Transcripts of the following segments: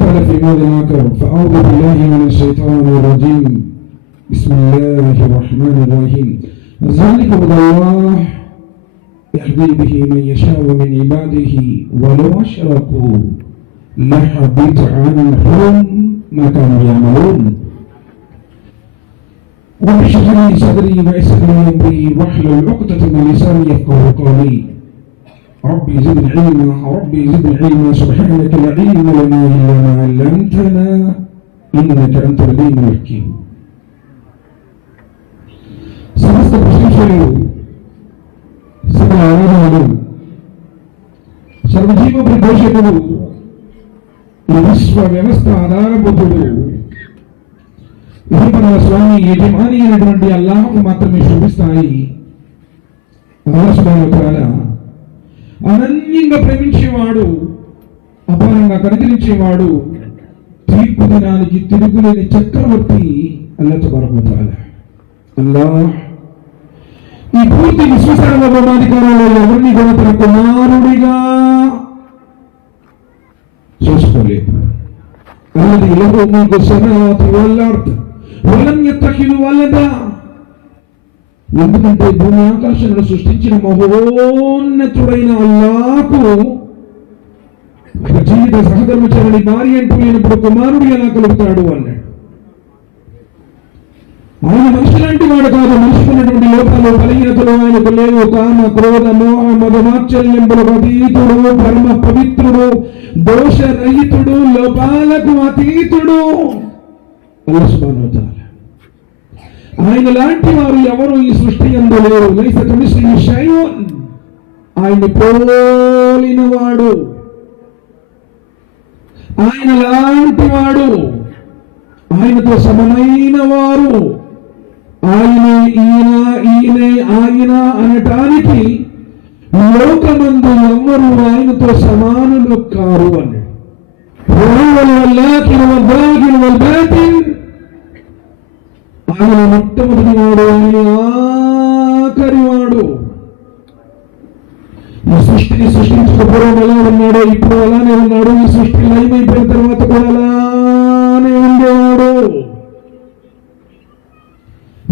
تعالى في موضع آخر فأعوذ بالله من الشيطان الرجيم بسم الله الرحمن الرحيم ذلك هدى الله يهدي به من يشاء من عباده ولو أشركوا لحبط عنهم ما كانوا يعملون واشرح لي صدري ويسر لي أمري واحلل عقدة من لساني يفقهوا قولي ربي زدني علما ربي زدني علما سبحانك لا علم لنا إلا ما علمتنا إنك أنت العليم الحكيم. సమస్త ప్రశంసలు సకల ఆరాధనలు సర్వజీవ పరిపోషకుడు ఈ విశ్వ వ్యవస్థ ఆధారభూతుడు ఇది మన స్వామి యజమాని అయినటువంటి అల్లాహ్కు మాత్రమే శోభిస్తాయి. అల్లాహ్ సుబ్హానహు వ తఆలా అనన్యంగా ప్రేమించేవాడు, అపారంగా కనికరించేవాడు, తీర్పు దినానికి తిరుగులేని చక్రవర్తి అల్లాహ్ తబారక వ తఆలా. అల్లాహ్ ఈ పూర్తి విశ్వసర్వభౌమాధికారంలో ఎవరిని కూడా తన కుమారుడిగా చేసుకోలేదు. అల్లది లహు ముల్కు సమావాతి వల్ అర్ద్ వలం యత్తఖిదు వలదా. ఎందుకంటే భూమి ఆకాశాలను సృష్టించిన మహోన్నతుడైన అల్లాహ్కు ఒక జీవిత సహధర్మచారిని భార్య అంటూ లేనప్పుడు కుమారుడు ఎలా కలుగుతాడు అన్నాడు. ఆయన మనిషి లాంటి వాడు కాదు. మనిషికి ఉన్నటువంటి లోపాలు బలహీనతలు ఆయనకు లేవు. కామ క్రోధ మోహ మధుమాచల్యంబులకు అతీతుడు, పరమ పవిత్రుడు, దోషరహితుడు, లోపాలకు అతీతుడు అల్లాహ్ సుబ్హానహు వ తఆలా. ఆయన లాంటి వారు ఎవరు ఈ సృష్టి యందు లేరు. లైస కమిస్లిహి షైఉన్. ఆయన పోలిన వాడు, ఆయన లాంటి వాడు, ఆయనతో సమమైన వారు, ఆయనే ఈయన ఈయనే ఆయన అనటానికి లోకమందు ఎవ్వరూ ఆయనతో సమానులు కారు అన్నాడు. ఆయన మొట్టమొదటి వాడు, ఆయన ఆఖరి వాడు. ఈ సృష్టిని సృష్టించకపోవడం ఎలా ఉన్నాడో ఇప్పుడు అలానే ఉన్నాడు. ఈ సృష్టి లయమైపోయిన తర్వాత కూడా అలానే ఉండేవాడు.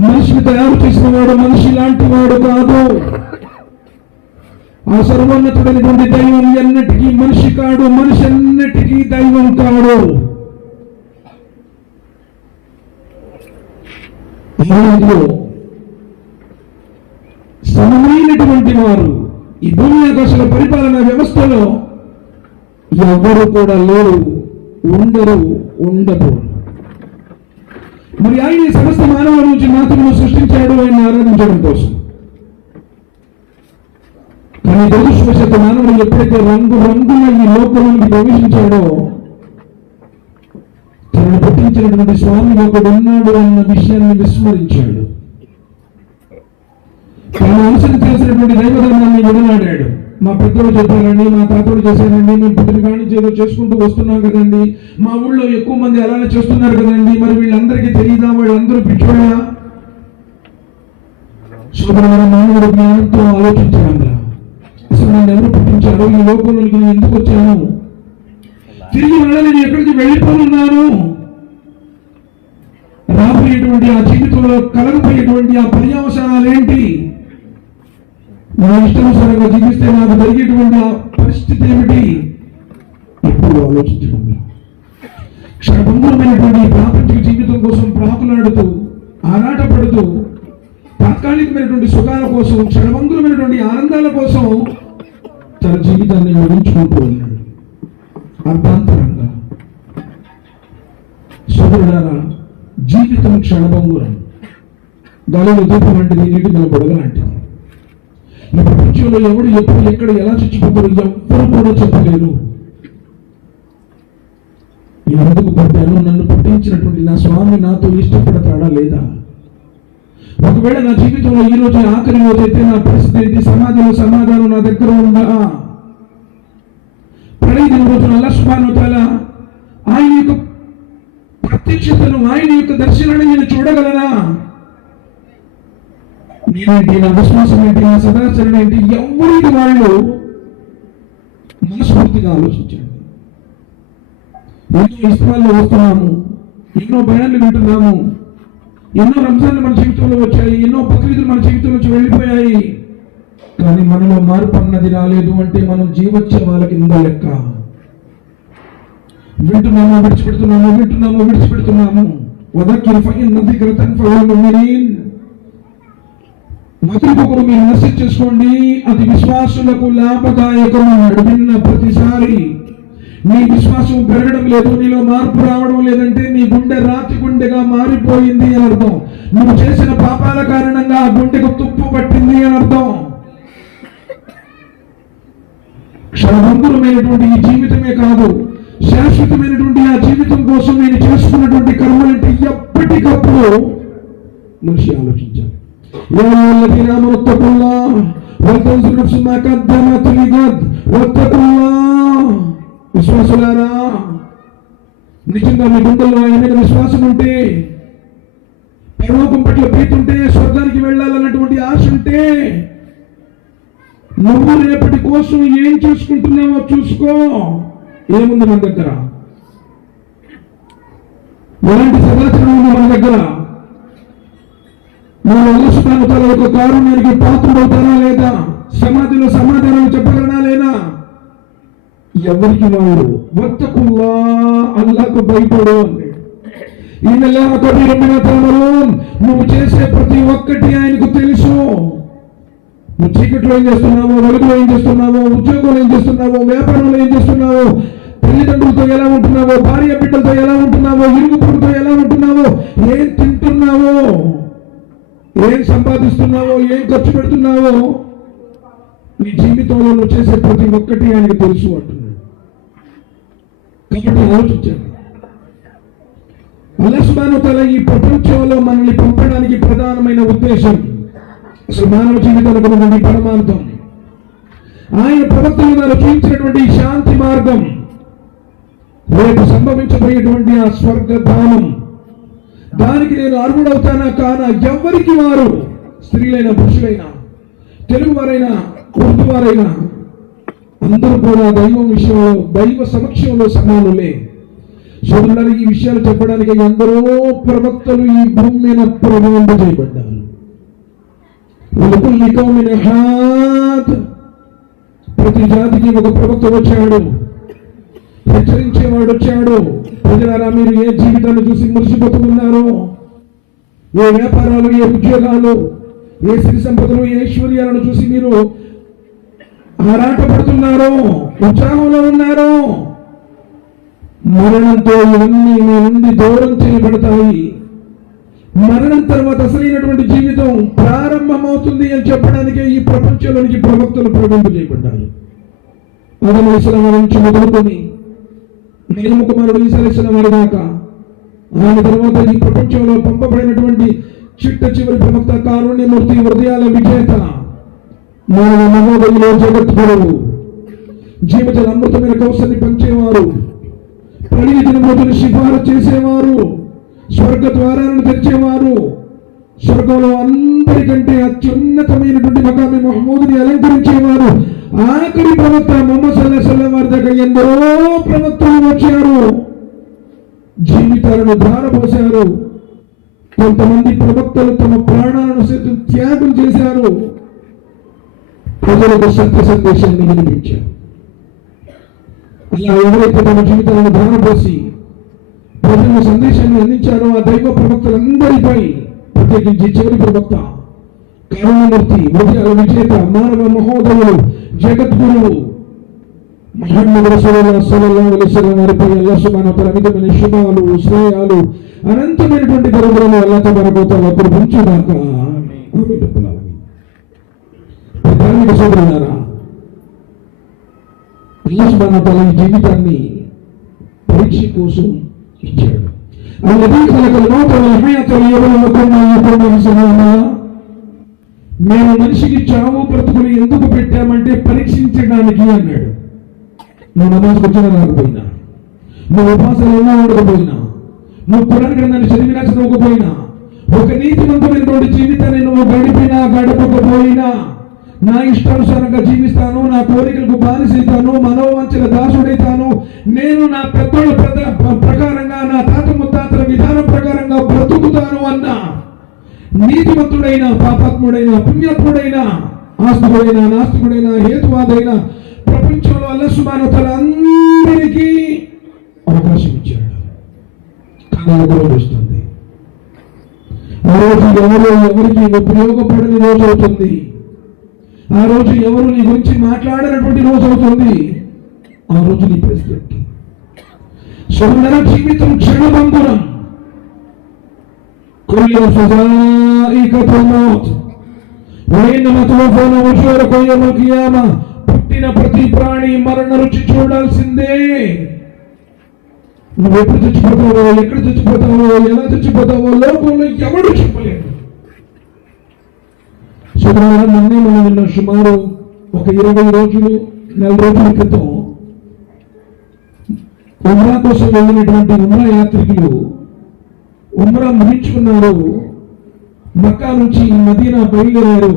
మనిషిని తయారు చేసిన వాడు మనిషి లాంటి వాడు కాదు. ఆ సర్వోన్నతుడైనటువంటి దైవం ఎన్నటికీ మనిషి కాడు, మనిషి ఎన్నటికీ దైవం కాడు. సమమైనటువంటి వారు ఈ భూమి ఆకాశాల పరిపాలన వ్యవస్థలో ఎవరు కూడా లేరు, ఉండరు, ఉండబోరు. మరి ఆయన సమస్త మానవుల నుంచి మాత్రమే సృష్టించాడు ఆయన ఆరాధించడం కోసం. కానీ దురదృష్టవశాత్తు మానవుడు ఎప్పుడైతే రంగు రంగుల ఈ లోకంలోకి ప్రవేశించాడో తనను పుట్టించినటువంటి స్వామి ఒకడు ఉన్నాడు అన్న విషయాన్ని విస్మరించాడు. తను అనుసరించాల్సినటువంటి దైవధర్మాన్ని విడనాడాడు. మా పెద్దలు చెప్పారండి, మా తాతలు చేశారండి, మేము పుట్టిన కాడి ఏదో చేసుకుంటూ వస్తున్నాం కదండి, మా ఊళ్ళో ఎక్కువ మంది అలానే చేస్తున్నారు కదండి, మరి వీళ్ళందరికీ తెలియదా, వాళ్ళందరూ పిచ్చోళ్ళా? శుభ్రమైన మానవుడు జ్ఞానంతో ఆలోచించడంలా అసలు నన్ను ఎవరు పుట్టించారు, ఈ లోకంలోకి నేను ఎందుకు వచ్చాను, తిరిగి వెళ్ళి నేను ఎక్కడికి వెళ్ళిపోనున్నాను, రాబోయేటువంటి ఆ జీవితంలో కలగబోయేటువంటి ఆ పర్యవసానాలు ఏంటి, నా ఇష్టానుసారంగా జీవిస్తే నాకు జరిగేటువంటి ఆ పరిస్థితి ఏమిటి, ఎప్పుడు ఆలోచించడం. క్షణభంగురమైనటువంటి ప్రాపంచిక జీవితం కోసం ప్రాకులాడుతూ ఆరాటపడుతూ తాత్కాలికమైనటువంటి సుఖాల కోసం, క్షణభంగురమైనటువంటి ఆనందాల కోసం తన జీవితాన్ని ముగించుకుంటూ ఉన్నాడు అర్థాంతరంగా. సోదరులారా, జీవితం క్షణభంగురం, గాలిలో దీపం లాంటిది, నీటి మీద బుడగ లాంటిది. ఈ ప్రపంచంలో ఎవడు ఎప్పుడు ఎక్కడ ఎలా చచ్చిపోతారో ఎవ్వరు కూడా చెప్పలేరు. నేను ఎందుకు పుట్టాను, నన్ను పుట్టించినటువంటి నా స్వామి నాతో ఇష్టపడతాడా లేదా, ఒకవేళ నా జీవితంలో ఈ రోజు ఆఖరి రోజు అయితే నా పరిస్థితి ఏంటి, సమాధానం నా దగ్గర ఉందా, ప్రళయ దిన రోజున అల్లాహ్ సుబ్హానహు వ తఆలా ఆయన యొక్క ప్రత్యక్షతను, ఆయన యొక్క దర్శనాన్ని నేను చూడగలనా, నేనేంటి, నా విశ్వాసం ఏంటి, నా సదాచరణ ఏంటి, ఎవరికి వాళ్ళు మనస్ఫూర్తిగా ఆలోచించండి. ఎన్నో ఇస్మాల్లో వస్తున్నాము, ఎన్నో బయాన్లు వింటున్నాము, ఎన్నో రంజాన్లు మన జీవితంలో వచ్చాయి, ఎన్నో బక్రీదులు మన జీవితంలో నుంచి వెళ్ళిపోయాయి. కానీ మనలో మార్పు అన్నది రాలేదు అంటే మనం జీవోత్సవాల కింద లెక్క. వింటున్నాము, విడిచిపెడుతున్నాము. వదకిర్ ఫఇన్న దిక్ర తన్ఫఉల్ ముమినీన్. ఒకరికొకరు మీరు మెసేజ్ చేసుకోండి, అది విశ్వాసులకు లాభదాయకం అన్నాడు. విన్న ప్రతిసారి నీ విశ్వాసం పెరగడం లేదు, నీలో మార్పు రావడం లేదంటే నీ గుండె రాతి గుండెగా మారిపోయింది అని అర్థం. నువ్వు చేసిన పాపాల కారణంగా ఆ గుండెకు తుప్పు పట్టింది అని అర్థం. క్షణభంగురమైనటువంటి ఈ జీవితమే కాదు, శాశ్వతమైనటువంటి ఆ జీవితం కోసం నేను చేసుకున్నటువంటి కర్మలంటే ఎప్పటికప్పుడు మనిషి ఆలోచించాలి. విశ్వాసులారా, నిజంగా మీ గుండెల్లో ఆయన మీద విశ్వాసం ఉంటే, పరలోకం పట్ల ప్రీతి ఉంటే, స్వర్గానికి వెళ్ళాలన్నటువంటి ఆశ ఉంటే, నువ్వు రేపటి కోసం ఏం చేసుకుంటున్నావో చూసుకో. ఏముంది మన దగ్గర? ఎలాంటి సదాచరణ ఉంది మన దగ్గర? మన అల్లాహ్ ఒక కారుణ్యానికి పాత్రుడవుతారా లేదా? సమాధిలో సమాధానం చెప్పగలనా లేదా? ఎవరికి వాడు వత్తకుల్లా, అల్లాహ్కు భయపడు అన్నాడు. ఇన్నల్లాహ కబీరుం బిమా తఅమలూన్. నువ్వు చేసే ప్రతి ఒక్కటి ఆయనకు తెలుసు. నువ్వు చీకట్లో ఏం చేస్తున్నావో, వెలుగులో ఏం చేస్తున్నావో, ఉద్యోగంలో ఏం చేస్తున్నావో, వ్యాపారంలో ఏం చేస్తున్నావో, తల్లిదండ్రులతో ఎలా ఉంటున్నావో, భార్య బిడ్డలతో ఎలా ఉంటున్నావో, ఇరుగు పొరుగుతో ఎలా ఉంటున్నావో, ఏం తింటున్నావో, ఏం సంపాదిస్తున్నావో, ఏం ఖర్చు పెడుతున్నావో, నీ జీవితంలో నువ్వు చేసే ప్రతి ఒక్కటి ఆయనకు తెలుసు అంటున్నాడు. కాబట్టి ఆలోచించండి. అల్లాహ్ సుబ్హానహు వ తఆలా ఈ ప్రపంచంలో మనల్ని పంపడానికి ప్రధానమైన ఉద్దేశం, అసలు మానవ జీవితానికి ఉన్నటువంటి పరమార్థం, ఆయన ప్రవక్తల ద్వారా చూపించినటువంటి శాంతి మార్గం, రేపు సంభవించబోయేటువంటి ఆ స్వర్గధామం, దానికి నేను అర్హుడవుతానా కానా? ఎవరికి వారు, స్త్రీలైనా పురుషులైనా, తెలుగు వారైనా ఉర్దూ వారైనా, అందరూ కూడా దైవం విషయంలో, దైవ సమక్షంలో సమానులే. సోదరులారా, ఈ విషయాలు చెప్పడానికి ఎందరో ప్రవక్తలు ఈ భూమి మీద ప్రవేశింపజేయబడ్డారు. ప్రతి జాతికి ఒక ప్రవక్త వచ్చాడు, హెచ్చరించేవాడు వచ్చాడు. ప్రజలారా, మీరు ఏ జీవితాన్ని చూసి మురిసిపోతున్నారు? ఏ వ్యాపారాలు, ఏ ఉద్యోగాలు, ఏ సిరి సంపదలు, ఏ ఐశ్వర్యాలను చూసి మీరు ఆరాటపడుతున్నారో, ఉత్సాహంలో ఉన్నారో? మరణంతో ఇవన్నీ మీ నుండి దూరం చేయబడతాయి. మరణం తర్వాత అసలైనటువంటి జీవితం ప్రారంభమవుతుంది అని చెప్పడానికే ఈ ప్రపంచంలోనికి ప్రవక్తలు ప్రవేశింపజేయబడ్డారు. ఆదమ్ అలైహిస్సలాం నుంచి మొదలుకొని నూహ్ కుమారుడు ఈసా అలైహిస్సలాం వారి దాకా, ఆయన తర్వాత ఈ ప్రపంచంలో పంపబడినటువంటి చిట్ట చివరి ప్రవక్త, కారుణ్యమూర్తి, హృదయాల విజేత, మానవ మహోదయులు, జగద్గురువు, జీవజల అమృతమైన కౌశల్ని పంచేవారు, ప్రళీతిని మృతులు సిఫారసు చేసేవారు, స్వర్గ ద్వారాలను తెరిచేవారు, స్వర్గంలో అందరికంటే అత్యున్నతమైనటువంటి మకామి మహమూదుని అలంకరించేవారు, ఆఖరి ప్రవక్త ముహమ్మద్ సల్లల్లాహు అలైహి వసల్లం వారి దగ్గర ఎందరో ప్రవక్తలు వచ్చారు, జీవితాలను ధారపోశారు. కొంతమంది ప్రవక్తలు తమ ప్రాణాలను సైతం త్యాగం చేశారు, ప్రజలకు సత్య సందేశాన్ని వినిపించారు. అలా ఎవరైతే తమ జీవితాలను ధారపోసి ప్రజల సందేశాన్ని అందించారో ఆ దైవ ప్రవక్తలందరిపై, ప్రత్యేకించి చివరి ప్రవక్త, కారుణ్యమూర్తి, హృదయాల విజేత, మానవ మహోదయులు, జగద్గురువు ముహమ్మద్ రసూలుల్లాహ్ సల్లల్లాహు అలైహి వసల్లం వారిపై అల్లాహ్ సుబ్హానహు వ తఆలా అమితమైన శుభాలు, శ్రేయాలు, అనంతమైనటువంటి గౌరవాలు అల్లాహ్ తబారక వ తఆలా కురిపించుగాక. ఆమీన్. ధార్మిక సోదరులారా, అల్లాహ్ సుబ్హానహు వ తఆలా ఈ జీవితాన్ని పరీక్ష కోసం ఇచ్చాడు. అల్లదీ ఖలకల్ మౌత వల్ హయాత లియబ్లువకుమ్ అయ్యుకుమ్ అహ్సను అమలా. మేము మనిషికి చావు బ్రతుకులు ఎందుకు పెట్టామంటే పరీక్షించడానికి అన్నాడు. నువ్వు నమాజ్కి వచ్చినా రాకపోయినా, నువ్వు ఉపాసాలు ఉన్నా ఉండకపోయినా, నువ్వు ఖురాన్ గ్రంథాన్ని చదివినా చదవకపోయినా, ఒక నీతివంతమైనటువంటి జీవితాన్ని నువ్వు గడిపినా గడపకపోయినా, నా ఇష్టానుసారంగా జీవిస్తాను, నా కోరికలకు బానిసైతాను, మనోవాంఛల దాసుడైతాను, నేను నా పెద్దోళ్ళ ప్రకారంగా, నా తాత ముత్తాతల విధానం ప్రకారంగా బ్రతుకుతాను అన్న నీతిమంతుడైన, పాపాత్ముడైన, పుణ్యాత్ముడైన, ఆస్తికుడైన, నాస్తికుడైన, హేతువాదైన ప్రపంచంలో అల్లాహ్ సుబ్హానహు వ తఆలా అందరికీ అవకాశం ఇచ్చాడు. కానీ ఒక రోజు వస్తుంది, ఆ రోజు ఎవరికి ఉపయోగపడని రోజు అవుతుంది. ఆ రోజు ఎవరు నీ గురించి మాట్లాడినటువంటి రోజు అవుతుంది. ఆ రోజు నీ పరిస్థితి. సుందర జీవితం క్షణభంగురం. కుల్లు సజాయికతుల్ మౌత్ వఇన్నమా తువఫౌన ఉజూరకుమ్ యౌమల్ ఖియామా. పుట్టిన ప్రతి ప్రాణి మరణ రుచి చూడాల్సిందే. నువ్వు ఎప్పుడు చచ్చిపోతావో, ఎక్కడ చచ్చిపోతావో, ఎలా చచ్చిపోతావో లోకంలో ఎవడు చెప్పలేడు. శుక్రవారం మొన్నే మనం విన్న సుమారు ఒక 20 రోజులు, 4 రోజుల క్రితం ఉమ్రా కోసం వెళ్ళినటువంటి ఉమ్రా యాత్రికులు ఉమ్రా ముగించుకున్నారు. మక్కా నుంచి మదీనా బయలుదేరారు.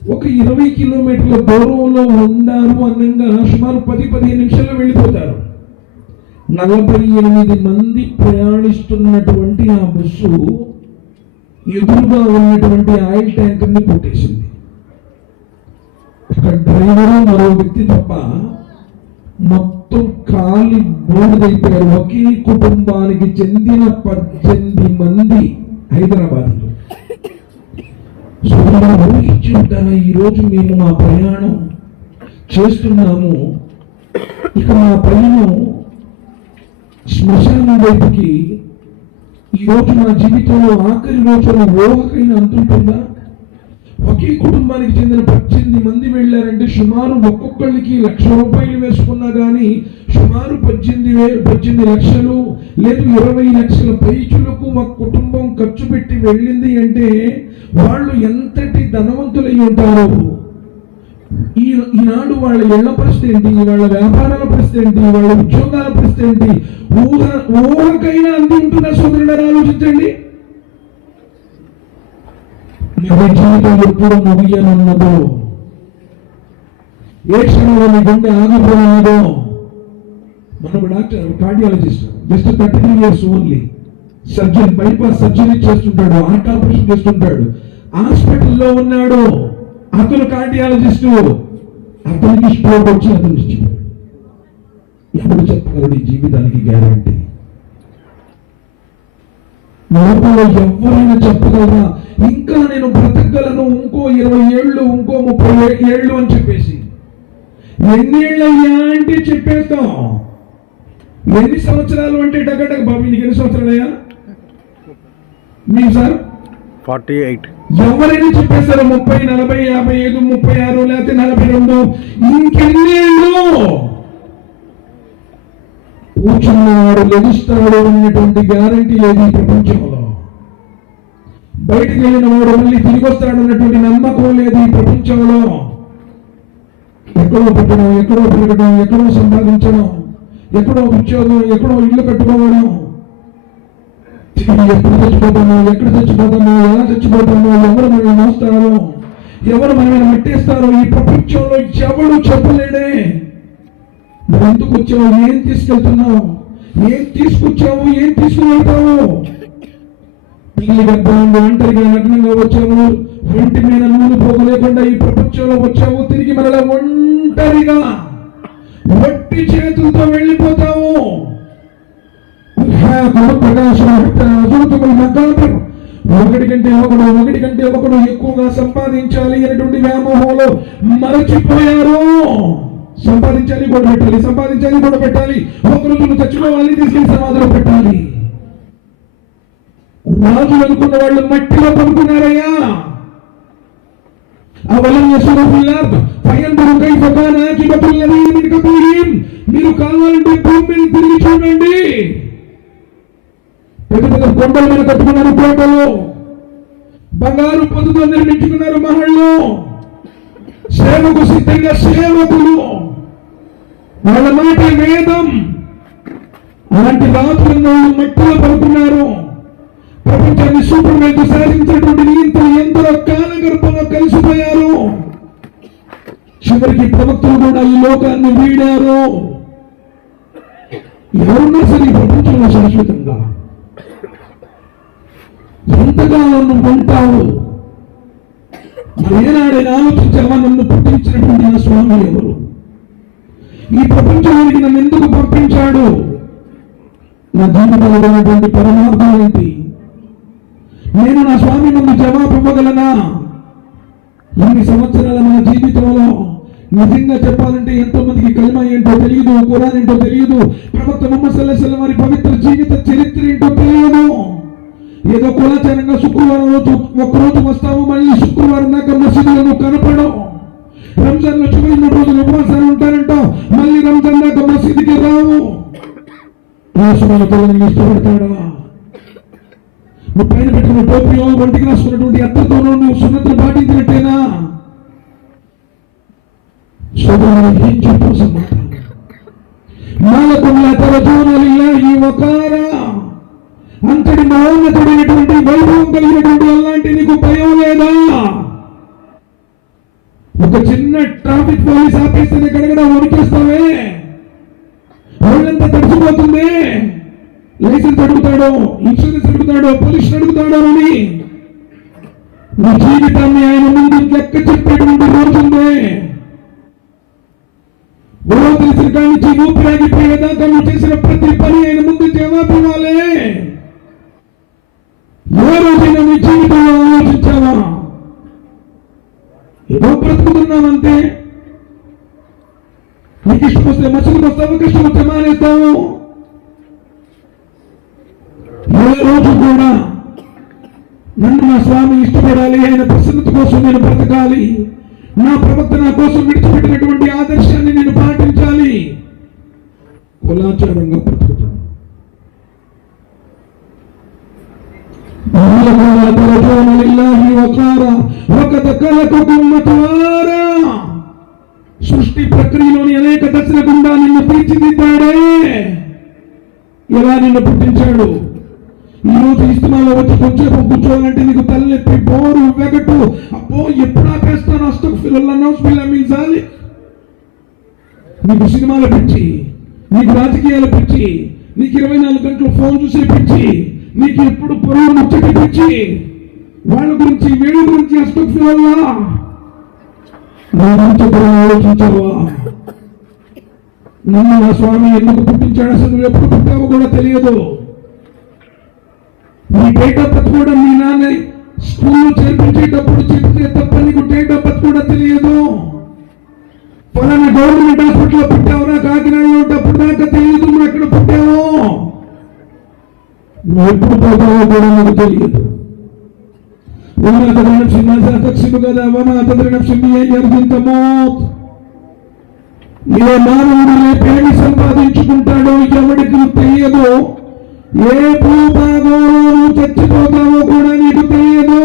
ఒక 20 కిలోమీటర్ల దూరంలో ఉన్నారు అనంగా సుమారు 10-15 నిమిషాల్లో వెళ్ళిపోతారు. 48 మంది ప్రయాణిస్తున్నటువంటి ఆ బస్సు ఎదురుగా ఉన్నటువంటి ఆయిల్ ట్యాంకర్ ని కొట్టేసింది. ఒక డ్రైవరు, మరో వ్యక్తి తప్ప మొత్తం కాలి బోర్డైపోయారు. ఒకే కుటుంబానికి చెందిన 18 మంది హైదరాబాద్లో. ఊహించుంటారా, ఈరోజు మేము మా ప్రయాణం చేస్తున్నాము, ఇక మా ప్రయాణం శ్మశానం వైపుకి, ఈరోజు మా జీవితంలో ఆఖరి రోజున ఊహకైనా అంతుంటుందా? ఒకే కుటుంబానికి చెందిన 18 మంది వెళ్ళారంటే సుమారు ఒక్కొక్కళ్ళకి ₹1,00,000 వేసుకున్నా కానీ సుమారు 18 లక్షలు లేదు 20 లక్షల పైచులకు మా కుటుంబం ఖర్చు పెట్టి వెళ్ళింది అంటే వాళ్ళు ఎంతటి ధనవంతులై ఉంటారు. ఈనాడు వాళ్ళ ఇళ్ల పరిస్థితి ఏంటి, వాళ్ళ వ్యాపారాల పరిస్థితి ఏంటి, వాళ్ళ ఉద్యోగాల పరిస్థితి ఏంటి? ఊహకైనా అంది ఉంటుందా సోదరుడు? ఆలోచించండి. మీ జీవితం ఎప్పుడు ముగియనున్నదో, ఏ క్షణంలో మీ గుండె ఆగిపోయినదో. మనకు doctor, cardiologist, just 33 years only, surgeon, bypass surgery చేస్తుంటాడు, హార్ట్ ఆపరేషన్ చేస్తుంటాడు, హాస్పిటల్లో ఉన్నాడు. అతను కార్డియాలజిస్టు, అతనికి స్ట్రోక్ వచ్చి అతను ఇచ్చిపోయాడు. ఎవరు చెప్పగలడు ఈ జీవితానికి గ్యారంటీ? లోపల ఎవరైనా చెప్పగలరా ఇంకా నేను బ్రతకగలను, ఇంకో 20 ఏళ్ళు, ఇంకో 30 ఏళ్ళు అని చెప్పేసి? ఎన్నేళ్ళయ్యా అంటే చెప్పేస్తాం. ఎన్ని సంవత్సరాలు అంటే డగడగ బాబు, నీకు ఎన్ని సంవత్సరాలయ్యా? మీ సార్ 48. ఎవరైనా చెప్పేస్తారు 30, 40, 55, 36 లేకపోతే 42. ఇంకెన్నేళ్ళు? కూర్చున్నాడు, లెగుస్తాడు అన్నటువంటి గ్యారంటీ లేదు ఈ ప్రపంచంలో. బయటికి వెళ్ళిన వాడు మళ్ళీ తిరిగి వస్తాడు అన్నటువంటి నమ్మకం లేదు ఈ ప్రపంచంలో. ఎక్కడో పెట్టడం, ఎక్కడో పెరగడం, ఎక్కడో సంపాదించడం, ఎక్కడో ఉద్యోగం, ఎక్కడో ఇల్లు కట్టుకోవడం, ఎప్పుడు చచ్చిపోతామో, ఎక్కడ చచ్చిపోతామో, ఎలా చచ్చిపోతామో, ఎవరు మనల్ని మోస్తారో, ఎవరు మనల్ని మట్టేస్తారో ఈ ప్రపంచంలో ఎవడు చెప్పలేడే. నువ్వు ఎందుకు వచ్చావు, ఏం తీసుకెళ్తున్నావు, ఏం తీసుకొచ్చావు, ఏం తీసుకువెళ్తావు? పిల్లి గర్భంలో ఒంటరిగా నగ్నంగా వచ్చావు, ఒంటి మీద నూనె పోగలేకుండా ఈ ప్రపంచంలో వచ్చావు. తిరిగి మనలా ఒంటరిగా వట్టి చేతులతో వెళ్ళిపోతావు. ఒకటి కంటే ఒకడు ఎక్కువగా సంపాదించాలి అనేటువంటి వ్యామోహంలో మరచిపోయారు. సంపాదించాలి, కూడా పెట్టాలి, సంపాదించాలి, కూడా పెట్టాలి. ఒక రోజు నువ్వు చచ్చిపోవాలి, తీసుకెళ్లి సమాధిలో పెట్టాలి. రాజులు అనుకున్న వాళ్ళు మట్టిలో పడుకున్నారయ్యా. అవలం యసురు ఫిల్ అర్ద్ ఫయందురు కైఫ కాన ఆకిబతుల్ లదీన మిన్ కబ్లిహిం. మీరు కావాలంటే భూమిని తిరిగి చూడండి. పెద్ద పెద్ద కొండల మీద కట్టుకున్నారు కోటలు, బంగారు పొదుతో నిర్మించుకున్నారు మహళ్ళు, సేవకు సిద్ధంగా సేవకులు, వాళ్ళ మాట వేదం. అలాంటి రాత్రులు మట్టిలో పడుకున్నారు. ప్రపంచాన్ని సూపర్ మ్యాన్ సాధించినటువంటి నియంత్రణ ఎందరో కాలగర్భంలో కలిసిపోయారు. చివరికి ప్రవక్తలు కూడా ఈ లోకాన్ని వీడారు. ఎవరున్నా సరే ఈ ప్రపంచంలో శాశ్వతంగా ఎంతగా నువ్వు ఉంటావు? ఏనాడైనా ఆలోచించావా? నన్ను పుట్టించినటువంటి నా స్వామి ఎవరు? ఈ ప్రపంచానికి నన్ను ఎందుకు పంపించాడు? నా జీవితంలో ఉన్నటువంటి పరమార్థం ఏంటి? నేను నా స్వామి ముందు జవాబు ఇవ్వగలనా? ఇన్ని సంవత్సరాల మన జీవితంలో నిజంగా చెప్పాలంటే ఎంతో మందికి కల్మా ఏంటో తెలియదు, ఖురాన్ ఏంటో తెలియదు, ప్రవక్త ముహమ్మద్ సల్లల్లాహు అలైహి వసల్లం వారి పవిత్ర జీవిత చరిత్ర ఏంటో తెలియదు. ఏదో కులాచారంగా శుక్రవారం రోజు ఒక్కరోజు వస్తాము, మళ్ళీ శుక్రవారం దాకా మసీదులను కనపడం. రంజాన్ లో చివరి 3 రోజులు ఉపవాసాలు ఉంటారంటాం, మళ్ళీ రంజాన్ దాకా మసీదుకి రావు. ఇష్టపడతాడా? నువ్వు పైన పెట్టుకున్న టోపీలో ఒంటికి రాసుకున్నటువంటి అత్తతోనూ నువ్వు సున్నతులు పాటించినట్టేనా? సోదరుడు ఏం చెప్పు సమాధానం? అంతటి మహోన్నతుడైనటువంటి వైభవం కలిగినటువంటి అలాంటి నీకు భయం లేదా? ఒక చిన్న ట్రాఫిక్ పోలీస్ ఆఫీసర్ ఎక్కడెక్కడ వణికేస్తావే, వాళ్ళంతా తడిచిపోతుంది. లైసెన్స్ అడుగుతాడో, ఇన్సూరెన్స్ అడుగుతాడో, పొల్యూషన్ అడుగుతాడో అని నీ జీవితాన్ని ఆయన ముందు లెక్క చెప్పేటువంటి రోజుంది. గొడవ తెలిసిన కాడి నుంచి ఊపిరాగిపోయేదాకా నువ్వు చేసిన ప్రతి పని ఆయన ముందు జవాబు ఇవ్వాలి. ఏ రోజైనా నీ జీవితంలో ఆలోచించావా? ఏదో బ్రతుకుతున్నామంతే. నీకు ఇష్టం వస్తే మసీదుకు వస్తావు, కష్టం వస్తే మానేస్తావు. ఏ రోజు కూడా నన్ను నా స్వామి ఇష్టపడాలి, ఆయన ప్రసన్నత కోసం నేను బ్రతకాలి, నా ప్రవక్త నా కోసం విడిచిపెట్టినటువంటి ఆదర్శాన్ని నేను పాటించాలి, కులాచారంగా బ్రతుకుతాను. సృష్టి ప్రక్రియలోని అనేక దశల గుండా నిన్ను తీర్చిదిద్దాడే. ఎలా నిన్ను పుట్టించాడు? ఈ రోజు ఇస్తమాలో వచ్చి కొంచెం కూర్చోవాలంటే నీకు తలెత్తి బోరు వెగటు, అబ్బో ఎప్పుడు ఆపేస్తాను, అస్తగ్ఫిరుల్లాహ్. నీకు సినిమాల పిచ్చి, నీకు రాజకీయాల పిచ్చి, నీకు 24 గంటలు ఫోన్ చూసే పిచ్చి, నీకు ఎప్పుడు పొరుగు ముచ్చటి పిచ్చి, వాళ్ళ గురించి వీళ్ళ గురించి అస్తగ్ఫిరుల్లాహ్. నా గురించి ఆలోచించావా? నన్ను నా స్వామి ఎందుకు పుట్టించాడు? అసలు నువ్వు ఎప్పుడు పుట్టావో కూడా తెలియదు. నీ డేట్ ఆఫ్ బర్త్ కూడా మీ నాన్న స్కూల్లో చేర్పించేటప్పుడు చెప్తే తప్ప నీకు డేట్ ఆఫ్ బర్త్ కూడా తెలియదు. ఫలానా గవర్నమెంట్ హాస్పిటల్లో పుట్టావురా, కాకినాడలో ఉంటప్పుడు దాకా తెలియదు నువ్వు ఎక్కడ పుట్టావో. నువ్వు ఎప్పుడు పోతావో కూడా నాకు తెలియదు. ఏ మానవుడు రేపేమి సంపాదించుకుంటాడో ఎవరికి తెలియదు. ఏ భూభాగంలో నువ్వు చచ్చిపోతావో కూడా నీకు తెలియదు.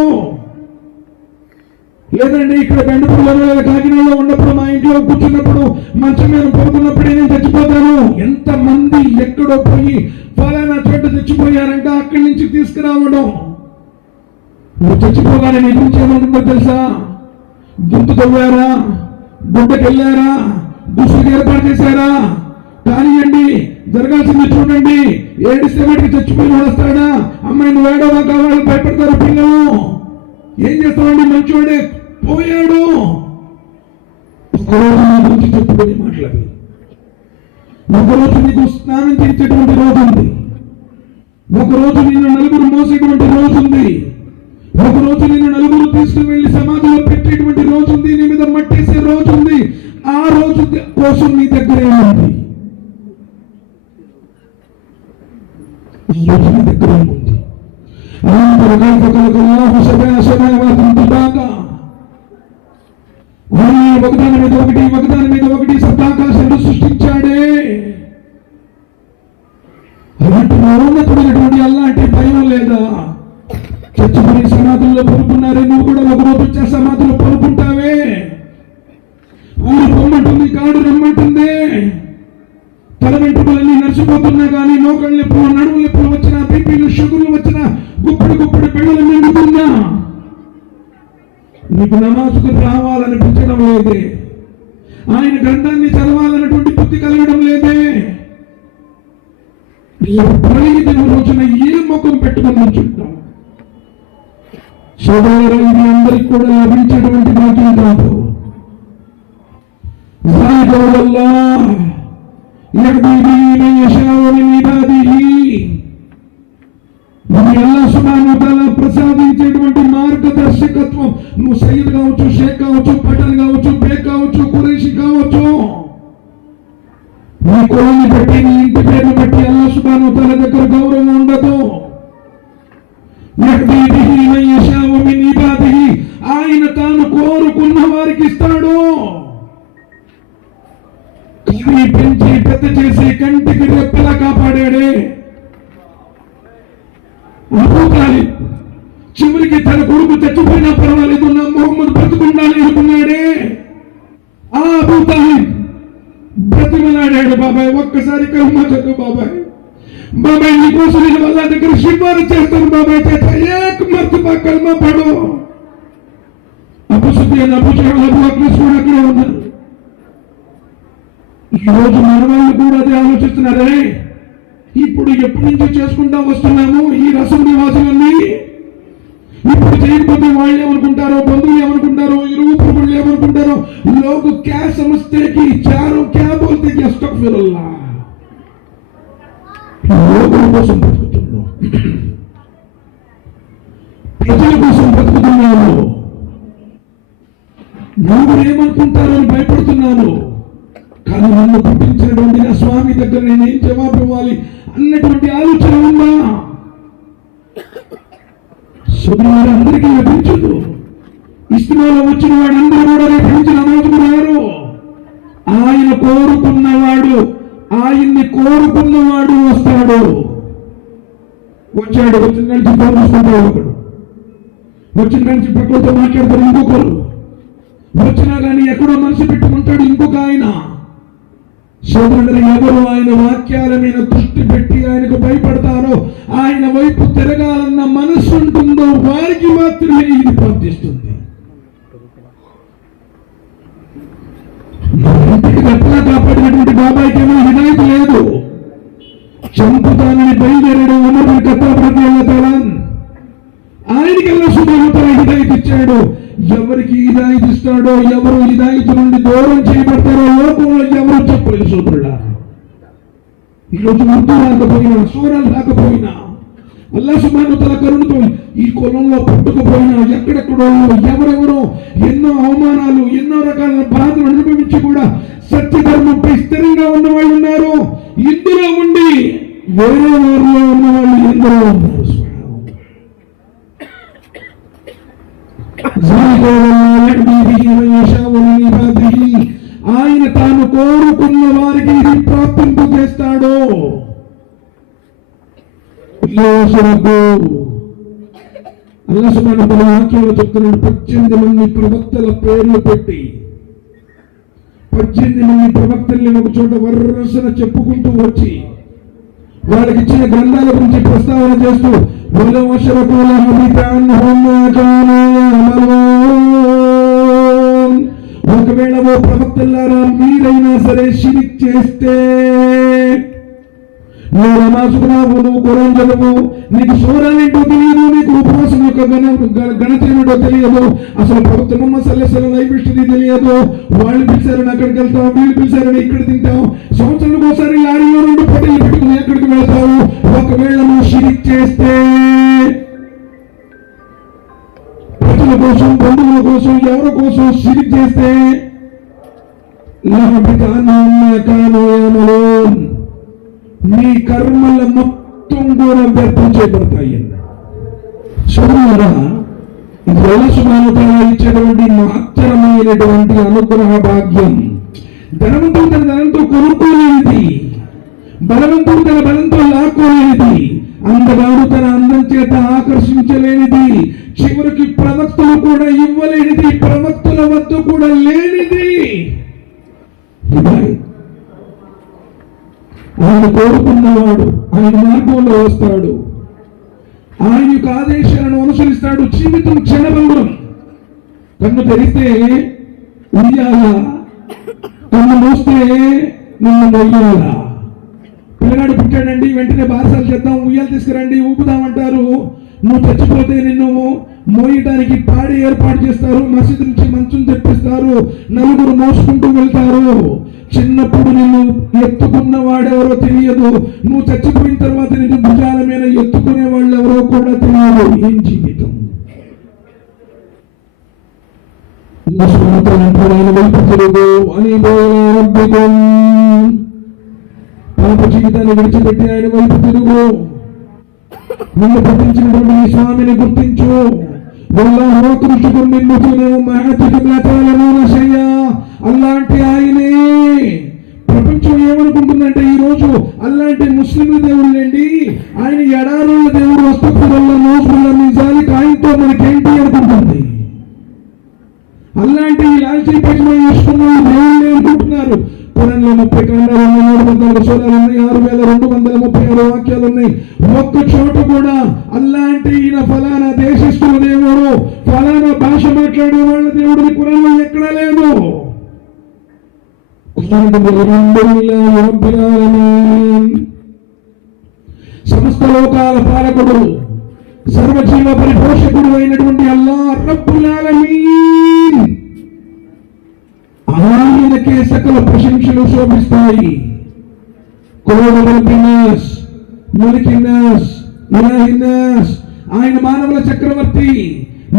లేదండి ఇక్కడ బెండపూర్లో కాకినాడలో ఉన్నప్పుడు మా ఇంట్లో కూర్చున్నప్పుడు మంచం మీద పడుకున్నప్పుడే నేను చచ్చిపోతాను. ఎంతమంది ఎక్కడో పోయి ఫలానా చోట చచ్చిపోయారంటే అక్కడి నుంచి తీసుకురావడం. నువ్వు చచ్చిపోగానే నీ గురించి ఏమంటుందో తెలుసా? గుంతు తవ్వారా, గుడ్డకెళ్ళారా, దుస్తులు ఏర్పాటు చేశారా? కానివ్వండి, జరగాల్సింది చూడండి. ఏడిస్తే వాటికి చచ్చిపోయి వస్తాడా? అమ్మాయి నువ్వు ఏడవా కావాలి, భయపడతారు పిల్లలు. ఏం చేస్తామండి? మంచివాడే పోయాడు. ఒకరోజు నీ గురించి చెప్పుకొని మాట్లాడి, ఒకరోజు నీకు స్నానం చేసేటువంటి రోజు ఉంది, ఒకరోజు నిన్ను నలుగురు మోసేటువంటి రోజు ఉంది, ఒకరోజు నిన్ను నలుగురు తీసుకుని వెళ్ళి సమాధిలో పెట్టేటువంటి రోజు ఉంది, నీ మీద మట్టేసే రోజు ఉంది. ఆ రోజు కోసం నీ దగ్గరే ఉంది. ఈ రోజు నీ దగ్గర ఉంది. ఒకదాని మీద ఒకటి, ఒకదాని మీద ఒకటి సప్తాకాశాలు సృష్టించాడే. అలాంటి మహోన్నతుడైనటువంటి అలాంటి భయం లేదా? చచ్చిపోయి సమాధుల్లో పడుకున్నారే, నువ్వు కూడా ఒకరోజు వచ్చే సమాధిలో పడుకుంటావే. ఊరు పొమ్మంటుంది, కాడు రమ్మంటుంది. తల వెంట్రుకలన్నీ నడిచిపోతున్నా కానీ నోకళ్ళ నడుము నొప్పులు వచ్చినా, బీపీలు షుగర్లు వచ్చినా, గుప్పుడు నీకు నమాజుకు రావాలనిపించడం లేదే, ఆయన గ్రంథాన్ని చదవాలన్నటువంటి బుద్ధి కలగడం లేదే, బలిదిన రోజున ఏ ముఖం పెట్టుకుని ఉంచుంటాం? సోదరులు, ఇది అందరికి కూడా లభించేటువంటి భాగ్యం కాదు. ప్రసాదించేటువంటి మార్గదర్శకత్వం, నువ్వు సయ్యద్ కావచ్చు, షేక్ కావచ్చు, పఠాన్ కావచ్చు, బేగ్ కావచ్చు, కురైషి కావచ్చు, నీ కులాన్ని బట్టి, నీ ఇంటి పేరును బట్టి అల్లాహ్ సుబ్హానహు వ తఆలా దగ్గర గౌరవం ఉండదు. ఆయన తాను కోరుకున్న వారికి ఇస్తాడు. కానీ పెంచి పెద్ద చేసి కంటికి రెప్పలా కాపాడాడే అబూ తాలిబ్, చివరికి తన కొడుకు చచ్చిపోయినా పర్వాలేదు, నా మొహమ్మద్ బ్రతుకుండాలి అనుకున్నాడే. ఆ అబూ తాలిబ్ బ్రతిమలాడాడు, బాబాయ్ ఒక్కసారి కల్మా చదువు బాబాయ్, బాబాయ్ నీకోసం నేను వాళ్ళ దగ్గర సిఫారసు చేస్తాను బాబాయ్, చేత ఏక్ మర్తబా కల్మా పడో. అబూ సుఫియాన్, అబూ జహల్, అబూ అక్రస్ కూడా అక్కడే ఉన్నారు. ఈ రోజు మన వాళ్ళు కూడా అదే ఆలోచిస్తున్నారే, ఇప్పుడు ఎప్పటి నుంచి చేసుకుంటా వస్తున్నాము ఈ రసం నివాసులన్నీ, ఇప్పుడు చేయకపోతే వాళ్ళు ఏమనుకుంటారో, బంధువులు ఏమనుకుంటారో, ఇరుగు పొరుగులు ఏమనుకుంటారో, లోగు క్యా సమస్తే కి చారో క్యా బోల్తే కి అస్తగ్ఫిరుల్లాహ్. లోకం కోసం బ్రతుకుతున్నాం, ప్రజల కోసం బ్రతుకుతున్నాను, నలుగురు ఏమనుకుంటారో అని భయపడుతున్నాను. కానీ నన్ను పుట్టించినటువంటి నా స్వామి దగ్గర నేనేం జవాబు ఇవ్వాలి అన్నటువంటి ఆలోచన ఉందా? శుభ్రమైన అందరికీ లభించదు. ఇస్తిమాలో వచ్చిన వాడందరూ కూడా రేపు నుంచి నమాజుకు రారు. ఆయన కోరుకున్నవాడు, ఆయన్ని కోరుకున్నవాడు వస్తాడు. వచ్చాడు, వచ్చిన నుంచి ఫోన్ చూసుకుంటాడు ఒకడు, వచ్చిన నుంచి పక్కలతో మాట్లాడతాడు ఇంకొకరు, వచ్చినా కానీ ఎక్కడో మనసు పెట్టుకుంటాడు ఇంకొక ఆయన. సోదరుడు, ఎవరు ఆయన వాక్యాల మీద దృష్టి పెట్టి ఆయనకు భయపడతారో, ఆయన వైపు తిరగాలన్న మనస్సు ఉంటుందో వారికి మాత్రమే ఇది ప్రార్థిస్తుంది. ఎట్లా కాపాడినటువంటి బాబాయికి ఏమో హిదాయత్ లేదు. చంపుతానని బయలుదేరాడు ఉమర్ బిన్ ఖత్తాబ్ రలియల్లాహు తఆలా, ఆయనకి అల్లాహ్ సుబ్హానహు వ తఆలా హిదాయత్ ఇచ్చాడు. ఎవరికి హిదాయత్ ఇస్తాడో, ఎవరు హిదాయత్ నుండి దూరం చేయబడతారో లోకంలో ఎవరు చెప్పలేదు. సోదరులారా, ఈరోజు ఉర్దూ రాకపోయినా, సూరాలు రాకపోయినా, అల్లాహ్ సుబ్హానహు వ తఆలా కరుణతో ఈ కులంలో పుట్టుకుపోయినా, ఎక్కడెక్కడో ఎవరెవరో ఎన్నో అవమానాలు, ఎన్నో రకాల బాధలు అనుభవించి కూడా సత్యధర్మంపై స్థిరంగా ఉన్న వాళ్ళు ఉన్నారు. ఇందులో ఉండి వేరే ఊరిలో ఉన్న వాళ్ళు ఎందరో ఉన్నారు. ఆయన తాను కోరుకున్న వారికి ఇది ప్రాప్తింపు చేస్తాడు. అల్లాహ్ సుబ్హానహు వ తఆలా వాక్యంలో చెప్తున్నాడు, 18 మంది ప్రవక్తల పేర్లు పెట్టి 18 మంది ప్రవక్తల్ని ఒక చోట వరుసన చెప్పుకుంటూ వచ్చి వాళ్ళకి ఇచ్చిన గ్రంథాల గురించి ప్రస్తావన చేస్తూ ఒకవేళ ఓ ప్రవక్తలారా మీరైనా సరే షిరిక్ చేస్తే, నువ్వు నమాజుకు రావు, నువ్వు ఖురాన్ చదువు, నీకు సూరాలేంటో తెలియదు, నీకు ఉపవాసం యొక్క గణత ఏమిటో తెలియదు, అసలు ప్రవక్త ముహమ్మద్ సల్లల్లాహు అలైహి వసల్లం లైఫ్ హిస్టరీ తెలియదు, వాళ్ళు పిలిచారని అక్కడికి వెళ్తావు, వీళ్ళు పిలిచారని ఇక్కడ తింటావు, సంవత్సరానికి ఒకసారి లారీలో 2 పోటీలు పెట్టుకుని ఎక్కడికి వెళ్తావు. ఒకవేళ నువ్వు షిరిక్ చేస్తే, ప్రజల కోసం, బంధువుల కోసం, ఎవరి కోసం షిరిక్ చేస్తే, నీ కర్మల మొత్తం కూడా వ్యర్థం చేయబడతాయి. సోదరులారా, ఇది అల్లాహ్ సుబ్హానహు వ తఆలా ఇచ్చేటువంటి మహత్తరమైనటువంటి అనుగ్రహ భాగ్యం. ధనవంతుడు తన ధనంతో కొనుక్కోలేనిది, బలవంతుడు తన బలంతో లాక్కోలేనిది, అందగాడు తన అందం చేత ఆకర్షించలేనిది, చివరికి ప్రవక్తలు కూడా ఇవ్వలేనిది, ప్రవక్తల వద్ద కూడా లేనిది. ఆయన కోరుకున్నవాడు ఆయన మార్గంలో వస్తాడు, ఆయన యొక్క ఆదేశాలను అనుసరిస్తాడు. జీవితం క్షణభంగురం కన్ను తెరిస్తే ఉయ్యాల, కన్ను మూస్తే నిన్ను మొయ్యాల. పిల్లగాడు పుట్టాడండి, వెంటనే బారసాలు చేద్దాం, ఉయ్యాలు తీసుకురండి, ఊపుదామంటారు. నువ్వు చచ్చిపోతే నిన్ను మోయడానికి పాడి ఏర్పాటు చేస్తారు, మసీదు నుంచి మంచం తెప్పిస్తారు, నలుగురు మోసుకుంటూ వెళ్తారు. చిన్నప్పుడు నిన్ను ఎత్తుకున్న వాడెవరో తెలియదు, నువ్వు చచ్చిపోయిన తర్వాత నిన్ను భుజాల మీద ఎత్తుకునే వాళ్ళు ఎవరో కూడా తెలియదు. ఏం జీవితం! పాప జీవితాన్ని విడిచిపెట్టి ఆయన వైపు తిరుగు. నిన్ను పుట్టించినటువంటి ఈ స్వామిని గుర్తించు. అలాంటి ఆయనే. ప్రపంచం ఏమనుకుంటుందంటే ఈ రోజు అలాంటి ముస్లింల దేవుళ్ళండి, ఆయన ఎడారుల దేవుడు వస్తువుల నోసుల నిజానికి ఆయనతో మనకేంటి అనుకుంటుంది. అలాంటి లాల్చీ పైన చేసుకున్న దేవుళ్ళే అనుకుంటున్నారు. పురాణంలో 30 కాండాలు ఉన్నాయి, 314 సూరాలు ఉన్నాయి, 6236 వాక్యాలు ఉన్నాయి. ఒక్క చోట కూడా అలాంటి ఈయన ఫలానా దేశస్తుల దేవుడు, ఫలానా భాష మాట్లాడే వాళ్ళ దేవుడు పురాణంలో ఎక్కడా లేదు. సమస్త లోకాల పాలకుడు, సర్వజీవ పరిపోషకుడు అయినటువంటి అల్లాహ్ రబ్బుల్ ఆలమీన్, ఆయనకే సకల ప్రశంసలు శోభిస్తాయి. ఆయన మానవుల చక్రవర్తి,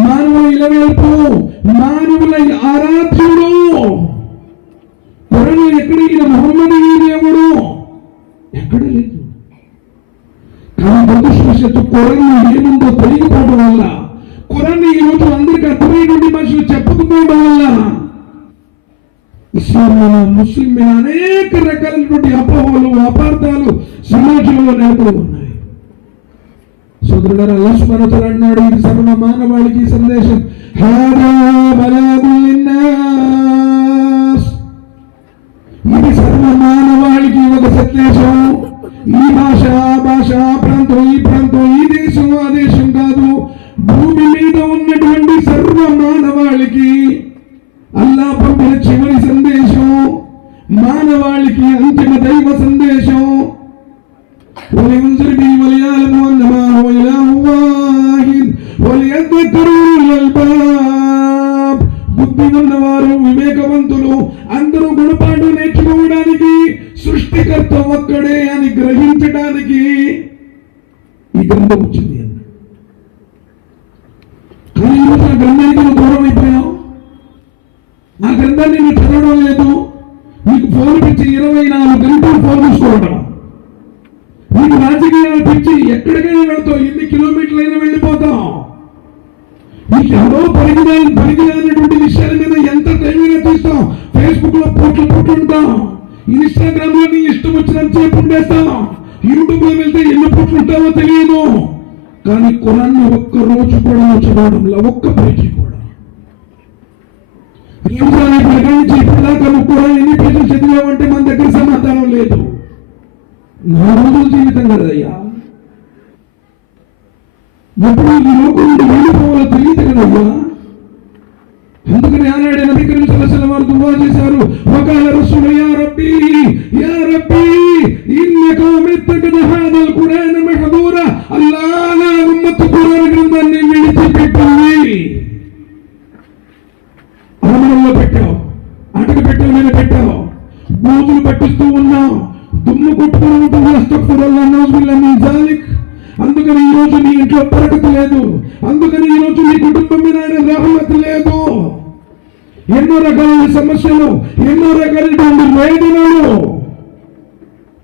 మానవుల ఇలవేల్పు, మానవుల ఆరాధ్యుడు. కొరలు ఎక్కడ ఈయన మహమ్మదీయ దేవుడు ఎక్కడ లేదు. కానీ దురదృష్టవశాత్తు కొరలు ఏముందో తెలియకపోవడం వల్ల, కొరని ఈ రోజు అందరికీ అర్థమైనటువంటి భాషలు చెప్పకపోవడం వల్ల ఇస్లాంలో ముస్లిం మీద అనేక రకాలైనటువంటి అపోహలు, అపార్థాలు సమాజంలో నెలకొని ఉన్నాయి. సోదరులారా, అల్లాహ్ సుబ్హానహు వ తఆలా అన్నాడు, ఇది సర్వ మానవాళికి సందేశం. ఇది సర్వ మానవాళికి ఒక సందేశం. ఈ భాష ఆ భాష, ఆ ప్రాంతం ఈ ప్రాంతం, ఈ దేశం ఆ దేశం కాదు, భూమి మీద ఉన్నటువంటి సర్వ మానవాళికి అల్లాహ్ పంపిన చివరి సందేశం, మానవాళికి అంతిమ దైవ సందేశం. బుద్ధి ఉన్నవారు, వివేకవంతులు అందరూ గుణపాఠం నేర్చుకోవడానికి సృష్టికర్త ఒక్కడే అని గ్రహించడానికి ఈ గ్రంథం వచ్చింది. కానీ ఈరోజు ఆ గ్రంథానికి నువ్వు దూరం అయిపోయావు. ఆ గ్రంథాన్ని నువ్వు చదవడం లేదు. నీకు ఫోన్ పిచ్చి, 24 గంటలు ఫోన్ చూసుకోవడం. నీకు రాజకీయాలు పిచ్చి, ఎక్కడికైనా వెళ్తావు, ఎన్ని కిలోమీటర్లైనా వెళ్ళిపోతావు. నీకు ఎవరో పరిగినటువంటి విషయాల మీద ఎంత టైంగా తీస్తాం. ఫేస్బుక్ లో పోట్లు ఉంటాం, ఇన్స్టాగ్రామ్ లో నీ ఇష్టం వచ్చినంత సేపు ఉండేస్తాం, యూట్యూబ్ లో వెళ్తే ఎన్ని పోట్లు ఉంటావో తెలియదు. కానీ ఖురాన్ ఒక్క రోజు కూడా చదవడంలో, ఒక్క పేజీ కూడా ఇప్పటిదాకా నువ్వు కూడా ఎన్ని పేజీలు చదివావంటే మన దగ్గర సమాధానం లేదు. 4 రోజుల జీవితం కదయ్యా. ఎప్పుడు ఈ లోకం నుండి వెళ్ళిపోవాలో తెలియదు కదయ్యా. అందుకని ఆనాడు నబీ కరీం సల్లల్లాహు అలైహి వసల్లం వారు దుఆ చేశారు. వకాల రసూలు యా రబ్బీ ఇన్నక ఉమిత్తక హాదల్ ఖురాన్ మహదూరా. అల్లాహ్ నా ఉమ్మత్ ఖురాన్ గ్రంథాన్ని విడిచిపెట్టింది. ఆమరణలో పెట్టావు, అటక పెట్టెల మీద పెట్టావు, బూతులు పట్టిస్తూ ఉన్నావు, దుమ్ము కొట్టుకుని ఉంటుంది. అస్తగ్ఫిరుల్లాహ్ నౌజుబిల్లాహి మిన్ జాలిక్. అందుకని ఈ రోజు నీ ఇంట్లో బరకత్ లేదు. అందుకని ఈ రోజు నీ కుటుంబం మీద రహమత్ లేదు. ఎన్నో రకాల సమస్యలు, ఎన్నో రకాలైనటువంటి వేదనలు.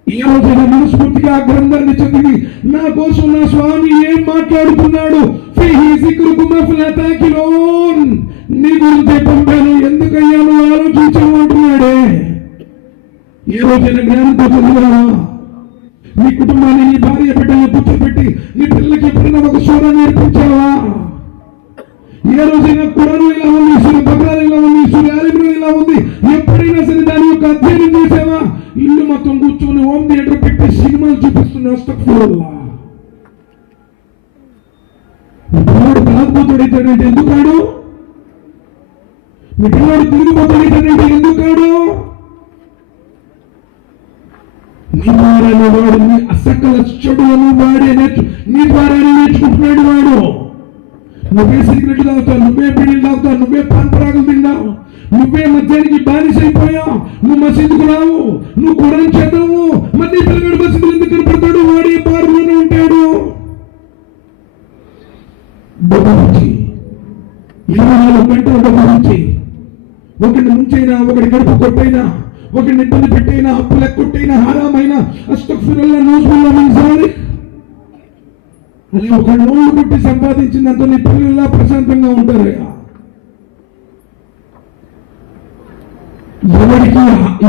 ఈ రోజు మనస్ఫూర్తిగా ఆ గ్రంథాన్ని చదివి నా కోసం నా స్వామి ఏం మాట్లాడుతున్నాడు, ఫీహి జిక్రుకుమ్ అఫలా తాకిలూన్, నీ గురించి పంపాను, ఎందుకయ్యా నువ్వు ఆలోచించవు అంటున్నాడే. ఈ రోజైన జ్ఞానంతో చదివావా? నీ కుటుంబాన్ని, నీ భార్య బిడ్డల్ని కూర్చోబెట్టి నీ పిల్లలకి ఎప్పుడైనా ఒక సూర నేర్పించావా? ఏ రోజైనా ఖురాన్ ఇలా ఉంది, సూర బకరా ఇలా ఉంది, సూర ఆల్ ఇమ్రాన్ ఇలా ఉంది, ఎప్పుడైనా సరే దాని యొక్క అధ్యయనం చేసావా? ఇల్లు మొత్తం కూర్చొని హోమ్ థియేటర్ పెట్టి సినిమాలు చూపిస్తున్న అస్తగ్ఫిరుల్లాహ్. దేవుడు తాగుబోతుడైతాడంటే ఎందుకాడు? మీ పిల్లవాడు తిరిగిపోతాడంటే ఎందుకు కాడు? నీ ద్వారానే వాడు నీ అసకల చెడులను వాడే నీ ద్వారానే నేర్చుకుంటున్నాడు వాడు. నువ్వే సిగరెట్ తాగుతావు, నువ్వే బిడ్డలు తాగుతావు, నువ్వే పాన్పరాగులు తిన్నావు, నువ్వే మద్యానికి బానిసైపోయావు, నువ్వు మసీదుకు రావు, నువ్వు కురాన్ చదవు, మళ్ళీ పిల్లగాడు మసీదులు ఎందుకు కనపడతాడు? వాడే బారులోనే ఉంటాడు. గురించి 24 గంటల గురించి ఒకటి ముంచైనా, ఒకటి గడుపు కొట్టైనా, ఒకరిని ఇబ్బంది పెట్టైనా, అప్పుల కొట్టైనా, హారామైనా, అస్తగ్ఫిరుల్లాహ్ నౌజుబిల్లాహ్ మిన్ జాలిక్ అని ఒక నోళ్ళు కొట్టి సంపాదించినంత నీ పిల్లల్లా ప్రశాంతంగా ఉంటారయ్యా.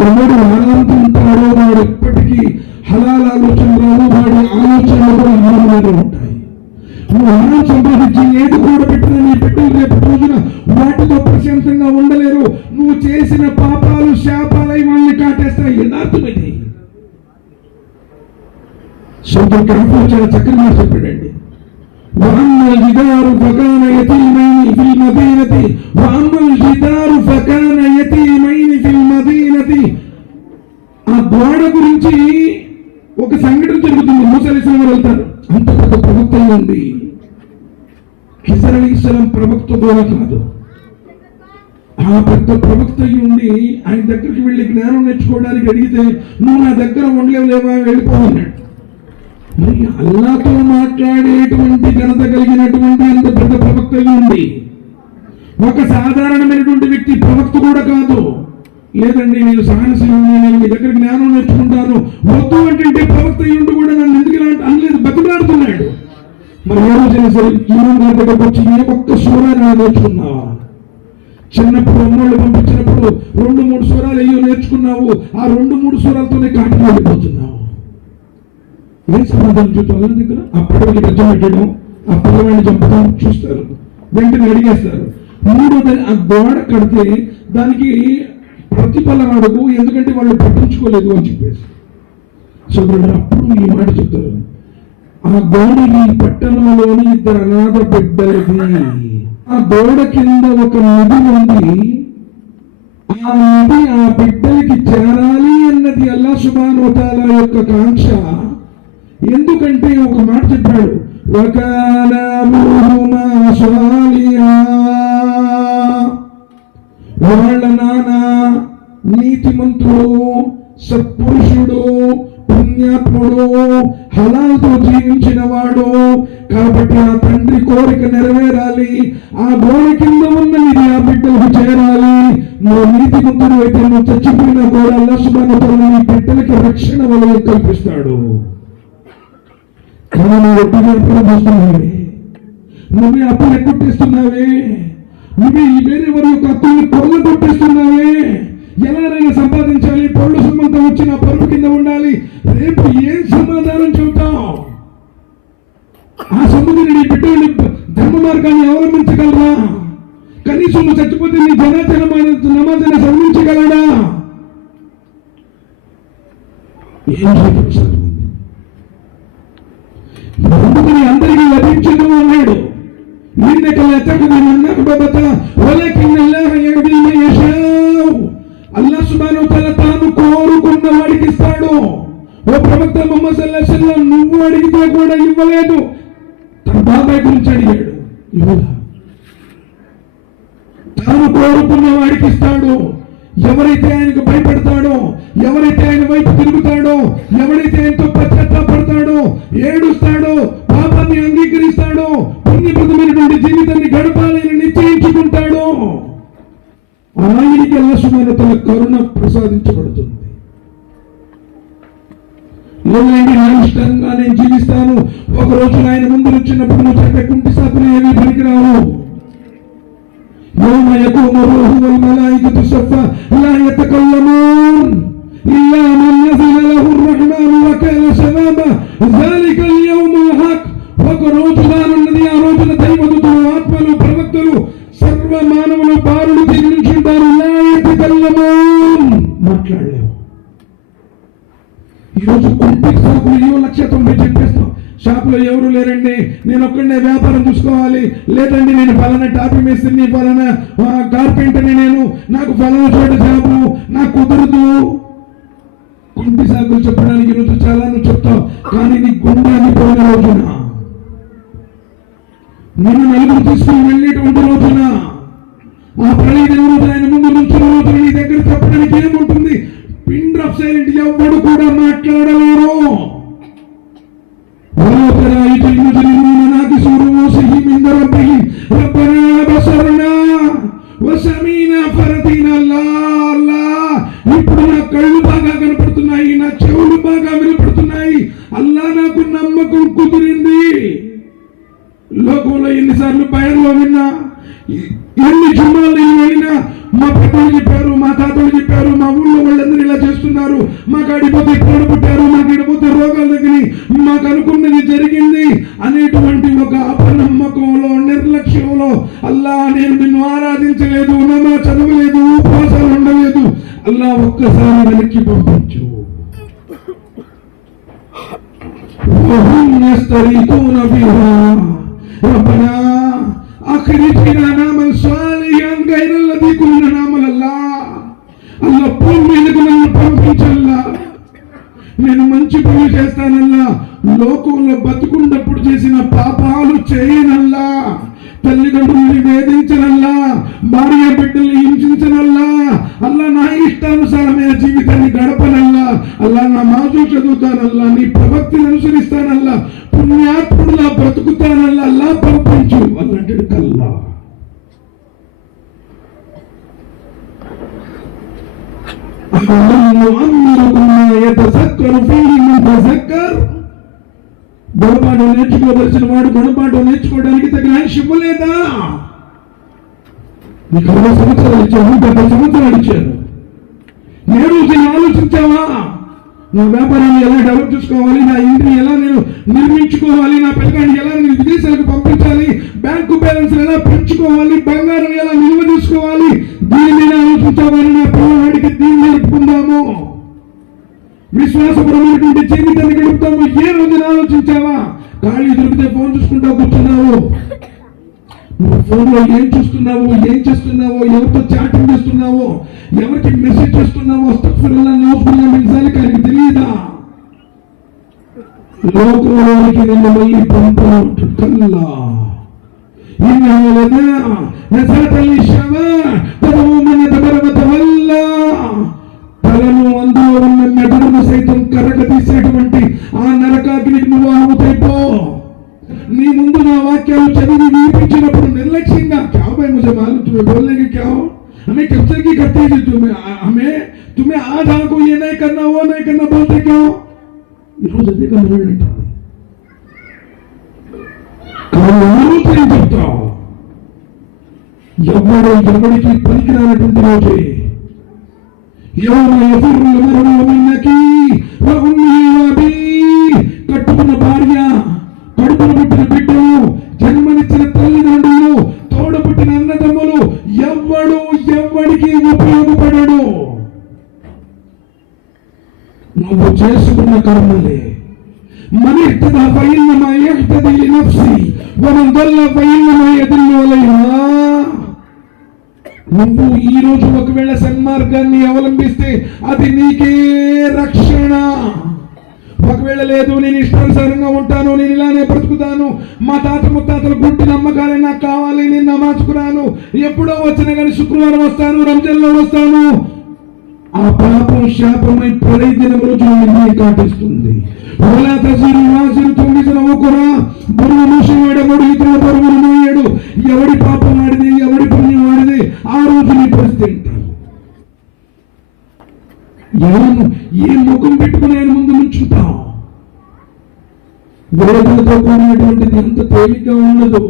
ఎవడు ఆనందం ఉంటాడో వాడు ఎప్పటికీ హలాల్ ఆలోచన రావు, వాడి ఆలోచనలు కూడా హలాలుగానే ఉంటాయి. నువ్వు హలాల్ సంపాదించి ఏది కూడా పెట్టిన నీ బిడ్డలు రేపు రోజున వాటితో ప్రశాంతంగా ఉండలేరు. నువ్వు చేసిన పాపాలు శాపాలై వాళ్ళని కాటేస్తాయి. యథార్థమైంది. సోదరు కాపు చాలా చక్కగా చెప్పాడండి. وأما الجدار فكان يتيمين في المدينة وأما الجدار فكان يتيمين في المدينة. ఆ గోడ గురించి ఒక సంఘటన జరుగుతుంది. మూసా అలైహిస్సలాం వెళ్తారు. అంత పెద్ద ప్రవక్త ఉంది. హిజ్ర్ అలైహిస్సలాం ప్రవక్త కూడా కాదు. ఆ పెద్ద ప్రవక్త ఉండి ఆయన దగ్గరికి వెళ్ళి జ్ఞానం నేర్చుకోవడానికి అడిగితే నువ్వు నా దగ్గర ఉండలేవా, వెళ్ళిపోవన్నాడు. మరి అల్లాతో మాట్లాడేటువంటి ఘనత కలిగినటువంటి అంత పెద్ద ప్రవక్త ఉంది. ఒక సాధారణమైనటువంటి వ్యక్తి ప్రవక్త కూడా కాదు. లేదండి నేను సహనశీలుని, నేను మీ దగ్గర జ్ఞానం నేర్చుకుంటాను, వద్దు అంటే ప్రవక్త ఉండి కూడా నన్ను ఎందుకు ఇలా అనలేదు, బతిలాడుతున్నాడు. మరి ఏ రోజైనా సరే ఇమాం గారి దగ్గరకు వచ్చి ఏ ఒక్క సూరాన్ని నేర్చుకున్నావా? చిన్నప్పుడు అమ్మోళ్ళు పంపించినప్పుడు 2-3 సూరాలు అయ్యో నేర్చుకున్నావు, ఆ 2-3 సూరాలతోనే కాటికి వెళ్ళిపోతున్నావు. ఏం సమాధానం చూస్తాం వాళ్ళ దగ్గర? ఆ పడవకి గజ్జం పెట్టడం, ఆ పిల్లవాడిని చంపడం చూస్తారు, వెంటనే అడిగేస్తారు. 3వ ఆ గోడ కడితే దానికి ప్రతిఫలం అడుగు, ఎందుకంటే వాళ్ళు పట్టించుకోలేదు అని చెప్పేసి. సో అప్పుడు ఈ మాట చెప్తారు, ఆ గోడ ఈ పట్టణంలోని 2 అనాథ బిడ్డలది. ఆ గోడ కింద ఒక నది ఉంది. ఆ నది ఆ బిడ్డలకి చేరాలి అన్నది అల్లాహ్ సుబ్హానహు వ తఆలా యొక్క కాంక్ష. ఎందుకంటే ఒక మాట చెప్పాడు, వకాన అబూహుమా సాలిహా. వాళ్ళ నాన్న నీతిమంతుడు, సత్పురుషుడు, పుణ్యాత్ముడు, హలాల్తో జీవించిన వాడు. కాబట్టి ఆ తండ్రి కోరిక నెరవేరాలి, ఆ గోడ కింద ఉన్న ఇది ఆ బిడ్డలకు చేరాలి. నువ్వు నీతిమంతుడు అయితే నువ్వు చచ్చిపోయినా కూడా అల్లాహ్ సుబ్హానహు వ తఆలా నీ బిడ్డలకి రక్షణ వలయం కల్పిస్తాడు. కానీ నువ్వు ఒట్టిగా చూస్తున్నావే, నువ్వే అప్పులు కొట్టేస్తున్నావే, నువ్వే ఈ వేరే వారి యొక్క అప్పుల్ని పొరలు కొట్టేస్తున్నావే. ఎలాగైనా సంపాదించాలి, పొరలు సంబంధం వచ్చి నా పరుపు కింద ఉండాలి. రేపు ఏం సమాధానం చెబుతావు? ఆ సముద్రం నీ బిడ్డల్ని ధర్మ మార్గాన్ని అవలంబించగలరా? కనీసం నువ్వు చచ్చిపోతే నీ నమాజాన్ని సవరించగలడా? ఏం చూపించాలి? అందుకని అందరికీ లభించదు అన్నాడు. అల్లాహ్ సుబ్హానహు వ తఆలా తాను కోరుకున్న వాడికి ఇస్తాడు. ఓ ప్రవక్త ముహమ్మద్ సల్లల్లాహు అలైహి వసల్లం నువ్వు అడిగితే కూడా ఇవ్వలేదు. తన బాబాయ్ గురించి అడిగాడు, ఇవ్వలా. తాను కోరుకున్న వాడికి ఇస్తాడు. ఎవరైతే ఆయనకు భయపడతాడో, ఎవరైతే ఆయన వైపు తిరుగుతాడో, ఎవరైతే ఆయనతో పశ్చాత్తాపడతాడో, ఏడుస్తాడో, పాపాన్ని అంగీకరిస్తాడో, పుణ్యప్రదమైనటువంటి జీవితాన్ని గడపాలని నిశ్చయించుకుంటాడో, ఆయనకి అల్లాహ్ సుబ్హానహు వ తఆలా కరుణ ప్రసాదించబడుతుంది. లేదండి నా ఇష్టంగా నేను జీవిస్తాను, ఒక రోజు ఆయన ముందు వచ్చినప్పుడు నువ్వు చెప్పే కుంటి సాకులు ఏమీ పనికిరావు. يوم يقوم الروح والملائكة صفا لا يتكلمون إلا من يزن له الرحمن وكان شبابا ذلك اليوم الحق. ఒక రోజు రానున్నది, ఆ రోజున దైవదూతలు, ఆత్మలు, ప్రవక్తలు, సర్వ మానవులు బారులు జీవించుంటారు. లా యతకల్లమూన్, మాట్లాడలేవు. ఈరోజు కుంటి సాకులు 1,90,000 చెప్పేస్తాం. షాప్లో ఎవరు లేరండి, నేను ఒక్కడే వ్యాపారం చూసుకోవాలి, లేదండి నేను ఫలానా టాపీ మేస్త్రిని, ఫలానా కార్పెంటర్ని, నాకు ఫలానా చోట జాబు, నాకు కుదరదు. కుంటి సాకులు చెప్పడానికి ఈరోజు చాలా నువ్వు చెప్తావు, కానీ నీ గుండె అనిపోయిన రోజున, నిన్ను నలుగురు తీసుకుని వెళ్ళేటువంటి రోజున, ఆ ప్రళయ రోజు ఆయన ముందు నుంచి రోజున నీ దగ్గర చెప్పడానికి ఏముంటుంది? పిన్ డ్రాప్ సైలెంట్, ఎవడు కూడా మాట్లాడలేరు. ఇప్పుడు నా కళ్ళు బాగా కనపడుతున్నాయి, నా చెవులు బాగా వినపడుతున్నాయి. అల్లా నాకు నమ్మకం కుదిరింది. లోకంలో ఎన్నిసార్లు బయలులో విన్నా, ఎన్ని జుమ్మాలు నేను వెళ్ళినా, మా పెద్దలు చెప్పారు, మా తాతలు చెప్పారు, మా ఊళ్ళో వాళ్ళందరూ ఇలా చేస్తున్నారు, మాకు ఆడిపోతే కోడి పుట్టారు, మాకు ఇడిపోతే రోగాలు తగ్గినాయి, మాకు అనుకున్నది జరిగింది అనేటువంటి ఒక అపనమ్మకంలో, నిర్లక్ష్యంలో, అల్లా నేను నిన్ను ఆరాధించలేదు, నమా చదవలేదు, ఉపవాసాలు ఉండలేదు, అల్లా ఒక్కసారి వెనక్కి పంపించు. ربنا أخرجنا نعمل صالحا غير الذي كنا نعمل అల్లా భూమి మీదకు నన్ను పంపించల్లా, నేను మంచి పనులు చేస్తానల్లా, లోకంలో బతుకున్నప్పుడు చేసిన పాపాలు చేయనల్లా, తల్లిదండ్రుల్ని వేధించనల్లా, భార్య బిడ్డల్ని హింసించనల్లా, అల్లా నా ఇష్టానుసారమైన జీవితాన్ని గడపనల్లా, అల్లా నా మాజులు చదువుతానల్లా, నీ ప్రవక్తిని అనుసరిస్తానల్లా, పుణ్యాత్ముడులా బ్రతుకుతానల్లా, అల్లా పంపించు అల్లంటాడు కల్లా. గుణపాఠం నేర్చుకోవలసిన వాడు గుణపాఠం నేర్చుకోవడానికి తగిన ఆయుష్ ఇవ్వలేదా? నీకు 60 సంవత్సరాలు ఇచ్చారు, 70 సంవత్సరాలు ఇచ్చారు. ఏ రోజు ఆలోచించావా? నా వ్యాపారాన్ని ఎలా డెవలప్ చేసుకోవాలి, నా ఇంటిని ఎలా నేను నిర్మించుకోవాలి, నా పిల్లగాడిని ఎలా నేను విదేశాలకు పంపించాలి, బ్యాంకు బ్యాలెన్స్ ఎలా పెంచుకోవాలి, బంగారం ఎలా నిల్వ చేసుకోవాలి, దీని మీద ఆలోచించావని నా పిల్లవాడికి దీన్ని నేర్పుకుందాము, విశ్వాసపరమైనటువంటి జీవితాన్ని గడుపుతాము. ఏ రోజున ఆలోచించావా? ఖాళీ దొరికితే ఫోన్ చూసుకుంటా కూర్చున్నావు. నువ్వు ఫోన్లో ఏం చూస్తున్నావు, ఏం చేస్తున్నావో, ఎవరితో చాటింగ్ చేస్తున్నావో, ఎవరికి మెసేజ్ చేస్తున్నావో, ఆయనకి తెలియదా? లోకంలోనికి నిన్ను మళ్ళీ పంపుకుంటు కల్లా తలను అందులో ఉన్న మెదడును సైతం కర్రక తీసేటువంటి ఆ నరకాగ్నికి నువ్వు ఆహుతైపో. నీ ముందు నా వాక్యాలు చదివి వినిపించినప్పుడు నిర్లక్ష్యంగా क्या भाई मुझे मालूम तुम्हें बोलने की क्या हो, हमें कब से की करते थे, तुम्हें आज को ये नहीं करना वो नहीं करना बोलते क्यों? ఈరోజు అదే కనబడండి. చెప్తా ఎవరు ఎవరికి పనికిరానటువంటి రోజే. కట్టుకున్న భార్య, కడుపున పుట్టిన బిడ్డలు, జన్మనిచ్చిన తల్లిదండ్రులు, తోడబుట్టిన అన్నదమ్ములు, ఎవ్వడికి ఉపయోగపడడు. నువ్వు చేసుకున్న కర్మలే. من اهتدى فإنما يهتدي لنفسه ومن ضل فإنما يضل عليها. నువ్వు ఈ రోజు ఒకవేళ సన్మార్గాన్ని అవలంబిస్తే అది నీకే రక్షణ. ఒకవేళ లేదు, నేను ఇష్టానుసారంగా ఉంటాను, నేను ఇలానే బ్రతుకుతాను, మా తాత ముత్తాతలు గుట్టి నమ్మకాలే నాకు కావాలి, నేను నమాజుకురాను, ఎప్పుడో వచ్చినా కానీ శుక్రవారం వస్తాను, రంజాన్లో వస్తాను, ఆ పాపం శాపమై ప్రళయ దినం రోజు నిర్ణయం కాటిస్తుంది. బరువు మూసేవాడు ఇతరుల బరువులు మోయాడు. ఎవడి పాపం వాడిది, ఎవడి పుణ్యం వాడిది, ఆ రోజు నీ పరిస్థితి ఏ ముఖం పెట్టుకుని ఆయన ముందు నుంచుంటాం. వేదనతో కూడినటువంటిది ఎంత తేలిగ్గా ఉండదు.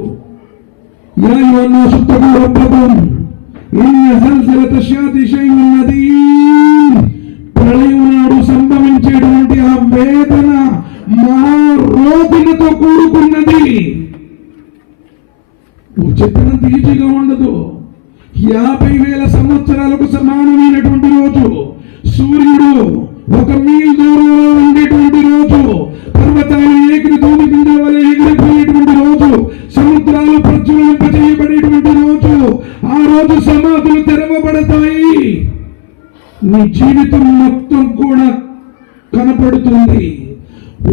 ప్రళయం నాడు సంభవించేటువంటి ఆ వేదన మహారోదనతో కూడుకున్నది. నువ్వు చెప్పినంత ఈజీగా ఉండదు. 50,000 సంవత్సరాలకు సమానమైనటువంటి రోజు, సూర్యుడు 1 మీల్ దూరంలో ఉండేటువంటి రోజు, పర్వతాలు ఏకరి ధూళి గింజల వలె ఎగిరిపోయేటువంటి రోజు, సముద్రాలు ప్రజ్వలింపజేయబడేటువంటి రోజు, ఆ రోజు సమాధులు తెరవబడతాయి. నీ జీవితం మొత్తం కూడా కనపడుతుంది.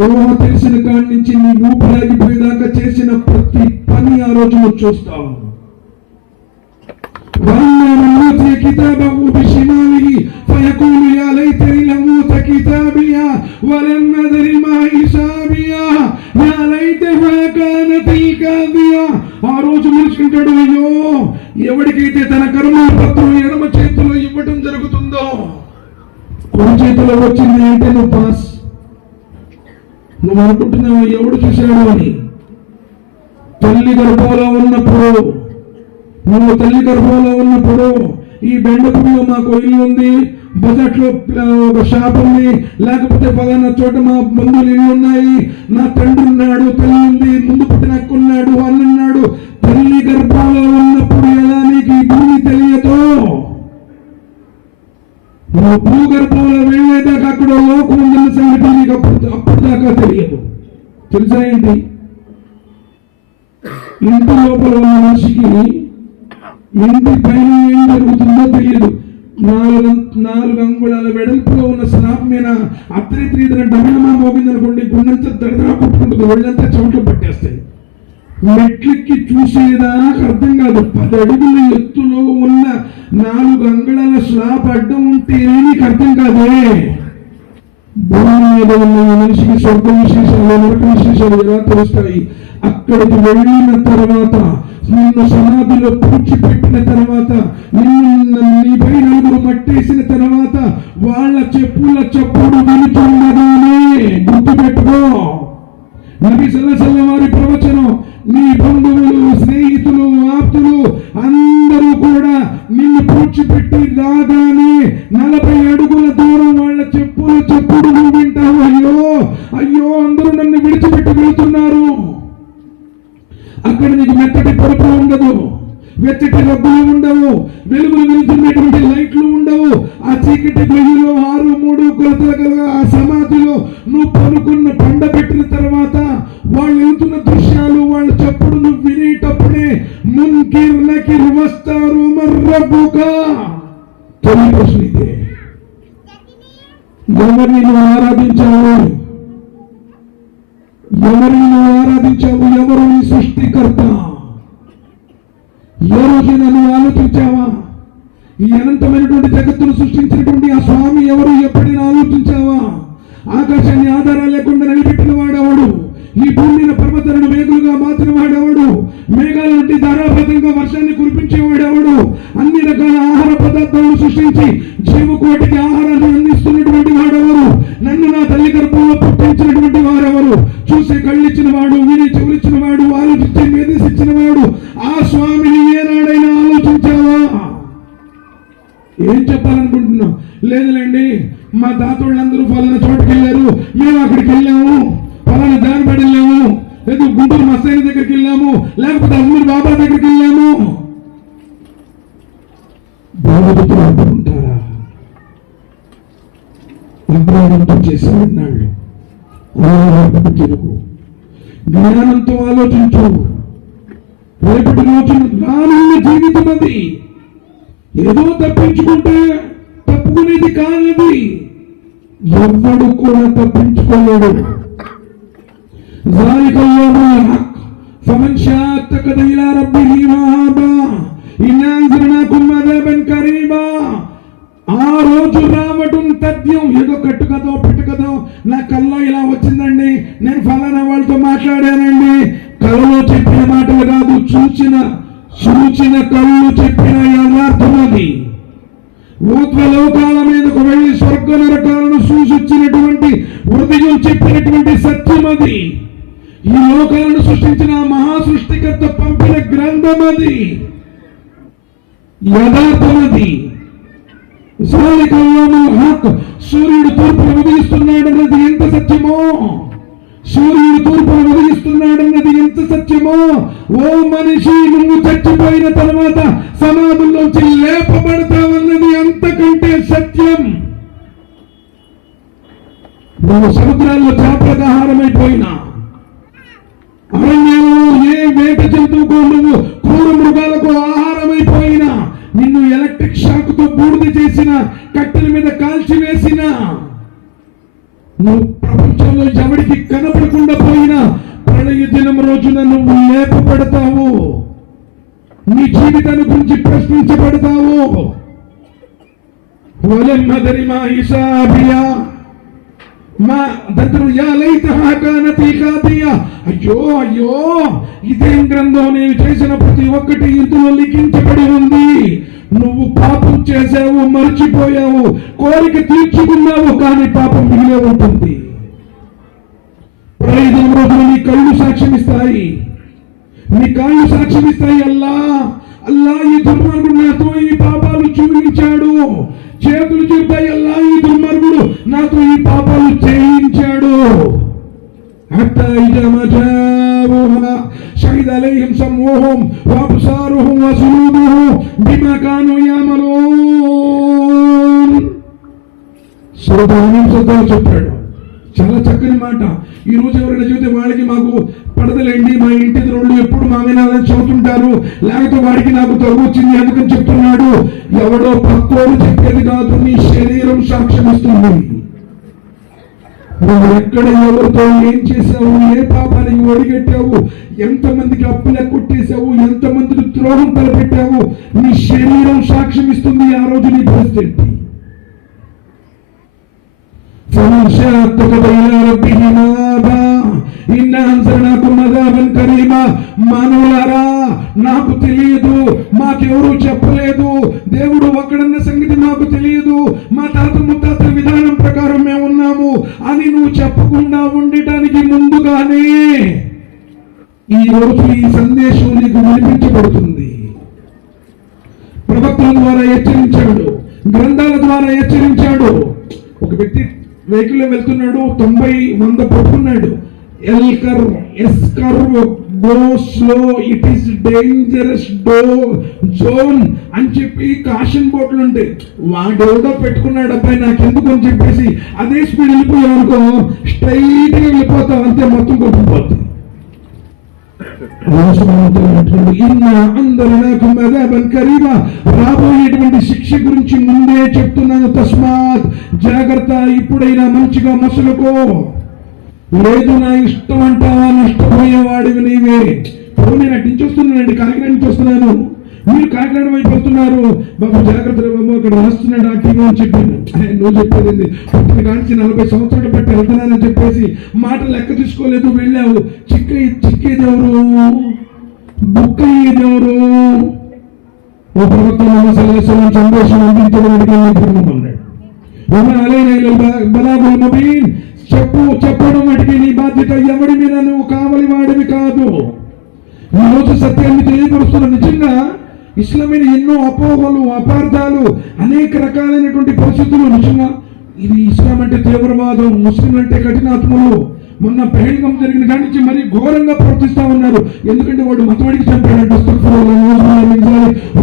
ఊహ తెలిసిన కాడి నుంచి నీ ఊపిరాగిపోయేదాకా చేసిన ప్రతి పని ఆ రోజు నువ్వు చూస్తావు. كتابه بشماله فيقول يا ليتني لم أوت كتابيا ولم أدر ما حسابيا يا ليتها كانت القاضية. ఆ రోజు నిలుచుకుంటాడు, అయ్యో ఎవరికైతే తన కర్మల పత్రం ఎడమ చేతిలో ఇవ్వటం జరుగుతుందో, కుడి చేతిలో వచ్చింది అంటే నువ్వు పాస్. నువ్వు అనుకుంటున్నావు ఎవడు చూశాడు అని. తల్లి గర్భంలో ఉన్నప్పుడు ఈ బెండపూడిలో మాకు ఇల్లు ఉంది, బజార్లో ఒక షాప్ ఉంది, లేకపోతే పలానా చోట మా బంధువులు ఇల్లు ఉన్నాయి, నా తండ్రి ఉన్నాడు, తల్లి ఉంది, ముందు పుట్టిన అక్క ఉన్నాడు, అన్నున్నాడు. తల్లి గర్భంలో ఉన్నప్పుడు ఎలా నీకు ఈ భూమి తెలియదో, నువ్వు భూగర్భంలో వెళ్ళేదాకా అక్కడ లోకం ఉందన్న సంగతి నీకు అప్పుడు దాకా తెలియదు. తెలుసా ఏంటి? ఇంటి లోపల ఉన్న మనిషికి ఇంటి పైన ఏం జరుగుతుందో తెలియదు. 4 అంగుళాల వెడల్పులో ఉన్న స్లాబ్ మీద అత్రిత్రీతన డమణమా మోగిందనుకోండి, గుండెంతా దడదడా కొట్టుకుంటుంది, ఒళ్ళంతా చెమటలు పట్టేస్తాయి. మెట్లెక్కి చూసేదాకా అర్థం కాదు. 10 అడుగుల ఎత్తులో ఉన్న 4 అంగుళాల స్లాబ్ అడ్డం ఉంటే నీకు అర్థం కాదే. భూమి మీద ఉన్న మనిషికి స్వర్గ విశేషాలు, నరక విశేషాలు ఎలా తెలుస్తాయి? అక్కడికి వెళ్ళిన తర్వాత, నిన్ను సమాధిలో పూడ్చిపెట్టిన తర్వాత, నీపై 4 మట్టేసిన తర్వాత, వాళ్ళ చెప్పుల చప్పుడు వినుచుండగానే గుర్తుపెట్టుకో, నబీ సల్లల్లాహు వారి ప్రవచనం, నీ బంధువులు, స్నేహితులు, ఆప్తులు అందరూ కూడా నిన్ను పూడ్చిపెట్టి రాగానే 40 అడుగుల దూరం వాళ్ళ చెప్పుల చప్పుడు నువ్వు వింటావు. అయ్యో అయ్యో అందరూ నన్ను విడిచిపెట్టి వెళ్తున్నారు. అక్కడ నీకు మెత్తటి పొరపు ఉండదు, వెచ్చటి రబ్బులు ఉండవు, వెలుగులు వెలుతున్నటువంటి లైట్లు ఉండవు. ఆ చీకటి గదిలో 6-3 కొలతల గల ఆ సమాధిలో నువ్వు పనుకున్న పండ పెట్టిన తర్వాత వాళ్ళు వెళ్తున్న దృశ్యాలు, వాళ్ళ చప్పుడు నువ్వు వినేటప్పుడే మున్కిర్ నకిర్ వస్తారు. మర్రబుకా తొలి ప్రశ్న ఇదే. ఎవరిని నువ్వు ఆరాధించావు? ఎవరు నీ సృష్టికర్త? ఏ రోజైనా నువ్వు ఆలోచించావా? ఈ అనంతమైనటువంటి జగత్తును సృష్టించినటువంటి ఆ స్వామి ఎవరు? ఎప్పుడైనా ఆలోచించావా? ఆకాశాన్ని ఆధారాలు లేకుండా నిలబెట్టిన వాడెవడు? ఈ భూమిని పర్వతాలను మేఘలుగా మార్చిన వాడెవడు? మేఘాల నుండి ధారాపాతంగా వర్షాన్ని కురిపించేవాడెవడు? అన్ని రకాల ఆహార పదార్థాలను సృష్టించి జీవకోటికి ఆహారాన్ని అందిస్తున్నటువంటి వాడెవరు? నన్ను నా తల్లి గర్భంలో పుట్టించినటువంటి వారెవరు? చూసే కళ్ళిచ్చిన వాడు, విని చెవులిచ్చిన వాడు, ఆలోచించే మేధసిచ్చిన వాడు ఆ స్వామిని ఏనాడైనా ఆలోచించావా? ఏం చెప్పాలనుకుంటున్నాం? లేదులేండి, మా తాతోళ్ళందరూ పలానా చోటుకి వెళ్ళారు, మేము అక్కడికి వెళ్ళాము, పలానా దానిపడి వెళ్ళాము, లేదు గుంటూరు మస్తైన దగ్గరికి వెళ్ళాము, లేకపోతే అమ్మూరు బాబా దగ్గరికి వెళ్ళాము. భగవతులు అంటుకుంటారా? అజ్ఞానంతో చేసే ఉన్నాళ్ళు. తిరుగు, జ్ఞానంతో ఆలోచించు. రేపటి రోజు రానున్న జీవితం అది. ఏదో తప్పించుకుంటే తప్పుకునేది కానది. ఎవ్వడు కూడా తప్పించుకోలేడు. ఆ రోజు రావడం తథ్యం. ఏదో కట్టుకదో పెట్టుకదో నా కల్లో ఇలా వచ్చిందండి, నేను ఫలానా వాళ్ళతో మాట్లాడానండి. కలలో చెప్పిన మాటలు కాదు, చూచిన కళ్ళు చెప్పిన యథార్థం అది. ఊర్ధ్వలోకాల మీదకు వెళ్లి స్వర్గ నరకాలను సూచించినటువంటి హృదయం చెప్పినటువంటి సత్యం అది. ఈ లోకాలను సృష్టించిన మహా సృష్టికర్త పంపిన గ్రంథం అది, యథార్థం అది. సూర్యుడు తూర్పున ఉదయిస్తున్నాడన్నది ఎంత సత్యమో, ఎంత సత్యమో. ఓ మనిషి, నువ్వు చచ్చిపోయిన తర్వాత సమాధుల్లోంచి లేపబడతావన్నది అంతకంటే సత్యం. నువ్వు సముద్రాల్లో చేపలకు ఆహారమైపోయినా, అరణ్యంలో ఏ వేట జంతువుకు నువ్వు క్రూర మృగాలకు ఆహారమైపోయినా, నిన్ను ఎలక్ట్రిక్ షాక్ తో బూడిద చేసిన, కట్టెల మీద కాల్చివేసిన, నువ్వు ప్రపంచంలో ఎవరికి కనపడకుండా పోయినా ప్రళయ దినం రోజున నువ్వు లేపబడతావు. నీ జీవితాన్ని గురించి ప్రశ్నించబడతావు. అయ్యో అయ్యో, ఇదేం గ్రంథం, నేను చేసిన ప్రతి ఒక్కటి ఇందులో లిఖించబడి ఉంది. నువ్వు పాపం చేసావు, మర్చిపోయావు, కోరిక తీర్చుకున్నావు, కానీ పాపం మిగిలే ఉంటుంది. ప్రళయ రోజులు నీ కళ్ళు సాక్ష్యమిస్తాయి, నీ కాళ్ళు సాక్ష్యమిస్తాయి. అల్లా అల్లా, ఈ దుర్మార్గుడు నాతో ఈ పాపాలు చూపించాడు. చేతులు చెబుతాయి, అల్లా ఈ దుర్మార్గుడు నాతో ఈ పాపాలు చేయించాడు. షహీద అలైహిం సమూహుం వఅబ్సారుహుం వసులూదుహుం బిమా కానూ యఅమలూన్. చెప్పాడు. చాలా చక్కని మాట. ఈ రోజు ఎవరైనా చెబితే వాళ్ళకి మాకు పడదలేండి, మా ఇంటి రోడ్లు ఎప్పుడు మా వినాలని చెబుతుంటారు, లేకపోతే వాడికి నాకు తగ్గు వచ్చింది అందుకని చెప్తున్నాడు. ఎవడో పక్కోడు చెప్పేది కాదు, నీ శరీరం సాక్ష్యమిస్తుంది. నువ్వు ఎక్కడ ఎవరితో ఏం చేసావు, ఏ పాపానికి ఒడిగట్టావు, ఎంతమందికి అప్పులే కొట్టేశావు, ఎంతమందికి ద్రోహం తలపెట్టావు, నీ శరీరం సాక్ష్యమిస్తుంది. ఆ రోజు నీ పరిస్థితి. మానవులారా, నాకు తెలియదు, మాకెవరూ చెప్పలేదు, దేవుడు ఒక్కడన్న సంగతి మాకు తెలియదు, మా తాత ముత్తాతల విధానం ప్రకారం మేము ఉన్నాము అని నువ్వు చెప్పకుండా ఉండటానికి ముందుగానే ఈ రోజు ఈ సందేశం నీకు వినిపించబడుతుంది. ప్రవక్తల ద్వారా హెచ్చరించాడు, గ్రంథాల ద్వారా హెచ్చరించాడు. ఒక వ్యక్తి వెహికల్లో వెళ్తున్నాడు, 90-100 పట్టుకున్నాడు. Go slow, it is dangerous zone అని చెప్పి కాషన్ బోర్డులు ఉంటాయి. వాడెవడో పెట్టుకున్నాడు, అబ్బాయి నాకెందుకు అని చెప్పేసి అదే స్పీడ్ వెళ్ళిపోయావు అనుకో, స్ట్రైట్ గా వెళ్ళిపోతావు, అంతే, మొత్తం కొట్టుకుపోతుంది. రాబోయేటువంటి శిక్ష గురించి ముందే చెప్తున్నాను. తస్మాత్ జాగ్రత్త, ఇప్పుడైనా మంచిగా మసులుకో. లేదు నా ఇష్టం అంటావా, నష్టపోయేవాడివి నీవే. ఇప్పుడు నేను నటించొస్తున్నానండి, కాకినాడ నుంచి వస్తున్నాను, మీరు కాకినాడ వైపు వస్తున్నారు. బాబు జాగ్రత్త బాబు, అక్కడ రాస్తున్నాడు ఆర్టీఓ అని చెప్పాను. నువ్వు చెప్పేది పుట్టిన కాంచి 40 సంవత్సరాలు బట్టి వెళ్తున్నానని చెప్పేసి మాట లెక్క తీసుకోలేదు, వెళ్ళావు. చిక్కేదెవరు, బుక్ అయ్యేదెవరు? ఓ ప్రవక్త సందేశం అందించడానికి చెప్పడం వాటికి నీ బాధ్యత. ఎవడి మీద నువ్వు కావలి వాడివి కాదు. ఈ రోజు సత్యాన్ని తెలియపరుస్తున్న. నిజంగా ఇస్లాం మీద ఎన్నో అపోహలు, అపార్థాలు, అనేక రకాలైనటువంటి పరిస్థితులు. నిజంగా ఇది ఇస్లాం అంటే తీవ్రవాదం, ముస్లింలు అంటే కఠినాత్ములు. మొన్న పెహల్గాం జరిగిన కాడి నుంచి మరీ ఘోరంగా ప్రవర్తిస్తా ఉన్నారు. ఎందుకంటే వాడు మతవాడికి చంపాడంట.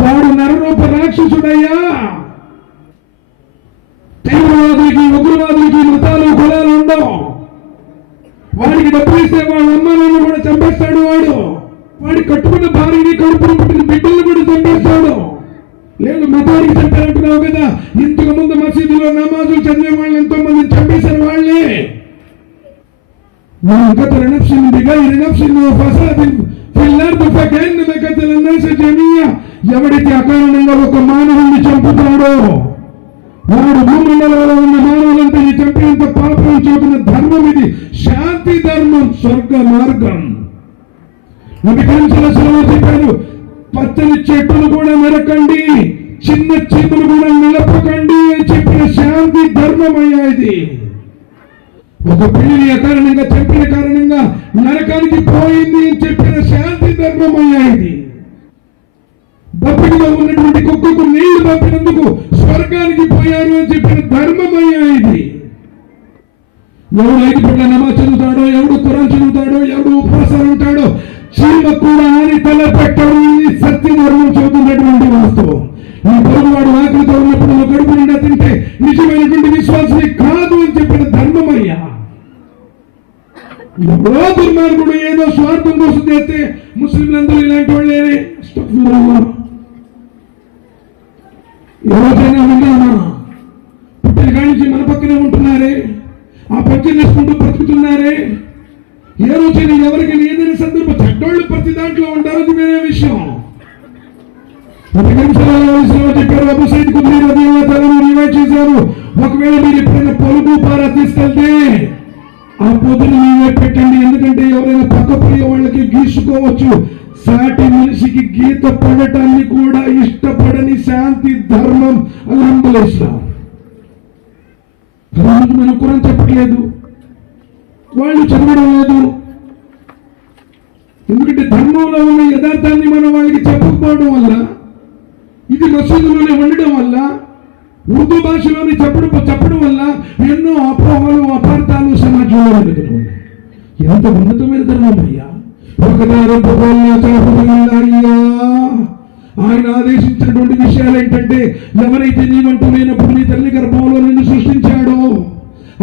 వాడు నరరూప రాక్షసుడయ్యా. తీవ్రవాదులకి, ఉగ్రవాదులకి మతాలు, కులాలు ఉండవు. వాడికి డబ్బులు ఇస్తే వాడు అమ్మాయిలను కూడా చంపేస్తాడు. వాడి కట్టుకున్న భార్యని, కడుపును పుట్టిన బిడ్డలను కూడా చంపేస్తాడు. లేదు మతానికి చంపారంటున్నావు కదా, ఇంతకు ముందు మసీదులో నమాజులు చదివే వాళ్ళని ఎంతో మందిని చంపేశారు వాళ్ళే. ఎవడైతే అకారణంగా ఒక మానవుని చంపుతాడో వాడు భూమండలంలో ఉన్న మానవులంతా ఈ చంపినంత పాపం చూపిన ధర్మం ఇది. శాంతి ధర్మం, స్వర్గ మార్గం. నబి కరీం సల్లల్లాహు అలైహి వసల్లం చెప్పారు, పచ్చని చెట్టును కూడా నరకండి, చిన్న చీమలు కూడా నిలపకండి అని చెప్పిన శాంతి ధర్మమయ్యా ఇది. ఒక పిల్లిని అకారణంగా చంపిన కారణంగా నరకానికి పోయింది అని చెప్పిన శాంతి ధర్మమయ్యా ఇది. దప్పికలో ఉన్నటువంటి కుక్కకు నీళ్లు పంపినందుకు స్వర్గానికి పోయారు అని చెప్పిన ధర్మమయ్యా ఇది. ఎవడు 5 పూట్ల నమాజ్ చదువుతాడో, ఎవడు ఖురాన్ చదువుతాడో, ఎవడు ఉపవాసాలు ఉంటాడో, చీమ కూడా అని తల పెట్టాడు. ఇది సత్య ధర్మం చదువుతున్నటువంటి వాస్తవం. ఈ పొరుగువాడు ఆకలితో ఉన్నప్పుడు నువ్వు కడుపు నిండా తింటే నిజమైనటువంటి విశ్వాసమే కాదు అని చెప్పిన ధర్మమయ్యా. ఎవరో దుర్మార్గుడు ఏదో స్వార్థం కోసం చేస్తే ముస్లింలందరూ ఇలాంటి వాళ్ళే. ఎవరైనా విన్నామా? పుట్టిన కాడి నుంచి మన పక్కనే ఉంటున్నారే, ఆ పంచం వేసుకుంటూ బ్రతుకుతున్నారే. ఏ రోజైనా ఎవరికి ఏదైనా సందర్భం చెడ్డోళ్ళు ప్రతి దాంట్లో ఉంటారు, అది వేరే విషయం. చెప్పారు అబూ సయీద్ ఖుద్రీ రలియల్లాహు తఆలా రివాయత్ చేశారు, ఒకవేళ మీరు ఎప్పుడైనా పొలుగు పార తీసుకెళ్తే ఆ పొద్దును మీవే పెట్టండి. ఎందుకంటే ఎవరైనా పక్కపోయే వాళ్ళకి గీసుకోవచ్చు. సాటి మనిషికి గీత పడటాన్ని కూడా ఇష్టపడని శాంతి ధర్మం అల్హమ్దులిల్లాహ్. మనం ఖురాన్ చెప్పట్లేదు, వాళ్ళు చదవడం లేదు. ఎందుకంటే ధర్మంలో ఉన్న యథార్థాన్ని మనం వాళ్ళకి చెప్పకపోవడం వల్ల, ఇది మసీదులోనే ఉండడం వల్ల, ఉర్దూ భాషలోని చెప్పడం వల్ల ఎన్నో అపోహలు అపార్థాలు సమాజంలో జరుగుతున్నాయి. ఎంత ఉన్నతమైన ధర్మం అయ్యా! ఆయన ఆదేశించినటువంటి విషయాలు ఏంటంటే, ఎవరైతే నీవంటూ లేనప్పుడు నీ తల్లి గర్భంలో నిన్ను సృష్టించాడో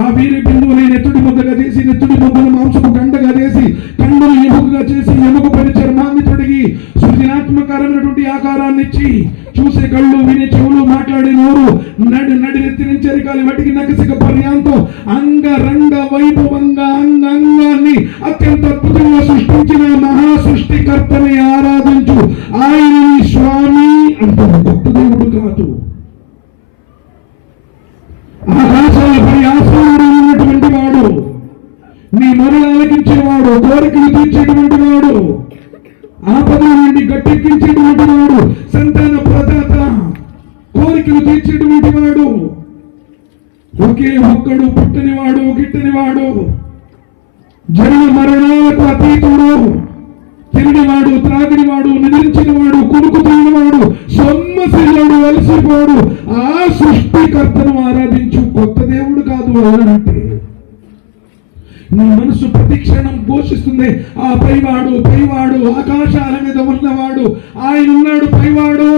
ఆ వీరి బిందువుని నెత్తుడి ముద్దగా చేసి, నెత్తుడి ముద్దను మాంసపు గంటగా చేసి, కండును ఎముకగా చేసి, ఎముక పని చర్మాన్ని తొడిగి, సృజనాత్మకమైనటువంటి ఆకారాన్ని ఇచ్చి, చూసే కళ్ళు, వినే చెవులు, మాట్లాడే నోరు, నడి నెత్తి నుంచి అరికాలి వాటికి నకసిక పర్యాంతం అంగరంగ వైభవంగా అంగాన్ని అత్యంత అద్భుతంగా సృష్టించిన మహా సృష్టికర్తని ఆరాధించు. ఆయన స్వామి అంటారు, గొప్ప దేవుడు కాదు. ఆకాశాలపై ఆసీనుడు ఉన్నటువంటి వాడు, నీ మొరలు ఆలకించేవాడు, కోరికలు తీర్చేటువంటి వాడు, ఆపదల నుండి గట్టెక్కించేటువంటి వాడు, సంతాన ప్రదాత, కోరికలు తీర్చేటువంటి వాడు, ఒకే ఒక్కడు, పుట్టనివాడు, గిట్టనివాడు, జన్మ మరణాలకు అతీతుడు, తిరిగివాడు, త్రాగినవాడు, నిద్రించినవాడు, కొనుకుతున్నవాడు, సొమ్మసిల్లుడు, అలసిపోడు, ఆ సృష్టికర్తను ఆరాధించు. కొత్త దేవుడు కాదు అంటే నీ మనసు ప్రతి క్షణం ఘోషిస్తుంది, ఆ పైవాడు, పైవాడు, ఆకాశాల మీద ఉన్నవాడు, ఆయన ఉన్నాడు, పైవాడు.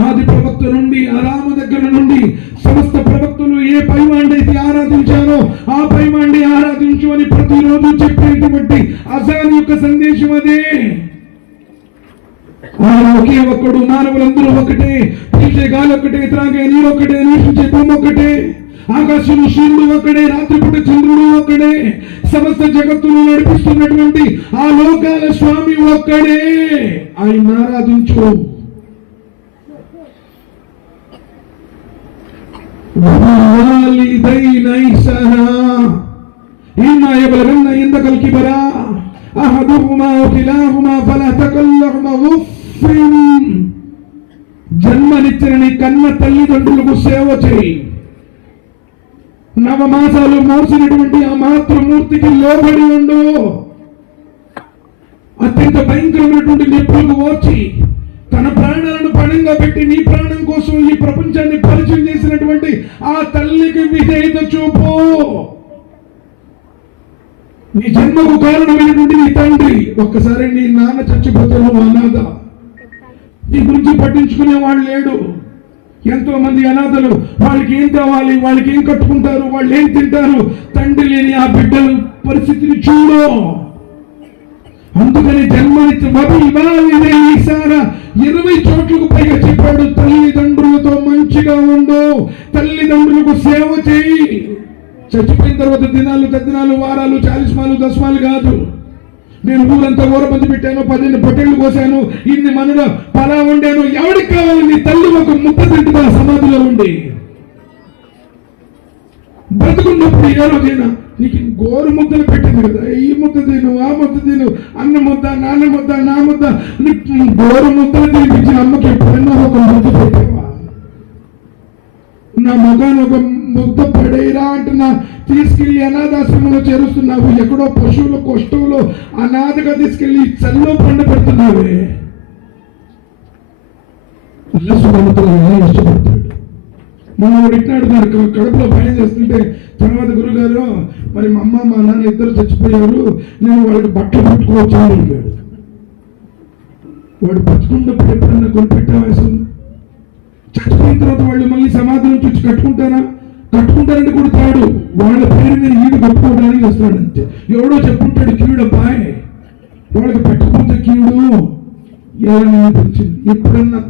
ఆది ప్రవక్త నుండి, అరామ దగ్గర నుండి సమస్త ప్రవక్తలు ఏ పైవాండైతే ఆరాధించారో ఆ పైవాండి ఆరాధించు అని ప్రతిరోజు చెప్పేటువంటి అజాన్ యొక్క సందేశం అదే. ఆయన ఒకే ఒక్కడు, మానవులందరూ ఒకటే, పీల్చే గాలి ఒక్కటే, త్రాగే నీరు ఒక్కటే, నివసించే భూమి ఒక్కటే, ఆకాశము సూర్యుడు ఒక్కడే, రాత్రిపూట చంద్రుడు ఒక్కడే, సమస్త జగత్తును నడిపిస్తున్నటువంటి ఆ లోకాల స్వామి ఒక్కడే. ఆయన ఆరాధించు. والوالدين إحسانا إما يبلغن عندك الكبر أحدهما أو كلاهما فلا تقل لهما أف. జన్మనిచ్చిన నీ కన్న తల్లిదండ్రులకు సేవ చేయి. నవమాసాలు మోసినటువంటి ఆ మాతృమూర్తికి లోబడి ఉండు. అత్యంత భయంకరమైనటువంటి నొప్పులకు ఓర్చి తన ప్రాణాలను పణంగా పెట్టి నీ ప్రాణం కోసం ఈ ప్రపంచాన్ని పరిచయం చేసినటువంటి ఆ తల్లికి విధేయత చూపు. నీ జన్మకు కారణమైనటువంటి నీ తండ్రి, ఒక్కసారి నీ నాన్న చచ్చిపోతే నువ్వు అనాథ, నీ గురించి పట్టించుకునే వాళ్ళు లేడు. ఎంతో మంది అనాథలు, వాళ్ళకి ఏం కావాలి, వాళ్ళకి ఏం కట్టుకుంటారు, వాళ్ళు ఏం తింటారు, తండ్రి లేని ఆ బిడ్డల పరిస్థితిని చూడు. అందుకని జన్మనిచ్చి 20 చోట్లకు పైగా చెప్పాడు, తల్లిదండ్రులతో మంచిగా ఉండు, తల్లిదండ్రులకు సేవ చేయి. చచ్చిపోయిన తర్వాత దినాలు, తద్దినాలు, వారాలు, చాలిస్మాలు, దశమాలు కాదు. నేను ఊరంతా ఊరబంది పెట్టాను, 10 పొట్టేళ్లు కోసాను, ఇన్ని మనలో పలా ఉండాను. ఎవరికి కావాలి? నీ తల్లి ఒక ముద్ద తింటుందా సమాధిలో ఉండి? బ్రతుకున్నప్పుడు ఏ రోజైనా నీకు గోరు ముద్దలు పెట్టింది కదా, ఈ ముద్ద తిను, ఆ ముద్ద తిను, అన్న ముద్ద, నాన్న ముద్ద, నా ముద్ద, నీకు గోరు ముద్దలు తినిపించిన అమ్మకి ఎప్పుడన్నా ఒక ముద్ద పెట్టావా? నా మగాను ఒక ముద్ద పడేరా అంటున్నా, తీసుకెళ్లి అనాథాశ్రమంలో చేరుస్తున్నావు. ఎక్కడో పశువులు కొష్టంలో అనాథగా తీసుకెళ్లి చల్లో పండ పెడుతున్నావే. అల్లా సుబ్హానహు వ తఆలా ఇష్టపడతాడు. మనవాడు ఇట్నాడు, దాని కడుపులో భయం చేస్తుంటే తర్వాత గురుగారు, మరి మా అమ్మ మా నాన్న ఇద్దరు చచ్చిపోయారు, నేను వాళ్ళకి బట్టలు పెట్టుకోవచ్చు అని అడిగాడు. వాడు బతుకున్నప్పుడు ఎప్పుడన్నా కొనిపెట్టే వయసు, చచ్చిపోయిన తర్వాత వాళ్ళు మళ్ళీ సమాధి నుంచి వచ్చి కట్టుకుంటారా? కట్టుకుంటారంటే కూడా తాడు వాళ్ళ పేరు మీద ఈడు కట్టుకోవడానికి వస్తాడు అంతే. ఎవడో చెప్పుంటాడు కీడు అబ్బాయి, వాళ్ళకి పెట్టకపోతే కీడు ఎవరైనా తెలిసింది. ఎప్పుడన్నా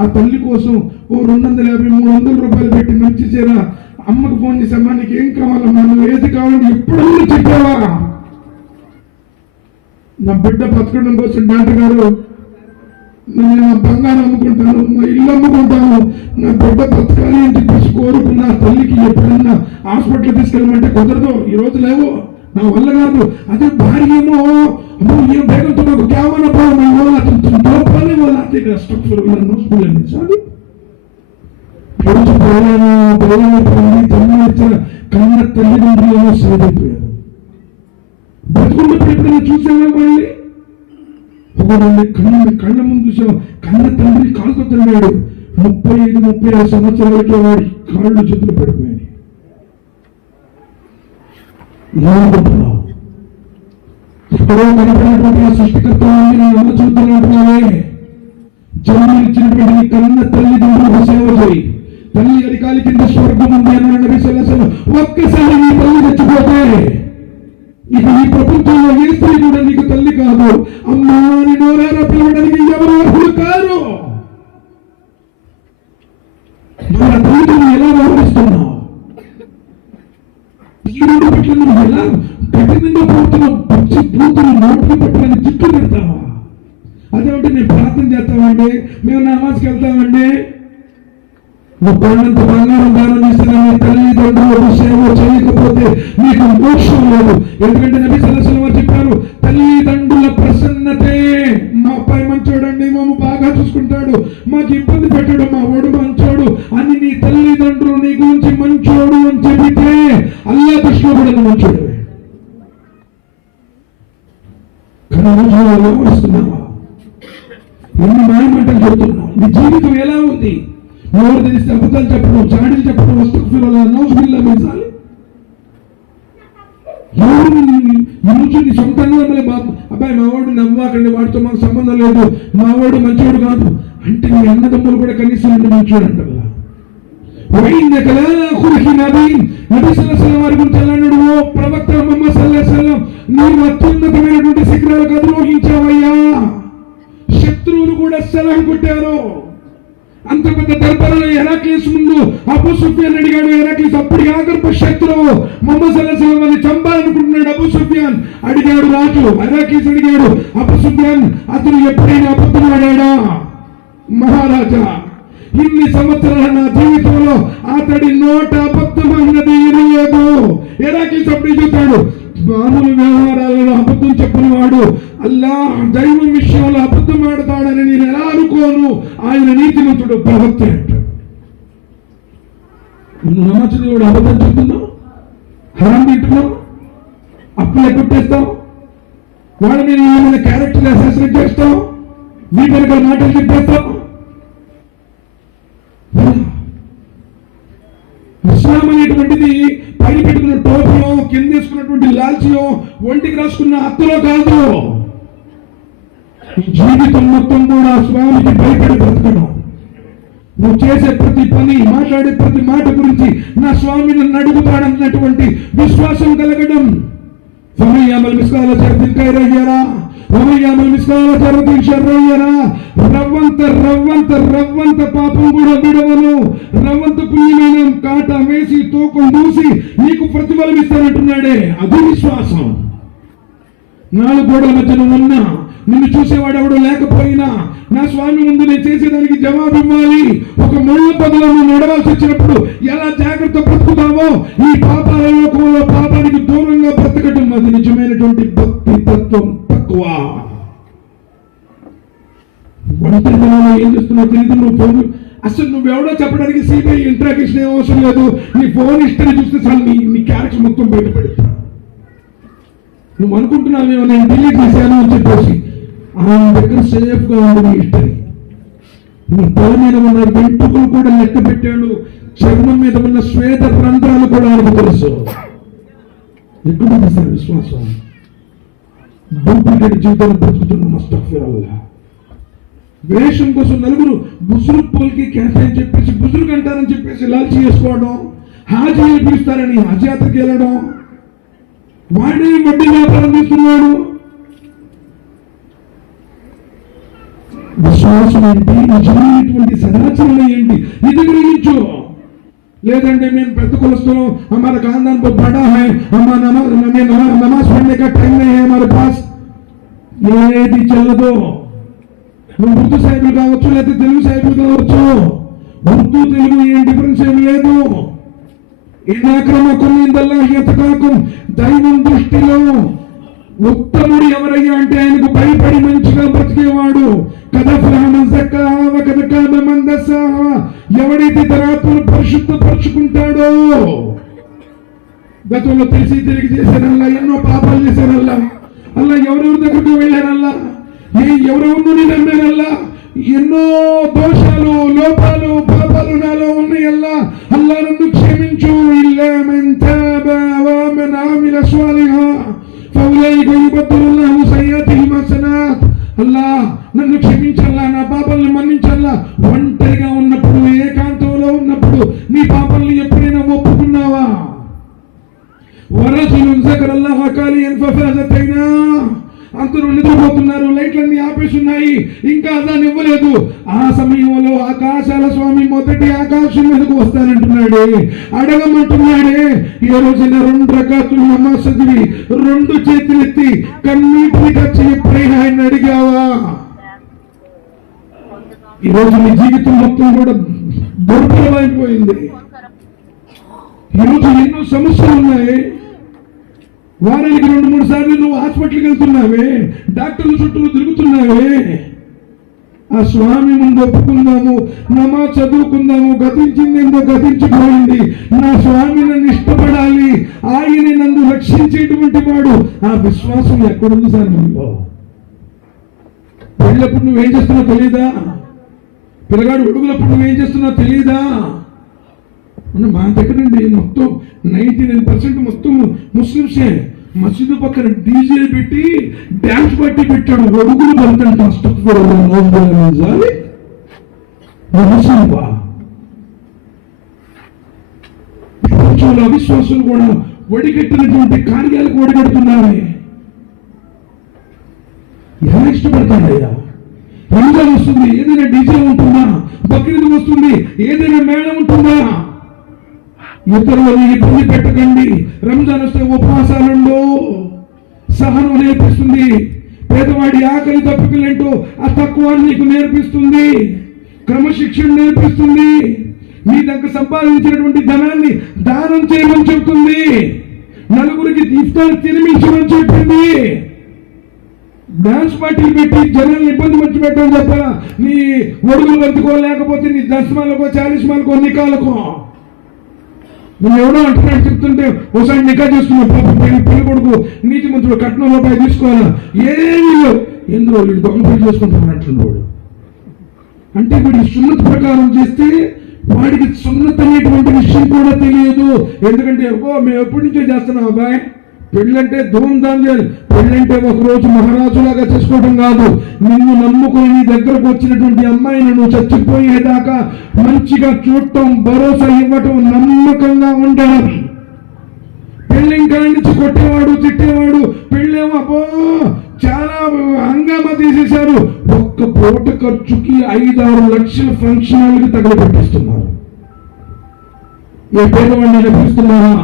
ఆ తల్లి కోసం ఓ 250-300 రూపాయలు పెట్టి మంచి చీర అమ్మకు ఫోన్ చేసామా, నీకు ఏం కావాలమ్మా, నువ్వు ఏది కావాలని ఎప్పుడన్నా చెప్పావా? నా బిడ్డ బతకడం కోసం డాక్టర్ గారు నేను నా బంగారం అమ్ముకుంటాను, మా ఇల్లు అమ్ముకుంటాను, నా బిడ్డ బతకాలి అని చెప్పేసి కోరుకున్న తల్లికి ఎప్పుడన్నా హాస్పిటల్ తీసుకెళ్ళమంటే కుదరదు, ఈ రోజు లేవు, నా వల్ల కాదు. అదే భార్య ఏమో అమ్మో ఏ బేగంతో నాకు కేవలం లోపాలే వాళ్ళ దగ్గర స్ట్రక్చర్లను స్కూల్ అందించాలి. తల్లి ఇచ్చిన కన్న తల్లిదండ్రులను సేదైపోయారు. బతుకున్నప్పుడు ఎప్పుడైనా చూసావా వాళ్ళని? ఒకటి కళ్ళ ముందు చూసావు, కన్న తండ్రి కాలుతో తన్నాడు. 35-36 సంవత్సరాలకే వాడి కాళ్ళు చేతులు పడిపోయాయి. ఏమనుకుంటున్నావు? ఎక్కడో కనపడినటువంటి ఆ సృష్టికర్త అమ్మ చూస్తున్నట్టుగానే జన్మనిచ్చినటువంటి కన్న తల్లిదండ్రులకు సేవ చేయి. తల్లి అధికారి కింద స్వర్గం ఉంది అన్నాడు నబీ సల్లల్లాహు అలైహి వసల్లం. ఒక్కసారి నీ తల్లి చచ్చిపోతే ఇక ఈ ప్రపంచంలో ఏ స్త్రీ కూడా నీకు తల్లి కాదు. అమ్మా అని నోరారా పిలవడానికి ఎవరు అర్హులు కారు. మన తల్లిని ఎలా వ్యవహరిస్తున్నావు? ఈరోజు పట్ల నువ్వు ఎలా కఠినంగా పోతున్నావు? పచ్చి పూతులు నోట్లు పట్టుకొని చుట్టూ పెడతావా? అదేమంటే మేము ప్రార్థన చేస్తామండి, మేము నమాజ్కి వెళ్తామండి. నువ్వు కొండంత బంగారం దానం చేసిన నీ తల్లిదండ్రులకు సేవ చేయకపోతే నీకు మోక్షం లేదు. ఎందుకంటే నబీ సల్లల్లాహు అలైహి వసల్లం చెప్పారు, తల్లిదండ్రుల ప్రసన్నతే. మా అబ్బాయి మంచోడండి, మాము బాగా చూసుకుంటాడు, మాకు ఇబ్బంది పెట్టాడు, మా వాడు మంచోడు అని నీ తల్లిదండ్రులు నీ గురించి మంచోడు అని చెబితే అల్లాహ్ దృష్టిలో కూడా మంచోడు. కానీ వస్తున్నావా? ఎన్ని మాయమంటలు చెబుతున్నావు? నీ జీవితం ఎలా ఉంది? ఎవరు తెలిస్తే అబద్ధాలు చెప్పడం, చాడీలు చెప్పడం, వస్తువులు నీ సొంత బాబు అబ్బాయి మావాడు నవ్వాకండి, వాడితో మాకు సంబంధం లేదు, మావాడు మంచివాడు కాదు అంటే మీ అన్నదమ్ములు కూడా కనీసం మంచివాడు అంటారు. వారి గురించి అన్నాడు, ఓ ప్రవక్త ముహమ్మద్ సల్లల్లాహు అలైహి వసల్లం, నీవు అత్యున్నతమైనటువంటి శిఖరాలకు అధిరోహించావయ్యా. శత్రువులు కూడా సలహా కొట్టారు. అంత పెద్ద దర్బారులో హెరాక్లీస్ ముందు అబూ సుఫియాన్ అడిగాడు. హెరాక్లీస్ అప్పటికి ఆగర్భ శత్రువు ముహమ్మద్ సల్లల్లాహు అలైహి వసల్లం చంపాలనుకుంటున్నాడు. అబూ సుఫియాన్ అడిగాడు, రాజు హెరాక్లీస్ అడిగాడు, అబూ సుఫియాన్ అతను ఎప్పుడైనా అబద్ధం ఆడాడా? మహారాజా, ఇన్ని సంవత్సరాల నా జీవితంలో అతడి నోట అబద్ధం అన్నది లేదు. హెరాక్లీస్ అప్పుడు చెప్తాడు, మామూలు వ్యవహారాలలో అబద్ధం చెప్పని వాడు అల్లాహ్ దైవం విషయంలో అబద్ధం ఆడతాడని నేను ఎలా అనుకోను. ఆయన నీతిమంతుడు, ప్రవక్త అంటాడు. నువ్వు నమ్మచ్చుడు కూడా అబద్ధం చెప్తున్నావు, హరాం తింటున్నావు, అప్పులు ఎక్కొట్టేస్తావు, వాళ్ళ మీద ఏమైనా క్యారెక్టర్ అసెస్మెంట్ చేస్తావు, వీటి మాటలు చెప్పేస్తావు. ఇస్లాం అనేటువంటిది పైన పెట్టుకున్న టోపీలో, కింద వేసుకున్నటువంటి లాల్చియో, ఒంటికి రాసుకున్న అత్తలో కాదు. ఈ జీవితం మొత్తం కూడా స్వామికి భయపడి బ్రతకడం. నువ్వు చేసే ప్రతి పని, మాట్లాడే ప్రతి మాట గురించి నా స్వామి నన్ను అడుగుతాడన్నటువంటి విశ్వాసం కలగడం. ఫమయ్యామల్ మిస్కాల జర్దిన్ ఖైరయ్యరా, ఫమయ్యామల్ మిస్కాల జర్దిన్ షర్రయ్యరా. రవ్వంత పాపం కూడా విడవను, రవ్వంత పుణ్యమైన కాట వేసి తోకం దూసి నీకు ప్రతిఫలం ఇస్తానంటున్నాడే, అది విశ్వాసం. 4 గోడల మధ్య నువ్వు ఉన్నా, నిన్ను చూసేవాడు ఎవడో లేకపోయినా నా స్వామి ముందు నేను చేసేదానికి జవాబు ఇవ్వాలి. ఒక ముళ్ళ పదలో నువ్వు నడవాల్సి వచ్చినప్పుడు ఎలా జాగ్రత్త బ్రతుకుతావో, ఈ పాపాల లోకంలో పాపానికి దూరంగా బ్రతకటం అది నిజమైనటువంటి భక్తి తత్వం తక్కువ. ఒంటరితనంలో ఏం చేస్తున్నావు తెలియదు. నువ్వు ఫోన్ అసలు నువ్వెవడో చెప్పడానికి సిబిఐ ఇంట్రాగేషన్ ఏం అవసరం లేదు. నీ ఫోన్ హిస్టరీ చూస్తే చాలు నీ క్యారెక్టర్ మొత్తం బయటపడతా. నువ్వు అనుకుంటున్నావేమో నేను డిలీట్ చేశాను అని చెప్పేసి, ఆయన దగ్గర సేఫ్ గా ఉంది నీ హిస్టరీ. నీ తల మీద ఉన్న వెంట్రుకలు కూడా లెక్క పెట్టాడు, చర్మం మీద ఉన్న శ్వేత రంధ్రాలు కూడా ఆయనకు తెలుసు. ఎక్కడ సార్ విశ్వాసం? డూప్లికేట్ జీవితాన్ని బ్రతుకుతున్న అస్తగ్ఫిరుల్లాహ్. వేషం కోసం నలుగురు బుజుర్గ్ పోల్కి క్యాన్సర్ అని చెప్పేసి బుజుర్గ్ అంటారని చెప్పేసి లాల్చి చేసుకోవడం, హాజీలు పిలుస్తారని హజ్ యాత్రకి వెళ్ళడం, వాడే వడ్డీ వ్యాపారం చేస్తున్నాడు. విశ్వాసం ఏంటి, నిజమైనటువంటి సదాచరణ ఏంటి, ఇది గ్రహించు. లేదంటే మేము పెద్ద కులస్తులం, हमारा खानदान बहुत बड़ा है, हमारा नमाज पढ़ने का टाइम नहीं है हमारे पास, ఏది చెల్లదు. నువ్వు ఉర్దూ సాహిబులు కావచ్చు, లేకపోతే తెలుగు సాహిబులు కావచ్చు, ఉర్దూ తెలుగు ఏం డిఫరెన్స్ ఏమి లేదు. ఇన్నాక్రమకుం ఇందల్లాహి యతకాకుం, దైవం దృష్టిలో ఉత్తముడు ఎవరయ్యా అంటే ఆయనకు భయపడి మంచిగా బ్రతికేవాడు. ఎవడైతే తన ఆత్మను పరిశుద్ధపరుచుకుంటాడో, గతంలో తెలిసి తెలియక చేశారల్లా, ఎన్నో పాపాలు చేశారల్లా, అల్లా ఎవరెవరి దగ్గరకు వెళ్ళారల్లా, ఎవరెవరిని నమ్మారల్లా, ఎన్నో దోషాలు, లోపాలు, పాపాలు నాలో ఉన్నాయల్లా, అల్లా నన్ను క్షమించు. ఇల్లా మన్ తాబ వ మన్ ఆమిల సాలిహా ఫౌలైక యుబద్దిలుల్లాహు సయ్యాతిహిం హసనాత్. అల్లా నన్ను క్షమించల్లా, నా పాపాలను మన్నించల్లా. ఒంటరిగా ఉన్నప్పుడు, ఏకాంతంలో ఉన్నప్పుడు నీ పాపాలను ఎప్పుడైనా ఒప్పుకున్నావా? వరజులున్ జకరల్లాహ ఖాలియన్ ఫఫాజతైనా, అందరూ నిద్రపోతున్నారు, లైట్లన్నీ ఆపేస్తున్నాయి, ఇంకా అదాన్ని ఇవ్వలేదు. ఆ సమయంలో ఆకాశాల స్వామి మొదటి ఆకాశం మీదకు వస్తానంటున్నాడే, అడగమంటున్నాడే. ఈ రోజున 2 రకాతులు నమాజ్ చదివి 2 చేతులెత్తి కన్నీటిని ఖర్చు ఎప్పుడైనా ఆయన అడిగావా? ఈరోజు నీ జీవితం మొత్తం కూడా దుర్బలమైపోయింది. ఈరోజు ఎన్నో సమస్యలు ఉన్నాయి. వారానికి 2-3 సార్లు నువ్వు హాస్పిటల్కి వెళ్తున్నావే, డాక్టర్ల చుట్టూ తిరుగుతున్నావే. ఆ స్వామి ముందు ఒప్పుకుందాము, నమాజ్ చదువుకుందాము. గతించింది ఏందో గతించిపోయింది. నా స్వామి నన్ను ఇష్టపడాలి, ఆయన నన్ను రక్షించేటువంటి వాడు. ఆ విశ్వాసం ఎక్కడుంది సార్ మనలో? పెళ్ళప్పుడు నువ్వేం చేస్తున్నావు తెలీదా? పిల్లగాడు ఉడుగులప్పుడు నువ్వేం చేస్తున్నావు తెలీదా? మా దగ్గర నుండి మొత్తం 99% మొత్తం ముస్లింసే. మసీదు పక్కన డీజే పెట్టి డ్యాన్స్ పార్టీ పెట్టాడు, ఒడుగులు పలుకంట. ప్రపంచంలో అవిశ్వాసులు కూడా ఒడిగట్టినటువంటి కార్యాలకు ఒడిగడుతున్నారే. ఎలా ఇష్టపడతాడయ్యా? రంజాన్ వస్తుంది, ఏదైనా డీజే ఉంటుందా? బక్రీద్ వస్తుంది, ఏదైనా మేళం ఉంటుందా? ఇతరులను ఇబ్బంది పెట్టకండి. రంజాన్ వస్తే ఉపవాసాలుండు, సహనం నేర్పిస్తుంది. పేదవాడి ఆకలి తప్పికలేంటో ఆ తక్కువ నీకు నేర్పిస్తుంది, క్రమశిక్షణ నేర్పిస్తుంది. మీ దగ్గర సంపాదించినటువంటి ధనాన్ని దానం చేయమని చెప్తుంది, నలుగురికి ఇఫ్తార్ తినిపించమని చెప్పింది. డాన్స్ పార్టీలు పెట్టి జనాన్ని ఇబ్బంది మంచి పెట్టని చెప్పాలా? నీ ఒడుగులు బతుకో, లేకపోతే నీ దశమాలకో, 40 మాలకో, నికాలకో. నువ్వు ఎవడో అంటున్నాడు చెప్తుంటే ఒకసారి నికా చేస్తున్నావు. పాపం పెళ్లి కొడుకు నీతి మంత్రులు కట్నం రూపాయి తీసుకోవాలా, ఏమీ లేవు. ఎందులో వీడు దొంగ పెళ్లి చేసుకుంటున్నట్లున్నాడు. అంటే వీడి సున్నత ప్రకారం చేస్తే వాడికి సున్నత అనేటువంటి విషయం కూడా తెలియదు. ఎందుకంటే మేము ఎప్పటి నుంచో చేస్తున్నాం అబ్బాయి, పెళ్ళంటే ధూమ్ధాం చేయాలి. పెళ్ళంటే ఒకరోజు మహారాజులాగా చేసుకోవడం కాదు. నిన్ను నమ్ముకుని నీ దగ్గరకు వచ్చినటువంటి అమ్మాయిని నువ్వు చచ్చిపోయేదాకా మంచిగా చూడటం, భరోసా ఇవ్వటం, నమ్మకంగా ఉండడం. పెళ్ళింకా నుంచి కొట్టేవాడు, తిట్టేవాడు, పెళ్ళేమో అబ్బో చాలా హంగామా తీసేశారు. ఒక్క పూట ఖర్చుకి 5-6 లక్షల ఫంక్షన్ హాల్కి తగలబెట్టిస్తున్నారు. ఏ పేదవాడిని లభిస్తున్నారా?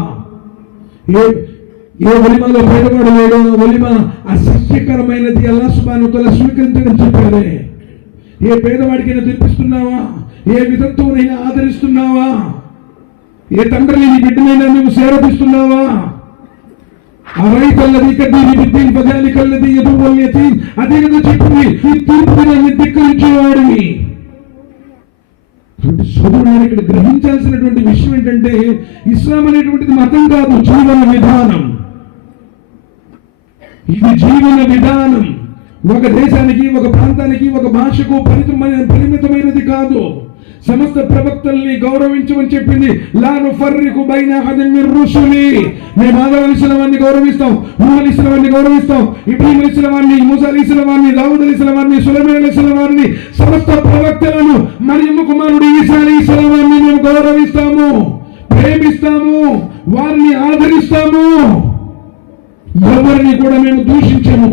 ఏ ఒలిమాలో పేదవాడు లేడో ఒలిమా అసహ్యకరమైనది, అల్లాహ్ సుబ్హానహు వ తఆలా స్వీకరించడం చెప్పారే. ఏ పేదవాడికైనా తెప్పిస్తున్నావా? ఏ విధంతోనైనా ఆదరిస్తున్నావా? ఏ తండ్రిని నీ బిడ్డనైనా నువ్వు సేవపిస్తున్నావా? అరైతల్లదీ కదీని బిద్దీన్ ఫజాలికల్లదీ యదువల్ యతీమ్. అదే కదా చెప్పింది, ఈ తీర్పు దినాన్ని ధిక్కరించేవాడిని. సోదరుడు ఇక్కడ గ్రహించాల్సినటువంటి విషయం ఏంటంటే, ఇస్లాం అనేటువంటిది మతం కాదు, జీవన విధానం. ఇది జీవన విధానం. ఒక దేశానికి, ఒక ప్రాంతానికి, ఒక భాషకు పరిమితమైనది కాదు. సమస్త ప్రవక్తల్ని గౌరవించమని చెప్పింది. లా నుఫర్రికు బైన అహదిన్ మిర్ రుసులి. మేము ఆదం అలైహిస్సలాంని గౌరవిస్తాం, నూహ్ అలైహిస్సలాంని గౌరవిస్తాం, ఇబ్రాహీం అలైహిస్సలాంని, మూసా అలైహిస్సలాంని, దావూద్ అలైహిస్సలాంని, సులైమాన్ అలైహిస్సలాంని, సమస్త ప్రవక్తలను, మరియమ్మ కుమారుడు ఈసా అలైహిస్సలాంని మేము గౌరవిస్తాము. ప్రేమిస్తాము, వారిని ఆదరిస్తాము. ఎవరిని కూడా మేము దూషించము,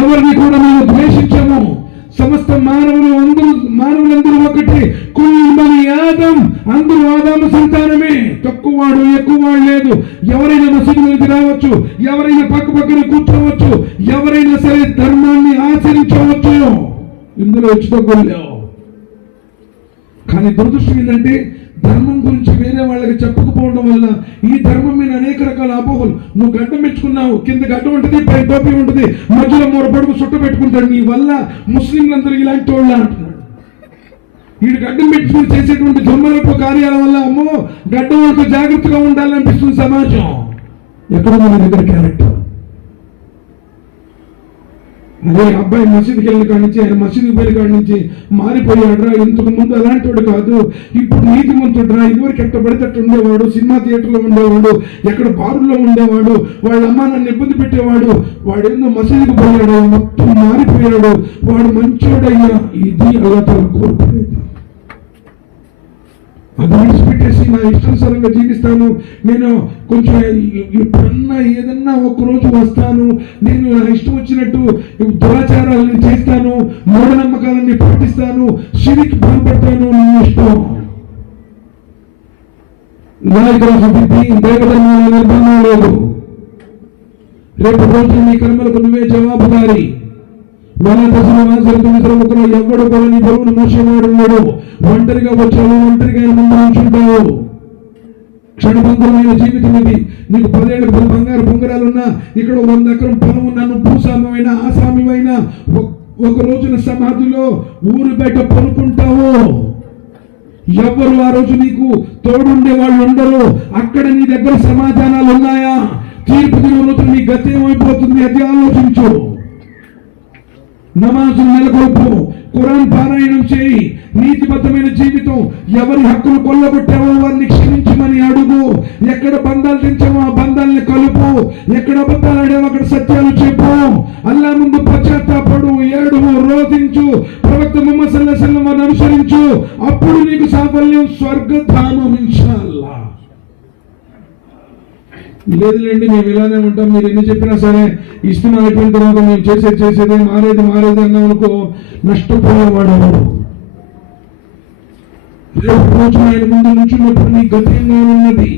ఎవరిని కూడా మేము ద్వేషించము. సమస్త మానవులందరూ ఒకటి. కుల్ బనీ ఆదం, అందరూ ఆదాము సంతానమే. తక్కువవాడు ఎక్కువవాడు లేదు. ఎవరైనా మసీదులోకి రావచ్చు, ఎవరైనా పక్కన కూర్చోవచ్చు, ఎవరైనా సరే ధర్మాన్ని ఆచరించవచ్చు. ఇందులో వచ్చుకోలేవు. కానీ దురదృష్టం ఏంటంటే ధర్మం గురించి వేరే వాళ్ళకి చెప్పకపోవడం వల్ల ఈ ధర్మం మీద అనేక రకాల అపోహలు. నువ్వు గడ్డం పెంచుకున్నావు, కింద గడ్డం ఉంటుంది, పై టోపీ ఉంటుంది, మధ్యలో మూడు పడుకు చుట్ట పెట్టుకుంటాడు. నీ వల్ల ముస్లింలందరూ ఇలాంటి వాళ్ళు అంటున్నాడు. వీడు గడ్డం పెంచుకుని చేసేటువంటి దుర్మార్గపు కార్యాల వల్ల అమ్మో గడ్డం వాళ్ళతో జాగ్రత్తగా ఉండాలనిపిస్తుంది సమాజం. ఎక్కడ మన దగ్గర క్యారెక్టర్. అదే అబ్బాయి మసీదుకి వెళ్ళిన కాడి నుంచి, ఆయన మసీదుకి పోయిన కాడి నుంచి మారిపోయాడురా. ఇంతకు ముందు అలాంటి వాడు కాదు, ఇప్పుడు నీతిమంతుడురా. ఇదివరకు ఎట్ట పడితట్టు ఉండేవాడు, సినిమా థియేటర్లో ఉండేవాడు, ఎక్కడ బారుల్లో ఉండేవాడు, వాళ్ళ అమ్మ నన్ను ఇబ్బంది పెట్టేవాడు. వాడేందో మసీదుకి పోయాడు, మొత్తం మారిపోయాడు, వాడు మంచోడయ్యా. ఇది అల్లాహ్ కోరుకునేది. అది విడిచిపెట్టేసి నా ఇష్టానుసారంగా జీవిస్తాను, నేను కొంచెం ఎప్పుడన్నా ఏదన్నా ఒక్కరోజు వస్తాను, నేను నా ఇష్టం వచ్చినట్టు దురాచారాలను చేస్తాను, మూఢనమ్మకాలని పాటిస్తాను, షిరికి పాల్పడతాను, నీ ఇష్టం. దేవధర్మాల నిర్బంధం లేదు. రేపు రోజు నీ కర్మలకు నువ్వే జవాబుదారి. ఎవడు కూడా నీ బరువును మోసేవాడు ఉన్నాడు. ఒంటరిగా వచ్చావు, ఒంటరిగా ముందు ఉంచుంటావు. క్షణభంగురమైన జీవితం ఇది. నీకు 10 ఏళ్ళ బంగారు పొంగరాలున్నా, ఇక్కడ 100 ఎకరం పొలం ఉన్నా, నువ్వు భూస్వామ్యమైనా ఆసామ్యమైనా ఒక రోజున సమాధిలో ఊరు బయట పలుకుంటావు. ఎవరు ఆ రోజు నీకు తోడుండే వాళ్ళు ఉండరు. అక్కడ నీ దగ్గర సమాధానాలు ఉన్నాయా? తీర్పు దినం రోజు నీ గతి ఏమైపోతుంది అది ఆలోచించు. నమాజులు నెలకొల్పు, ఖురాన్ పారాయణం చేయి, నీతిబద్ధమైన జీవితం. ఎవరి హక్కులు కొల్లగొట్టావో వారిని క్షమించమని అడుగు. ఎక్కడ బంధాలు తెంచావో ఆ బంధాలని కలుపు. ఎక్కడ అబద్ధాలు ఆడావో అక్కడ సత్యాలు చెప్పు. అల్లా ముందు పశ్చాత్తాపడు, ఏడువు, రోధించు, ప్రవక్త ముహమ్మద్ సల్లల్లాహు అలైహి వసల్లం అనుసరించు. అప్పుడు నీకు సాఫల్యం, స్వర్గధామం ఇన్షాల్లా. లేదులేండి మేము ఇలానే ఉంటాం, మీరు ఎన్ని చెప్పినా సరే ఇష్టం అయిపోయిన తర్వాత మేము చేసేది మారేది అన్నాం అనుకో, నష్టపోయేవాడు. రేపు రోజు ఆయన ముందు నుంచున్నప్పుడు నీ గతంగా ఉన్నది.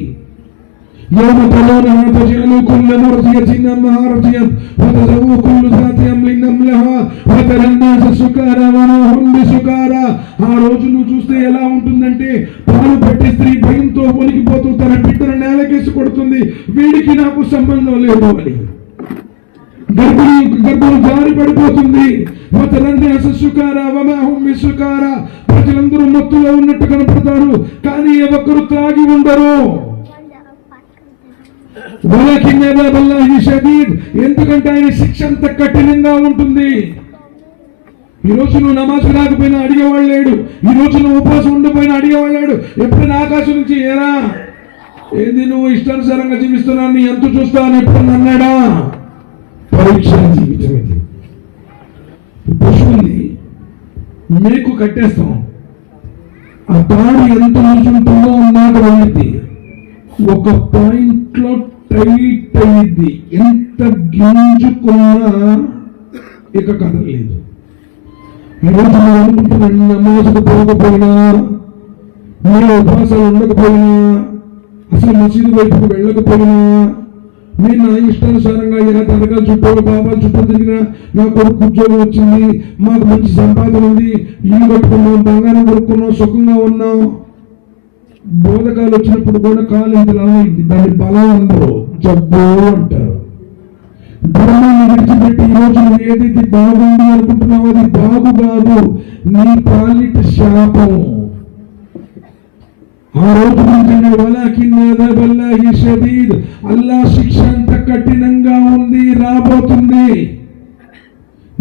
يوم ترون تجعل كل مرضية عما أرضيت وتذر كل ذات حمل حملها وترى الناس سكارى وما هم بسكارى. ఆ రోజు నువ్వు చూస్తే ఎలా ఉంటుందంటే, పాలు పట్టే స్త్రీ భయంతో వణికిపోతూ తన బిడ్డను నేలకేసి కొడుతుంది, వీడికి నాకు సంబంధం లేదు అని. గర్భం జారి పడిపోతుంది. ప్రజలందరూ మత్తులో ఉన్నట్టు కనపడతారు, కానీ ఒక్కరు త్రాగి ఉండరు. ఎందుకంటే ఆయన శిక్ష అంత కఠినంగా ఉంటుంది. ఈ రోజు నువ్వు నమాజ్ రాకపోయినా అడిగేవాళ్ళు లేడు. ఈ రోజు నువ్వు ఉపవాసం ఉండిపోయినా అడిగేవాళ్ళు లేడు. ఎప్పుడైనా ఆకాశం నుంచి ఏరా ఏది నువ్వు ఇష్టానుసారంగా జీవిస్తున్నావు, నీ ఎంత చూస్తావని ఎప్పుడన్నా అన్నాడా? పరీక్ష జీవితం ఇది. పశువుని మేకు కట్టేస్తాం, ఆ తాడు ఎంత నిల్చుంటుందో అన్నాక వెళ్ళింది, ఒక పాయింట్ లో టైట్ అయ్యింది. ఎంత గింజుకున్నా ఇక కదలేదు. ఈరోజు నేను అనుకుంటున్నాను, నమాజుకు పోకపోయినా, నేను ఉపవాసాలు ఉండకపోయినా, అసలు మసీదు వైపుకు వెళ్ళకపోయినా, నేను నా ఇష్టానుసారంగా ఇలా తరగల చుట్టూ బాబాల చుట్టూ తిరిగినా, నా కొడుకు ఉద్యోగం వచ్చింది, మాకు మంచి సంపాదన ఉంది, ఇల్లు కట్టుకున్నాం, బంగారం కొనుక్కున్నాం, సుఖంగా ఉన్నాం. బోధకాలు వచ్చినప్పుడు కూడా కాలు ఇంత లావైంది, దాని బలం అందరూ జబ్బు అంటారు. ధర్మాన్ని విడిచిపెట్టి ఈరోజు నువ్వు ఏదైతే బాగుంది అనుకుంటున్నావు అది బాగు కాదు, నీ పాలిట శాపం. ఆ రోజు అల్లా శిక్ష అంత కఠినంగా ఉంది, రాబోతుంది.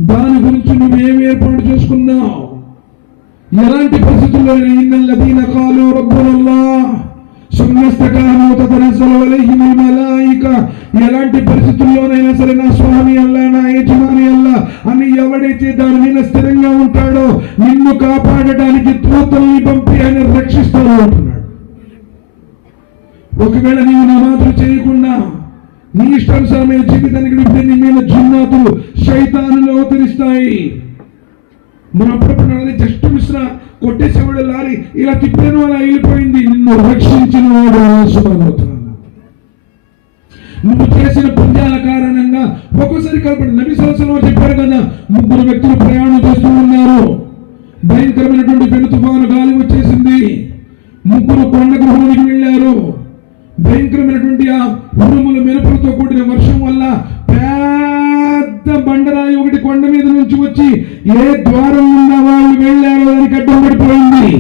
దాని గురించి నువ్వేం ఏర్పాటు చేసుకున్నావు? ఎలాంటి పరిస్థితుల్లో? ఇన్నల్లదీన ఖాలు రబ్బునల్లాహ్ సుమ్మ ఇస్తకాము తతనజ్జలు అలైహిముల్ మలాయికా. ఎలాంటి పరిస్థితుల్లోనైనా సరే నా స్వామి అల్లా, నా యజమాని అల్లా అని ఎవడైతే దాని మీద స్థిరంగా ఉంటాడో నిన్ను కాపాడడానికి దూతల్ని పంపి ఆయన రక్షిస్తాడు అంటున్నాడు. ఒకవేళ నీవు నమాజులు చేయకుండా నీ ఇష్టానుసారమైన జీవితానికి గడిపితే నీ మీద జిన్నాతులు శైతానులు అవతరిస్తాయి. మనం అప్పుడప్పుడు జస్ట్ మిశ్ర కొట్టేసేవాడు లారీ ఇలా తిప్పిన వాళ్ళ వెళ్ళిపోయింది. నిన్ను రక్షించిన వాడు సుబ్హానహు. నువ్వు చేసిన పుణ్యాల కారణంగా ఒక్కోసారి కలపడి నబీ సల్లల్లాహు అలైహి వసల్లం చెప్పారు కదా, 3 వ్యక్తులు ప్రయాణం చేస్తూ ఉన్నారు. భయంకరమైనటువంటి పెను తుఫాను గాలి వచ్చేసింది. 3 కొండ గృహానికి వెళ్ళారు. భయంకరమైనటువంటి ఆ ఉరుముల మెరుపులతో కూడిన వర్షం వల్ల పెద్ద బండరాయి ఒకటి కొండ మీద నుంచి వచ్చి ఏ ద్వారం ఉన్న వాళ్ళు వెళ్ళారో దానికి అడ్డం పడిపోయింది.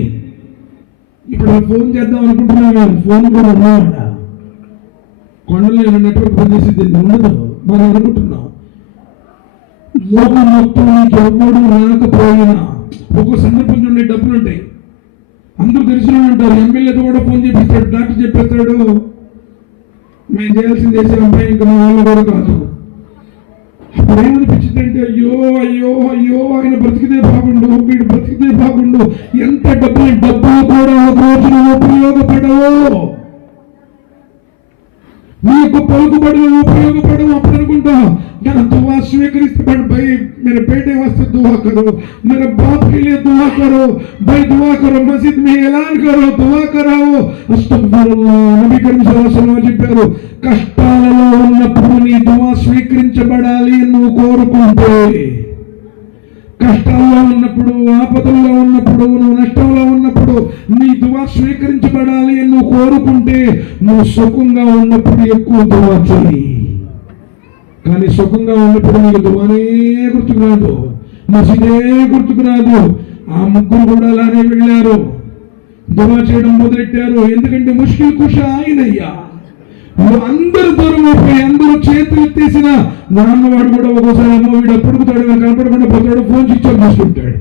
ఇప్పుడు ఫోన్ చేద్దాం అనుకుంటున్నాను, ఫోన్ కూడా ఉన్నాడా? కొండలో ఏమైనా నెట్వర్క్ పనిచేసింది ఉండదు మనం అనుకుంటున్నాం. లోకం మొత్తం నీకు ఎవడు రాకపోయినా ఒక్కో సందర్భం చూడండి, డబ్బులు ఉంటాయి, అందరూ తెలిసిన ఉంటారు. ఎమ్మెల్యేతో కూడా ఫోన్ చేపిస్తాడు, డాక్టర్ చెప్పేస్తాడు మేము చేయాల్సింది చేసే అమ్మాయి ఇంకా మా వాళ్ళు కూడా కాదు. అప్పుడు ఏమనిపించిందంటే అయ్యో అయ్యో అయ్యో ఆయన బ్రతికితే బాగుండు, వీడు బ్రతికితే బాగుండు. ఎంత డబ్బులు కూడా ఒక రోజున ఉపయోగపడవు, నీకు పలుకుబడులు ఉపయోగపడవు. అప్పుడు అనుకుంటా क्या दुआ स्वीकृत पर भाई मेरे बेटे वास्ते दुआ करो, मेरे बाप के लिए दुआ करो, भाई दुआ करो, मस्जिद में ऐलान करो, दुआ कराओ. అస్తగ్ఫిరుల్లాహ్. నబీ కరీం సల్లల్లాహు అలైహి వసల్లం చెప్పారు, కష్టాలలో ఉన్నప్పుడు నీ దువా స్వీకరించబడాలి నువ్వు కోరుకుంటే, కష్టాల్లో ఉన్నప్పుడు, ఆపదల్లో ఉన్నప్పుడు, నువ్వు నష్టంలో ఉన్నప్పుడు నీ దువా స్వీకరించబడాలి నువ్వు కోరుకుంటే, నువ్వు సుఖంగా ఉన్నప్పుడు ఎక్కువ దువా చేయి. కానీ సుఖంగా ఉన్నప్పుడు నీకు దువానే గుర్తుకురాదు, మసీదే గుర్తుకురాదు. ఆ 3 కూడా అలానే వెళ్ళారు, దువా చేయడం మొదలెట్టారు. ఎందుకంటే ముష్కిల్ కుష ఆయనయ్యా. అందరూ దూరం అయిపోయి అందరూ చేతులు ఎత్తేసిన నాన్నవాడు కూడా ఒక్కోసారి అమ్మ వీడు అప్పుడుకుతాడు, కనపడకుండా పోతాడు, ఫోన్ స్విచ్ ఆఫ్ చేసుకుంటాడు.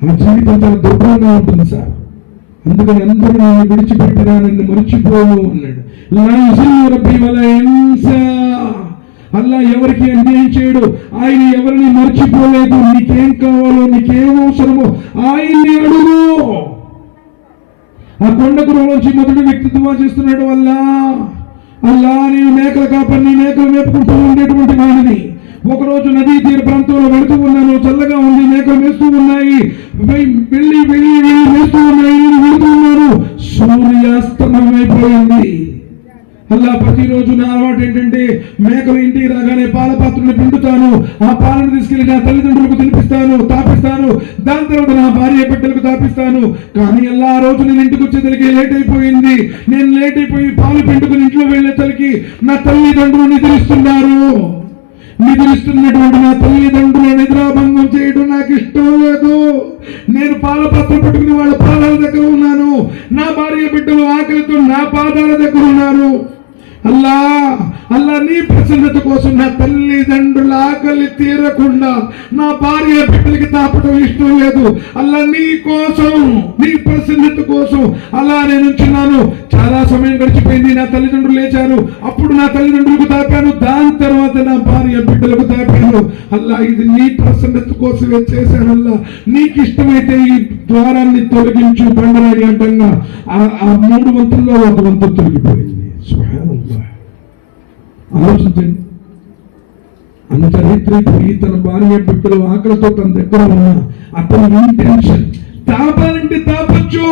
ఆ జీవితం చాలా దుఃఖంగా ఉంటుంది సార్. అందుకని అందరూ నన్ను విడిచిపెట్టినా నన్ను మర్చిపోవు అన్నాడు. అల్లా ఎవరికి అన్యాయం చేయడు, ఆయన ఎవరిని మర్చిపోలేదు. నీకేం కావాలో, నీకేం అవసరమో ఆయన్ని అడుగు. ఆ కొండ గురువులోంచి మొదటి వ్యక్తి దువా చేస్తున్నాడు, అల్లా నేను మేకలు కాపని మేకలు మేపుకుంటూ ఉండేటువంటి వాడిని. ఒకరోజు నదీ తీర ప్రాంతంలో వెళుతూ ఉన్నాను, చల్లగా ఉంది, మేకలు మేస్తూ ఉన్నాయి, వెళ్ళి వెళ్ళి వెళ్ళి మేస్తూ ఉన్నాయి, నేను వెళుతూ ఉన్నాను, సూర్యాస్తమయం అయిపోయింది. అల్లా ప్రతిరోజు నా అలవాటు ఏంటంటే మేకలు ఇంటికి రాగానే పాల పాత్రను పిండుతాను, ఆ పాలను తీసుకెళ్లి నా తల్లిదండ్రులకు తినిపిస్తాను, తాపిస్తాను, దాని తర్వాత నా భార్య బిడ్డలకు తాపిస్తాను. కానీ అల్లా ఆ రోజు నేను ఇంటికి వచ్చేసరికి లేట్ అయిపోయింది. నేను లేట్ అయిపోయి పాలు పిండుకుని ఇంట్లో వెళ్ళేసరికి నా తల్లిదండ్రులు నిద్రిస్తున్నారు. నిద్రిస్తున్నటువంటి నా తల్లిదండ్రుల నిద్రాభంగం చేయడం నాకు ఇష్టం లేదు. నేను పాల పాత్ర పట్టుకుని వాళ్ళ పాదాల దగ్గర ఉన్నాను, నా భార్య బిడ్డలు ఆకలితో నా పాదాల దగ్గర ఉన్నారు. అల్లా నీ ప్రసన్నత కోసం నా తల్లిదండ్రుల ఆకలి తీరకుండా నా భార్య బిడ్డలకి తాపడం ఇష్టం లేదు. అల్లా నీ కోసం, నీ ప్రసన్నత కోసం అలా నేను ఉంచున్నాను. చాలా సమయం గడిచిపోయింది, నా తల్లిదండ్రులు లేచారు, అప్పుడు నా తల్లిదండ్రులకు తాపాను, దాని తర్వాత నా భార్య బిడ్డలకు తాపాను. అల్లా ఇది నీ ప్రసన్నత కోసమే చేశాను. అల్లా నీకు ఇష్టమైతే ఈ ద్వారాన్ని తొలగించు బండరాని అంటంగా ఆ 3 వంతుల్లో 1 వంతు తొలగిపోయింది. ఆలోచించండి, అంత రైతైపోయి తన భార్య బిడ్డలు ఆకలితో తన దగ్గర ఉన్న అతను టెన్షన్. తాపాలంటే తాపచ్చు,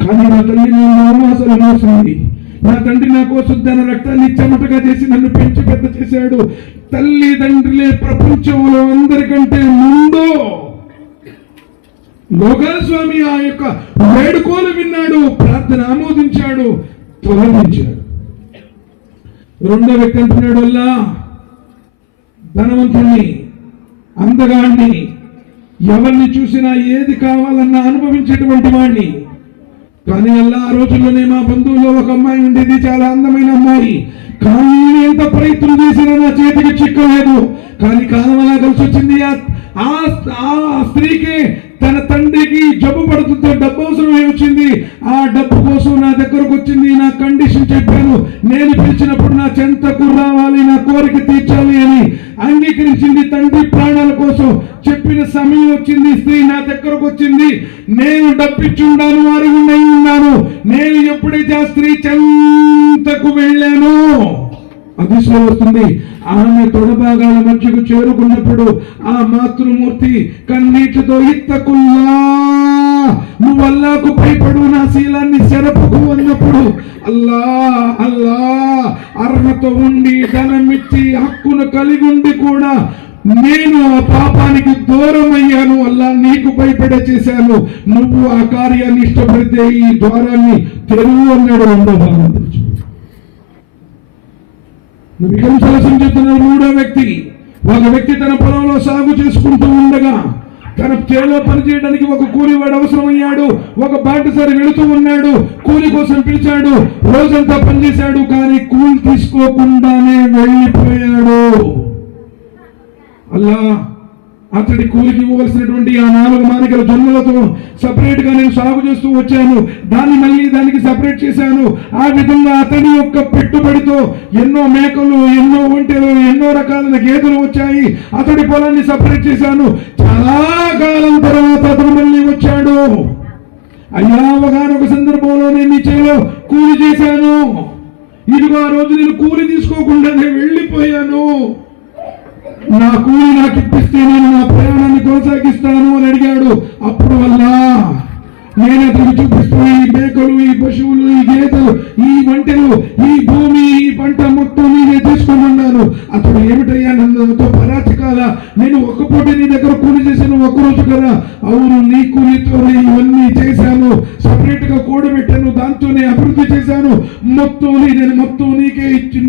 కానీ నా తల్లి నేను 9 మాసాలు మోసింది. నా తండ్రి నా కోసం తన రక్తాన్ని చెమటగా చేసి నన్ను పెంచి పెద్ద చేశాడు. తల్లిదండ్రులే ప్రపంచంలో అందరికంటే ముందు. లోకాల స్వామి ఆ యొక్క వేడుకోలు విన్నాడు, ప్రార్థన ఆమోదించాడు, తొలగించాడు. 2వ వ్యక్తి అంటున్నాడు, అల్లా ధనవంతుణ్ణి, అందగాడిని, ఎవరిని చూసినా ఏది కావాలన్నా అనుభవించేటువంటి వాడిని. కానీ అల్లా ఆ రోజుల్లోనే మా బంధువుల్లో ఒక అమ్మాయి ఉండేది, చాలా అందమైన అమ్మాయి. కానీ ఎంత ప్రయత్నం చేసినా నా చేతికి చిక్కలేదు. కానీ కాలం అలా కలిసి వచ్చింది. ఆ స్త్రీకి తన తండ్రికి జబ్బు పడుతుందో డబ్బు అవసరం వచ్చింది. ఆ డబ్బు కోసం నా దగ్గరకు వచ్చింది. నా కండిషన్ చెప్పాను, నేను పిలిచినప్పుడు నా చెంతకు రావాలి, నా కోరిక తీర్చాలి అని అంగీకరించింది. తండ్రి ప్రాణాల కోసం చెప్పిన సమయం సమయం వచ్చింది, స్త్రీ నా దగ్గరకు వచ్చింది, నేను డబ్బిచ్చుండాను, అరుగుండై ఉన్నాను. నేను ఎప్పుడైతే ఆ స్త్రీ చెంతకు వెళ్ళాను, అదిశలో వస్తుంది, ఆమె తొడభాగాల మధ్యకు చేరుకున్నప్పుడు ఆ మాతృమూర్తి కన్నీటితో ఇత్తకుల్లా, నువ్వు అల్లాకు భయపడు, నా శీలాన్ని చెరపకు అన్నప్పుడు అల్లా అల్లా అర్హత ఉండి ధనమిచ్చి హక్కును కలిగి ఉండి కూడా నేను ఆ పాపానికి దూరం అయ్యాను, అల్లా నీకు భయపడే చేశాను, నువ్వు ఆ కార్యాన్ని ఇష్టపడితే ఈ ద్వారాన్ని తెరువు అన్నాడు. రెండో భాగం చెప్తున్నారు. మూడో వ్యక్తి, ఒక వ్యక్తి తన పొలంలో సాగు చేసుకుంటూ ఉండగా తన చేలో పని చేయడానికి ఒక కూలివాడు అవసరమయ్యాడు. ఒక బాటసారి వెళుతూ ఉన్నాడు, కూలి కోసం పిలిచాడు, రోజంతా పనిచేశాడు, కానీ కూలి తీసుకోకుండానే వెళ్ళిపోయాడు. అల్లా అతడి కూలికి ఇవ్వవలసినటువంటి ఆ 4 మానికల జొన్నలతో సపరేట్ గా నేను సాగు చేస్తూ వచ్చాను, దాన్ని మళ్ళీ దానికి సపరేట్ చేశాను. ఆ విధంగా అతని యొక్క పెట్టుబడితో ఎన్నో మేకలు, ఎన్నో ఒంటెలు, ఎన్నో రకాలైన గేదెలు వచ్చాయి. అతడి పొలాన్ని సపరేట్ చేశాను. చాలా కాలం తర్వాత అతను మళ్ళీ వచ్చాడు. అయ్యా, ఒకనొక సందర్భంలో నేను నీ చేలో కూలి చేశాను, ఇదిగో ఆ రోజు నేను కూలి తీసుకోకుండానే వెళ్ళిపోయాను, నా కూలి నాకు ఇప్పిస్తే నేను నా ప్రయాణాన్ని కొనసాగిస్తాను అని అడిగాడు. అప్పుడు వల్ల నేను అతనికి చూపిస్తూ ఈ మేకలు, ఈ పశువులు, ఈ గేదెలు, ఈ వంటలు, ఈ భూమి, ఈ పంట మొత్తం నేనే తీసుకున్నాను. అతడు ఏమిటయ్యా నన్నుతో పరాచకాల, నేను ఒక్క పూట నీ దగ్గర కూలి చేశాను, ఒక్కరోజు కదా. అవును, నీ కూలితోనే ఇవన్నీ చేశాను, సపరేట్ గా కూడబెట్టాను, దాంతోనే అభివృద్ధి చేశాను, మొత్తం నీకే ఇచ్చి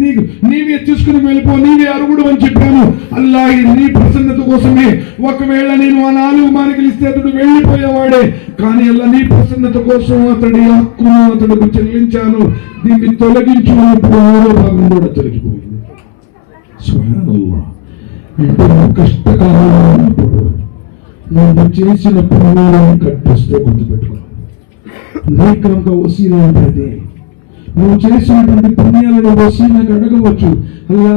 నీవే తీసుకుని వెళ్ళిపో, నీవే అరుగుడు అని చెప్పాను. అల్లా నీ ప్రసన్నత కోసమే. ఒకవేళ నేను ఆ 4 మానికలు ఇస్తే అతడు వెళ్ళిపోయేవాడే, కానీ అల్లా నీ ప్రసన్నత కోసం అతడి హక్కును అతడుకు చెల్లించాను. దీన్ని తొలగించినప్పుడు 3వ భాగం కూడా తొలగిపోయింది. సుబ్హానల్లాహ్. అంటే కష్టకాలప్పుడు నువ్వు చేసిన పుణ్యాలను కట్టిస్తే గుర్తుపెట్టుకో, నీకంత వసీలా ఉంటుంది. నువ్వు చేసినటువంటి పుణ్యాలను వసీలకు అడగవచ్చు. అలా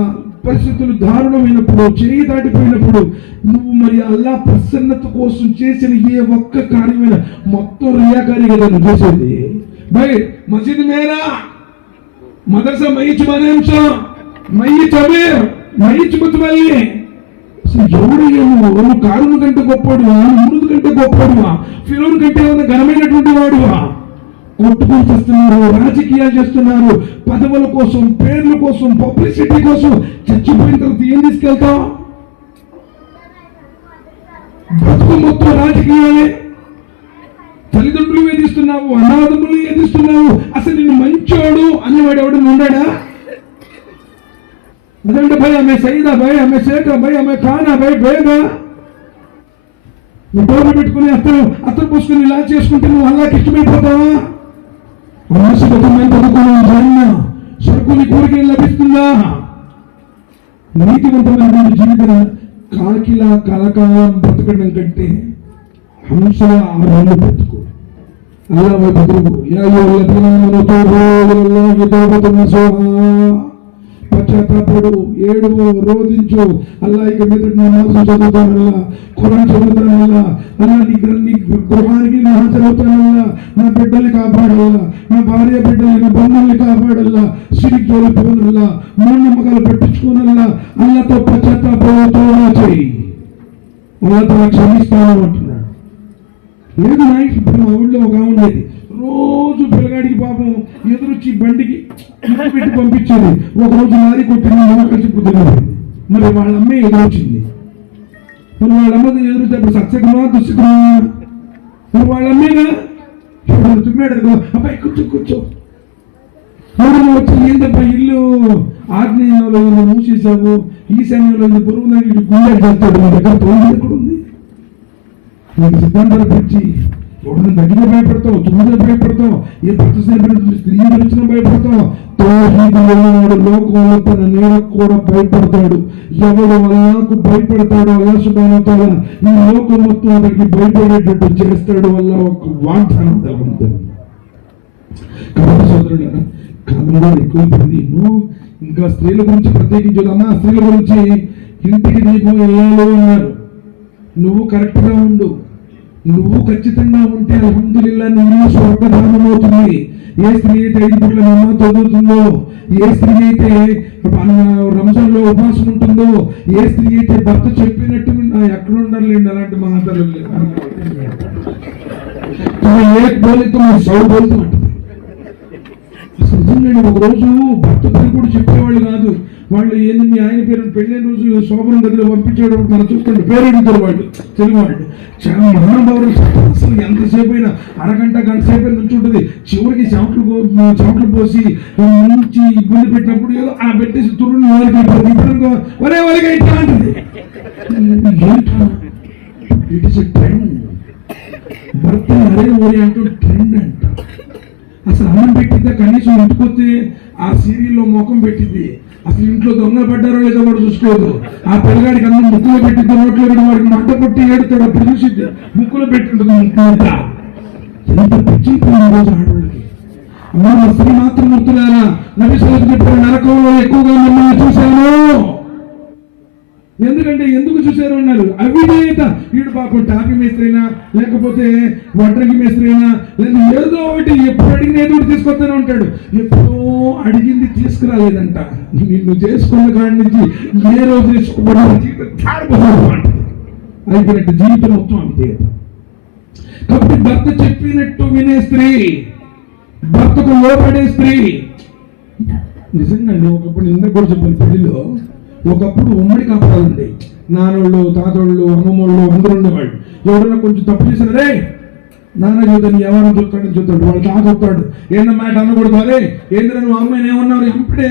పరిస్థితులు దారుణమైనప్పుడు, చేయి దాటిపోయినప్పుడు నువ్వు మరి అల్లా ప్రసన్నత కోసం చేసిన ఏ ఒక్క కార్యమైన మొత్తం రియాకారి కదా నువ్వు చేసేది. భయ్ మసీద్ మేరా మదర్సా మయిచ్ మనేంస మయిచ్ అవే మయిచ్ ముతమల్లి. అసలు ఎవడయ్యా నువ్వు? కారుని కంటే గొప్పడువా? మురుదు కంటే గొప్పడువా? ఫిరోన్ కంటే ఏమైనా ఘనమైనటువంటి వాడువా? కొట్టుకొని చేస్తున్నారు, రాజకీయాలు చేస్తున్నారు, పదవుల కోసం, పేర్ల కోసం, పబ్లిసిటీ కోసం. చచ్చిపోయిన తర్వాత ఏం తీసుకెళ్తావు? బ్రతుకు మొత్తం రాజకీయాలే. తల్లిదండ్రులు వేధిస్తున్నావు, అనాథములు వేధిస్తున్నావు. అసలు నిన్ను మంచోడు అనేవాడు ఎవడు ఉన్నాడా? అదంటే భయ్ ఆమె సైదా, భయ్ ఆమె సేకా, భయ్ ఆమె ఖానా, భయ్ బేగా. నువ్వు డోర్లు పెట్టుకుని అత్తరు పోసుకుని ఇలా చేసుకుంటే నువ్వు అల్లాకి ఇష్టమైపోతావా? సరుకుని కోరికలు లభిస్తుందా? నీతివంతమైన జీవితం కాకిలా కలకాలం బ్రతకడం కంటే హంసలా 6 నెలలు బ్రతుకు. అల్లా బ్రతుకు. పశ్చాత్తాపడు, ఏడువు, రోధించు. అల్లా ఇక మీద నమాజు చదువుతానల్లా, ఖురాన్ చదువుతానల్లా, అలా నీ గృహానికి నా హాజరవుతానల్లా, నా బిడ్డల్ని కాపాడల్లా, నా భార్య బిడ్డల్ని, నా బంధువుల్ని కాపాడల్లా, సిరికి జోలిపోనల్లా, మూఢనమ్మకాలు పట్టించుకోనల్లా. అల్లతో పశ్చాత్తాపడుతూ చేయి, అల్లతో క్షమిస్తాను అంటున్నాడు. లేదు నాయక్, ఇప్పుడు మా ఊళ్ళో ఒక ఉండేది, రోజు పిల్లగాడికి పాపం ఎదురొచ్చి బండికి పెట్టి పంపించేది. ఒకరోజు లారీ కొట్టింది, కలిసి కుదిరిపోయింది. మరి వాళ్ళ అమ్మే ఎదురొచ్చింది. మరి వాళ్ళ అమ్మది ఎదురుస్తే అప్పుడు సత్సగమా దుస్సగమా? మరి వాళ్ళ అమ్మేగా తుమ్మాడు, అబ్బాయి కూర్చో. ఎవరు వచ్చి ఏంటబ్బా ఇల్లు ఆగ్నేయంలో మూసేసావు, ఈశాన్యంలో పొరుగు దానికి గుండె చేస్తాడు, మీ దగ్గర తోడు ఎక్కడ ఉంది? నీకు సిద్ధాంతాలు పెంచి ఎవరిని దగ్గర భయపడతావు, తుమ్మిద భయపడతావు, ఏ ప్రతిష్ట స్త్రీ గురించిన భయపడతావు. తోడు లోకంలో తన నీడకు కూడా భయపడతాడు. ఎవడు అల్లాకు భయపడతాడో అల్లా సుబ్హానహు వ తఆలా ఈ లోకం మొత్తం అతనికి భయపడేటట్టు చేస్తాడు. వల్ల ఒక వాగ్దానం ఉంటుంది. కాబట్టి సోదరులారా, కాలంలో ఎక్కువైపోయింది. ఇంకా స్త్రీల గురించి ప్రత్యేకించదు. అమ్మా, స్త్రీల గురించి ఇంటికి దీపం వెళ్ళాలి అన్నారు. నువ్వు కరెక్ట్గా ఉండు, నువ్వు ఖచ్చితంగా ఉంటే అల్హమ్దులిల్లాహ్ నీ ఇల్లు స్వర్గధామం అవుతుంది. ఏ స్త్రీ అయితే 5 పూట్ల నమాజ్ చదువుతుందో, ఏ స్త్రీ అయితే రంజాన్లో ఉపవాసం ఉంటుందో, ఏ స్త్రీ అయితే భర్త చెప్పినట్టు ఎక్కడ ఉండాలండి అలాంటి మహాతలు ఏ బోలితో సౌ బోలుతూ ఉంటుంది. అసలు నిజంగా ఒక రోజు భర్త పేరు కూడా చెప్పేవాళ్ళు కాదు. వాళ్ళు ఏంది మీ ఆయన పేరు పెళ్ళైన రోజు శోభనం గదిలో పంపించేటప్పుడు మనం చూస్తుంటే పేరు అడుగుతారు వాళ్ళు, తెలుగు వాళ్ళు. చాలా మహానుభావులు. అసలు ఎంతసేపు అయినా అరగంట గంట సేపు అయినా నుంచి ఉంటుంది. చివరికి చెమటలు పోసి నుంచి ఇబ్బంది పెట్టినప్పుడు ఏదో ఆ పెట్టేసి తురుని వాళ్ళకి ఒరే వాళ్ళకి ఇట్లా అంటుంది. It is a trend. భర్త అరే ఓరి అంటూ ట్రెండ్ అంట. అసలు అన్నం పెట్టిద్దా కనీసం ఇంటికొస్తే ఆ సీరియల్లో ముఖం పెట్టింది. అసలు ఇంట్లో దొంగలు పడ్డారో లేదో కూడా చూసుకోదు. ఆ పిల్లగాడికి అన్నం ముక్కులో పెట్టిద్ది, నోట్లో పెట్టి వాడికి మంట కొట్టి ఏడుతాడు. అప్పుడు చూసిద్ది ముక్కులో పెట్టింటుంది ముక్కు అంతా. ఎంత పిచ్చిపోయింది రోజు ఆడవాళ్ళకి. అమ్మ స్త్రీ మాత్రం గుర్తున్నారా? నబీ సల్లల్లాహు అలైహి వసల్లం నరకంలో ఎక్కువగా మిమ్మల్ని చూశాను. ఎందుకు చూశారు అన్నారు? అవిధేయత. వీడు పాపం టాపి మేస్త్రైనా లేకపోతే వడ్రంగి మేస్త్రైనా లేదా ఏదో ఒకటి ఎప్పుడు అడిగిన ఏదో ఒకటి తీసుకొస్తానే ఉంటాడు. ఎప్పుడో అడిగింది తీసుకురాలేదంట. నిన్ను చేసుకున్న కాడి నుంచి ఏ రోజు అయిపోయినట్టు జీవితం మొత్తం అవిధేయత. కాబట్టి భర్త చెప్పినట్టు వినే స్త్రీ, భర్తకు లోపడే స్త్రీ. నిజంగా ఒకప్పుడు నిన్న కూడా చెప్పాను, పెళ్లిలో ఒకప్పుడు ఉమ్మడి కాపురాలు ఉండేవి. నాన్నోళ్ళు, తాతోళ్ళు, అమ్మమ్మోళ్ళు అందరూ ఉండేవాళ్ళు. ఎవరన్నా కొంచెం తప్పు చేశారు, రే నాన్న చూద్దాను ఎవరో చూస్తాడని చూస్తాడు, వాళ్ళు తాత చెప్తాడు. ఏందమ్మా అనకూడదు, అరే ఏంద్ర నువ్వు అమ్మాయిని ఏమన్నారు ఎంపడే.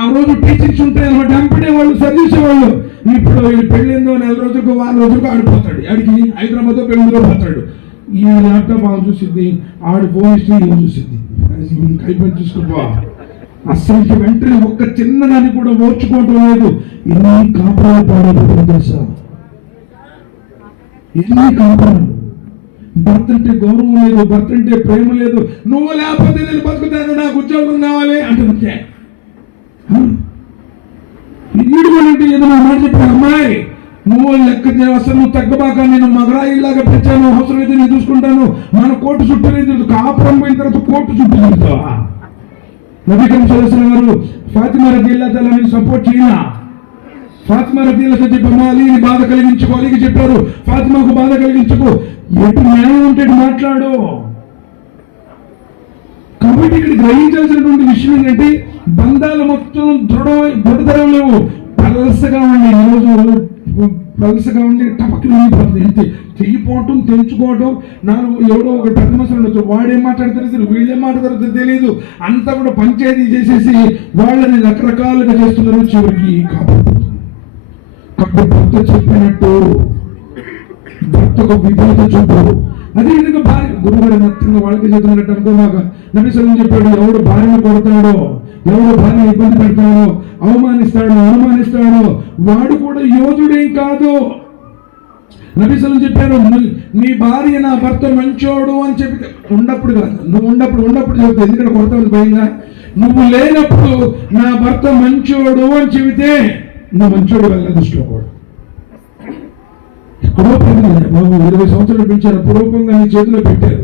ఆ రోజు టీచింగ్స్ ఉంటాయి అనమాట, ఎంపడే వాళ్ళు సరిచేసేవాళ్ళు. ఇప్పుడు పెళ్ళిందో 4 రోజులకు 6 రోజులకు ఆడిపోతాడు. ఆడికి హైదరాబాద్ బెంగళూరు పోతాడు. ఈ ల్యాప్టాప్ ఆమె చూసిద్ది, ఆడి ఫోన్ హిస్టరీ ఏం చూసిద్ది. కైపని చూసుకోపో. అసలు వెంటనే ఒక్క చిన్నదాన్ని కూడా ఓర్చుకోవటం లేదు. ఎన్ని కాపురాలు పాడైపోతుంది తెలుసా? ఎన్ని కాపురాలు. భర్త అంటే గౌరవం లేదు, భర్త అంటే ప్రేమ లేదు. నువ్వు లేకపోతే నేను బతుకుతాను, నాకు ఉద్యోగం కావాలి అంటే ఈడుకోనంటే ఏదో నా మాట చెప్పాను, అమ్మాయి నువ్వు లెక్క అసలు నువ్వు తగ్గబాక, నేను మగరాయిలాగా పెంచాను, అవసరం అయితే నేను చూసుకుంటాను. మన కోర్టు చుట్టూ తిరుగుతూ కాపురం పోయిన తర్వాత కోర్టు చుట్టూ తిరుగుతావా? నబీ కరీం సల్లల్లాహు అలైహి వసల్లం ఫాతిమా రదియల్లాహు తఆలాని సపోర్ట్ చేయనా? ఫాతిమా రదియల్లాహు చెప్పమ్మా అలీని బాధ కలిగించుకో, అలీకి చెప్పారు ఫాతిమాకు బాధ కలిగించుకో. ఎటు న్యాయం ఉంటే మాట్లాడు. కాబట్టి ఇక్కడ గ్రహించాల్సినటువంటి విషయం ఏంటంటే బంధాలు మొత్తం దృఢతరం లేవు, పలసగా ఉండి ఈరోజు పలసగా ఉండి టపక్కి వెళ్ళిపోతుంది. అంతే చెయ్యిపోవటం, తెంచుకోవటం. ఎవడో ఒక పెద్ద మనుషులు ఉండొచ్చు, వాడేం మాట్లాడతారో తెలియదు, వీళ్ళేం మాట్లాడతారో తెలియదు. అంతా కూడా పంచాయతీ చేసేసి వాళ్ళని రకరకాలుగా చేస్తున్నారు. చివరికి కాపాడుతుంది. కాబట్టి భర్త చెప్పినట్టు భర్తకు విధేయత చూపు. అదేవిధంగా భార్య గురువుగారు మొత్తంగా వాళ్ళకి చదువుతున్నట్టు అనుకోమాక. నబీ సల్లల్లాహు చెప్పాడు, ఎవడు భార్యను కొడతాడో, ఎవడు భార్యను ఇబ్బంది పెడతాడో, అవమానిస్తాడో వాడు కూడా యోధుడేం కాదు. నబీ సల్లల్లాహు చెప్పారు, నీ భార్య నా భర్త మంచోడు అని చెప్పి ఉన్నప్పుడు కాదు, నువ్వు ఉన్నప్పుడు చెబుతావు. ఎందుకంటే కొడతావు భయంగా. నువ్వు లేనప్పుడు నా భర్త మంచోడు అని చెబితే నువ్వు మంచోడు వెళ్ళ దృష్టిలో కూడా ఎక్కడో పెరిగింది బాబు. 20 సంవత్సరాలు పెంచారు, పూర్వకంగా నీ చేతిలో పెట్టారు.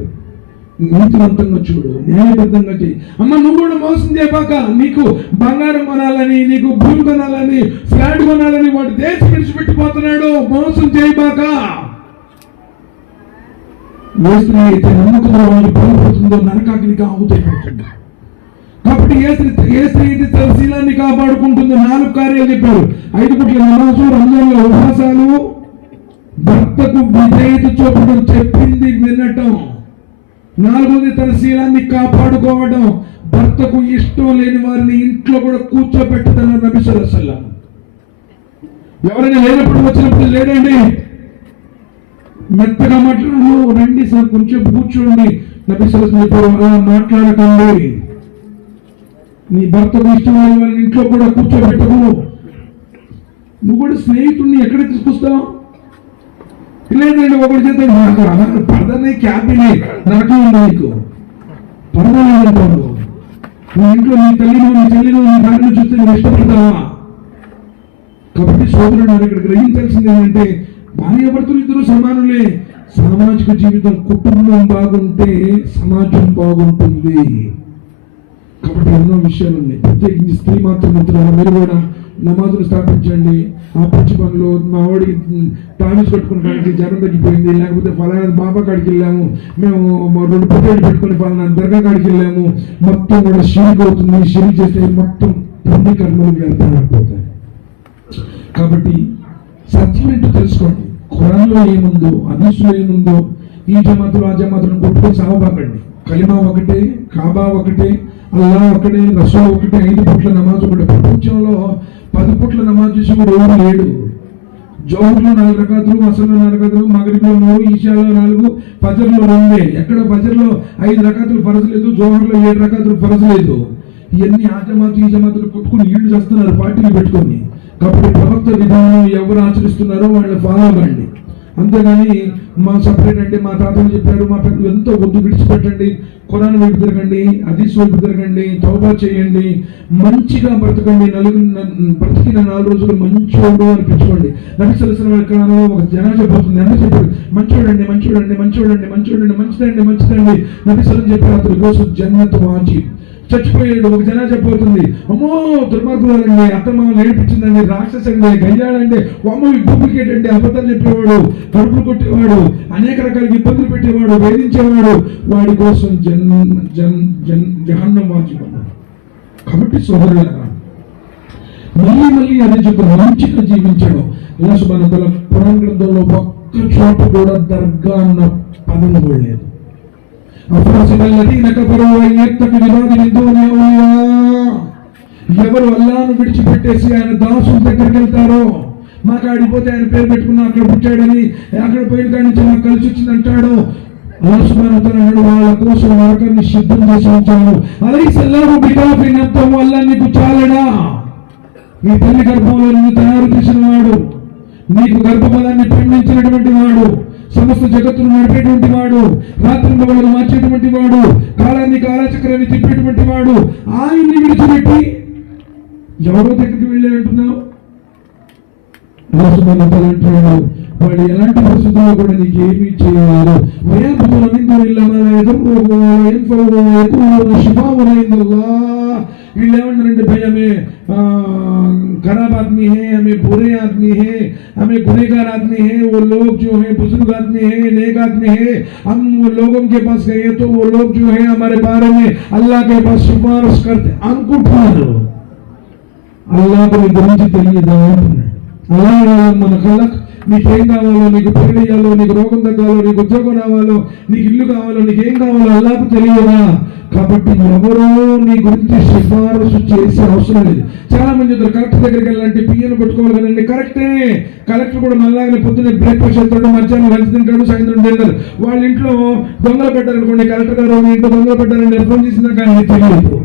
నీతివంతంగా చూడు, న్యాయబద్ధంగా చేయి. అమ్మ నువ్వు కూడా మోసం చేయబాక. నీకు బంగారం కొనాలని, నీకు భూమి కొనాలని, ఫ్లాట్ కొనాలని వాడు దేశం విడిచిపెట్టిపోతున్నాడు. మోసం చేయబాక. ఏ స్త్రీ అయితే నమ్మకంలో వాళ్ళు పడిపోతుందో నరకాగ్నికి ఆహుతైపోతుంది. కాబట్టి ఏ స్త్రీ అయితే తన శీలాన్ని కాపాడుకుంటుందో 4 కార్యాలు చెప్పారు. 5 పూట్ల నమాజు, రంజాన్లో ఉపవాసాలు, భర్తకు విధేయత చూపడం, చెప్పింది వినటం. 4వది తన శీలాన్ని కాపాడుకోవడం. భర్తకు ఇష్టం లేని వారిని ఇంట్లో కూడా కూర్చోబెట్టదన్నారు నబీ సల్లల్లాహు అలైహి వసల్లం. ఎవరైనా లేనప్పుడు వచ్చినప్పుడు లేడండి మెత్తగా మాట్లాడు, రండి సార్ కొంచెం కూర్చోండి. నబీ సల్లల్లాహు అలైహి వసల్లం అలా మాట్లాడకండి. నీ భర్తకు ఇష్టం లేని వారిని ఇంట్లో కూడా కూర్చోబెట్టకు. నువ్వు కూడా స్నేహితుడిని ఎక్కడ తీసుకొస్తావు? లేదండి ఒకటి చేస్తాడు పరదనే క్యాబినే నరకం ఉంది. నీకు పరదా లేదంటావు. నువ్వు ఇంట్లో నీ తల్లిని, నీ చెల్లిని, నీ భార్యను చూస్తే నువ్వు ఇష్టపడతావా? కాబట్టి సోదరుడు ఇక్కడ గ్రహించాల్సింది ఏంటంటే భార్యాభర్తలు ఇద్దరు సమానులే. సామాజిక జీవితం, కుటుంబం బాగుంటే సమాజం బాగుంటుంది. కాబట్టి ఎన్నో విషయాలు ఉన్నాయి. ప్రత్యేకించి స్త్రీ మాత్రం మిత్రులు మీరు కూడా నమాజులు స్థాపించండి. ఆ పిచ్చి పనులు, మా వాడికి టామిస్ కట్టుకున్నానికి జనం తగ్గిపోయింది, లేకపోతే ఫలానా బాబా కాడికి వెళ్ళాము, మేము 2 పొట్టేళ్ళు పెట్టుకుని ఫలానా దర్గా కాడికి వెళ్ళాము, మొత్తం కూడా షిరిక్ అవుతుంది. షిరిక్ చేస్తే మొత్తం పుణ్య కర్మలు వ్యర్థమైపోతాయి. కాబట్టి సత్యం ఏంటో తెలుసుకోండి. ఖురాన్లో ఏముందో, హదీసులో ఏముందో, ఈ జమాతులు ఆ జమాతులను కొట్టుకొని సాగబాకండి. కలిమా ఒకటే, కాబా ఒకటే, అల్లా ఒకటే, రసూల్ ఒకటే, 5 పూట్ల నమాజ్ ఒకటే. ప్రపంచంలో 10 పూట్ల నమాజ్ చేసి కూడా ఎవరు లేడు. జోహర్లో 4 రకాతులు, అసలు 4 రకాతులు, మగరిబ్లో 3, ఈశాలో 4, ఫజర్లో 2. ఎక్కడ ఫజర్లో 5 రకాతులు ఫరజ్ లేదు, జోహర్లో 7 రకాతులు ఫరజ్ లేదు. ఇవన్నీ ఆ జమాతు ఈ జమాతులు కొట్టుకుని ఈళ్ళు చేస్తున్నారు పార్టీలు పెట్టుకొని. కాబట్టి ప్రవక్త విధానం ఎవరు ఆచరిస్తున్నారో వాళ్ళని ఫాలో అవ్వండి. అంతేగాని మా సపరేట్ అంటే మా తాతలు చెప్పారు, మా పెద్దలు ఎంతో వద్దు, విడిచిపెట్టండి. ఖురాన్ వైపు తిరగండి, హదీస్ వైపు తిరగండి, తౌబా చేయండి, మంచిగా బ్రతకండి. బ్రతికిన 4 రోజులు మంచోడు అనిపించుకోండి. నబీ సల్లల్లాహు అలైహి వసల్లం కాలంలో ఒక జనాజా పోతుంది, అన్న చెప్పారు మంచోడండి మంచోడండి మంచోడండి మంచోడండి మంచిదండి మంచిదండి. నబీ సల్లల్లాహు చెప్పారు అతని కోసం జన్నత్ వాజిబ్. చచ్చిపోయాడు, ఒక జనాజా పోతుంది, అమ్మో దుర్మార్గులండి, అత్తమామలు ఏడిపించిందండి, రాక్షసండి, గయ్యాడండి, అమ్మ డూప్లికేట్ అండి, అబద్ధాలు చెప్పేవాడు, కడుపులు కొట్టేవాడు, అనేక రకాల ఇబ్బందులు పెట్టేవాడు, వేధించేవాడు, వాడి కోసం జహన్నం వాజిబ్ అన్నాడు. కాబట్టి సోదరులారా, మళ్ళీ అదే చెప్పారు, మంచిగా జీవించడం. అల్లాహ్ సుబ్హానహు వ తఆలా ఖురాన్ గ్రంథంలో ఒక్క చోట కూడా దర్గా అన్న పదం కూడా లేదు. ఎవరు అల్లాహ్ను విడిచిపెట్టేసి ఆయన దాసుల దగ్గరికి వెళ్తారో, మాకు ఆడిపోతే ఆయన పేరు పెట్టుకున్నా అక్కడ పుట్టాడని, అక్కడ పోయిన కాడి నుంచి నాకు కలిసి వచ్చింది అంటాడు. అల్లాహ్ సుబ్హానహు వ తఆలా వాళ్ళ కోసం నరకాన్ని సిద్ధం చేసి ఉంచాను. అలైహిస్సలాము బికాఫిన్, అంతము అల్లాహ్ నీకు చాలడా? నీ తల్లి గర్భంలో నిన్ను తయారు చేసిన వాడు, నీకు గర్భఫలాన్ని పండించినటువంటి వాడు, సమస్త జగత్తును నడిపేటువంటి వాడు, రాత్రి పగలు మార్చేటువంటి వాడు, కాలాన్ని కాలచక్రాన్ని తిప్పేటువంటి వాడు, ఆయన్ని విడిచిపెట్టి ఎవరో దగ్గరికి వెళ్ళి అంటున్నావు? అంటున్నాడు వాడు ఎలాంటి పరిస్థితుల్లో కూడా నీకు ఏమీ చేయలేరు. వీళ్ళు ఏమంటారంటే భయ్ హమే खराब आदमी है, हमें बुरे आदमी है, हमें गुनहगार आदमी है, वो लोग जो है बुजुर्ग आदमी है, नेक आदमी है, हम वो लोगों के पास गए तो वो लोग जो है हमारे बारे में अल्लाह के पास सिफारिश करते. हमको ठालो अल्लाह को गुరించి తెలియదా? అల్లాహ్ మన ఖలక్, నీకేం కావాలో, నీకు పెళ్ళియాలో, నీకు రోగం తగ్గాలో, నీకు ఉద్యోగం రావాలో, నీకు ఇల్లు కావాలో, నీకేం కావాలో అల్లాహకు తెలియదా? కాబట్టి ఎవరో నీ గురించి సిఫారసు చేసే అవసరం లేదు. చాలా మంది కలెక్టర్ దగ్గరికి వెళ్ళాలంటే పిఎను పట్టుకోవాలి కదండి. కరెక్టే, కలెక్టర్ కూడా మళ్ళాగానే పొద్దున్నే బ్రేక్ఫాస్ట్ చేస్తాడు, మధ్యాహ్నం లంచ్ తింటాడు, సాయంత్రం డిన్నర్. వాళ్ళ ఇంట్లో దొంగలు పెట్టారనుకోండి, కలెక్టర్ గారు మీ ఇంట్లో దొంగలు పెట్టారని ఫోన్ చేసినా కానీ తెలియదు.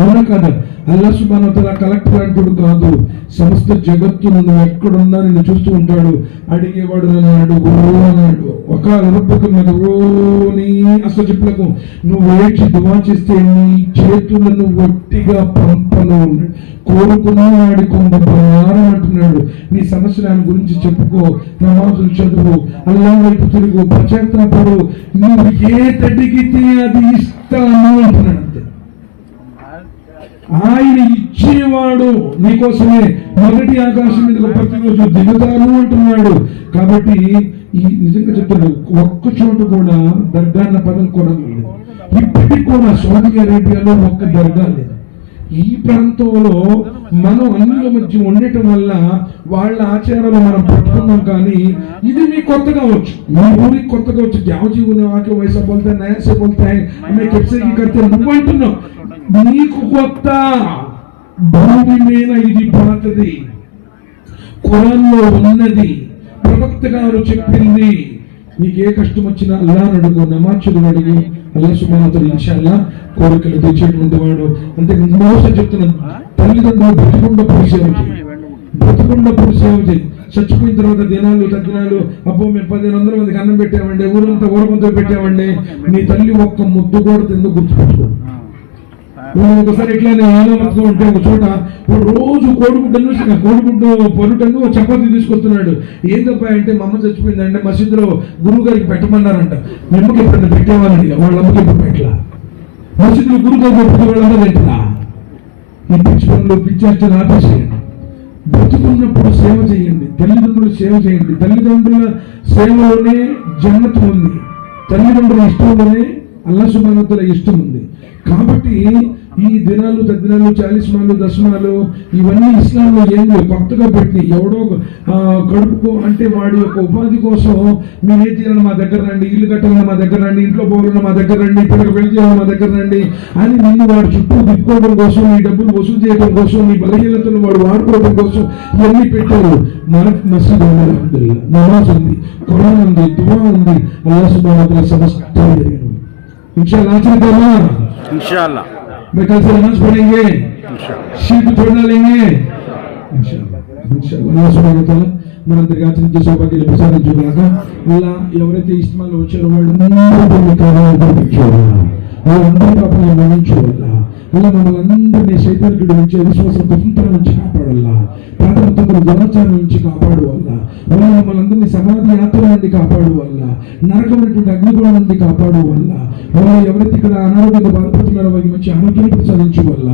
అవునా కదా? అల్లాహ్ సుబ్హానహు వ తఆలా కలెక్టర్ అంటుడు కాదు, సమస్త జగత్తును నువ్వు ఎక్కడున్నా నిన్ను చూస్తూ ఉంటాడు. అడిగేవాడు నన్ను అడుగు అన్నాడు. ఒక రబ్బకు మదూని అసజిప్లకు, నువ్వు ఏడ్చి దువా చేస్తే నీ చేతులను ఒట్టిగా పంపను, కోరుకున్న వాడి కొంత భారం అంటున్నాడు. నీ సమస్యల గురించి చెప్పుకో, నమాజులు చదువు, అల్లాహ్ వైపు తిరుగు, పశ్చాత్తాపడు, నువ్వు ఏ తడిగితే అది ఇస్తాను అంటున్నాడు. అంతే, ఆయన ఇచ్చేవాడు నీకోసమే. మొదటి ఆకాశం మీద ప్రతిరోజు దిగుతాను అంటున్నాడు. కాబట్టి ఈ నిజంగా చెప్తాడు, ఒక్క చోట కూడా దర్గా అన్న పదం కూడా లేదు. ఇప్పటికి కూడా సౌదీ అరేబియాలో ఒక్క దర్గా లేదు. ఈ ప్రాంతంలో మనం అన్యుల మధ్య ఉండటం వల్ల వాళ్ళ ఆచారాలు మనం పట్టుకున్నాం. కానీ ఇది మీకు కొత్తగా వచ్చు, మీ ఊరికి కొత్తగా వచ్చు. జావజీవుని ఆకే వయసు బోల్తాయి, నయాసే బోల్తాయి, ఆమె కెప్సే కడితే నువ్వు అంటున్నావు, నీకు కొత్త. భూమి మీద ఇది పాతది, ఖురాన్లో ఉన్నది, ప్రవక్త గారు చెప్పింది. నీకు ఏ కష్టం వచ్చినా అల్లాహ్ను అడుగు, నమాజులు అడుగు. అల్లాహ్ సుబ్హానహు వ తఆలా ఇన్షాల్లాహ్ కోరికలు తెచ్చేటువంటి వాడు. అంతే మోసం చెప్తున్నాను, తల్లిదండ్రులు బ్రతికుండప్పుడు సేవ చేయి, బ్రతికుండప్పుడు సేవ చేయి. చచ్చిపోయిన తర్వాత దినాలు తగ్గినాలు, అబ్బో మేము 1500 మందికి అన్నం పెట్టామండి, ఊరంతా ఊరమంతా పెట్టామండి, నీ తల్లి ఒక్క ముద్దు కూడా తిందో గుర్తుపెట్టుకో. ఒకసారి ఇట్లానే ఆలోచనతో ఉంటే ఒక చోట రోజు కోడిగుడ్డు పొరుటను చపాతీ తీసుకొస్తున్నాడు. ఏందబ్బా అంటే మా అమ్మ చచ్చిపోయిందంటే మసీదులో గురువు గారికి పెట్టమన్నారంట. మీ అమ్మకి ఎప్పుడైనా పెట్టేవాళ్ళని వాళ్ళ అమ్మకి ఎప్పుడు పెట్టలా. మసీదులో గురువు గారు పెట్టే వాళ్ళ పెట్టలా. ఈ పిచ్చి పనులు పిచ్చేస్తే ఆపేసేయండి. బ్రతుకున్నప్పుడు సేవ చేయండి, తల్లిదండ్రులు సేవ చేయండి. తల్లిదండ్రుల సేవలోనే జన్నతు ఉంది, తల్లిదండ్రుల ఇష్టంలోనే అల్లాహ్ సుబ్హానహు వ తఆలా ఇష్టం ఉంది. కాబట్టి ఈ దినాలు తద్దినాలు చాలిస్మాలు దశమాలు ఇవన్నీ ఇస్లాంలో ఏం కొత్తగా పెట్టి ఎవడో కడుపుకో అంటే వాడి యొక్క ఉపాధి కోసం మీరు ఏం చేయాలని మా దగ్గర రండి, ఇల్లు కట్టాలని మా దగ్గర రండి, ఇంట్లో పోవాలని మా దగ్గర రండి, పిల్లలు పెళ్లి చేయాలని మా దగ్గర రండి అని నిన్ను వాడు చుట్టూ దిక్కుకోవడం కోసం, నీ డబ్బులు వసూలు చేయడం కోసం, నీ బలహీనతను వాడు వాడుకోవడం కోసం ఇవన్నీ పెట్టారు. మనకు మసీదు ఉంది, అల్హమ్దులిల్లాహ్, నమాజ్ ఉంది, ఖురాన్ ఉంది, దువా ఉంది. అల్లాహ్ సుబ్హానహు వ తఆలా సమస్తం జరిగింది. इंशाअल्लाह चलता इंशाअल्लाह मैं कल से नमाज पढ़ेंगे, शीत छोड़ना लेंगे इंशाअल्लाह. अल्लाह सुब्हानहु व तआला మనందరికి ఆచరించే సౌభాగ్యాలు ప్రసాదించుగాక. ఇలా ఎవరైతే ఇస్మాలో వచ్చారో వాళ్ళందరూ పాపం మన్నించువల్ల అలా మమ్మల్ని అందరినీ శైతానికుడి నుంచి విశ్వాసం పవిత్రం నుంచి కాపాడల్లా, ప్రాథమికతలు దురాచారం నుంచి కాపాడువల్ల, అలా మమ్మల్ని అందరినీ సమాధి యాత్ర నుండి కాపాడువల్ల, నరకమైనటువంటి అగ్నిగోళం నుండి కాపాడువల్ల, ఎవరైతే ఇక్కడ అనారోగ్యంగా బాధపడుతున్నారో వారికి మంచి ఆరోగ్యాన్ని ప్రసాదించు వల్ల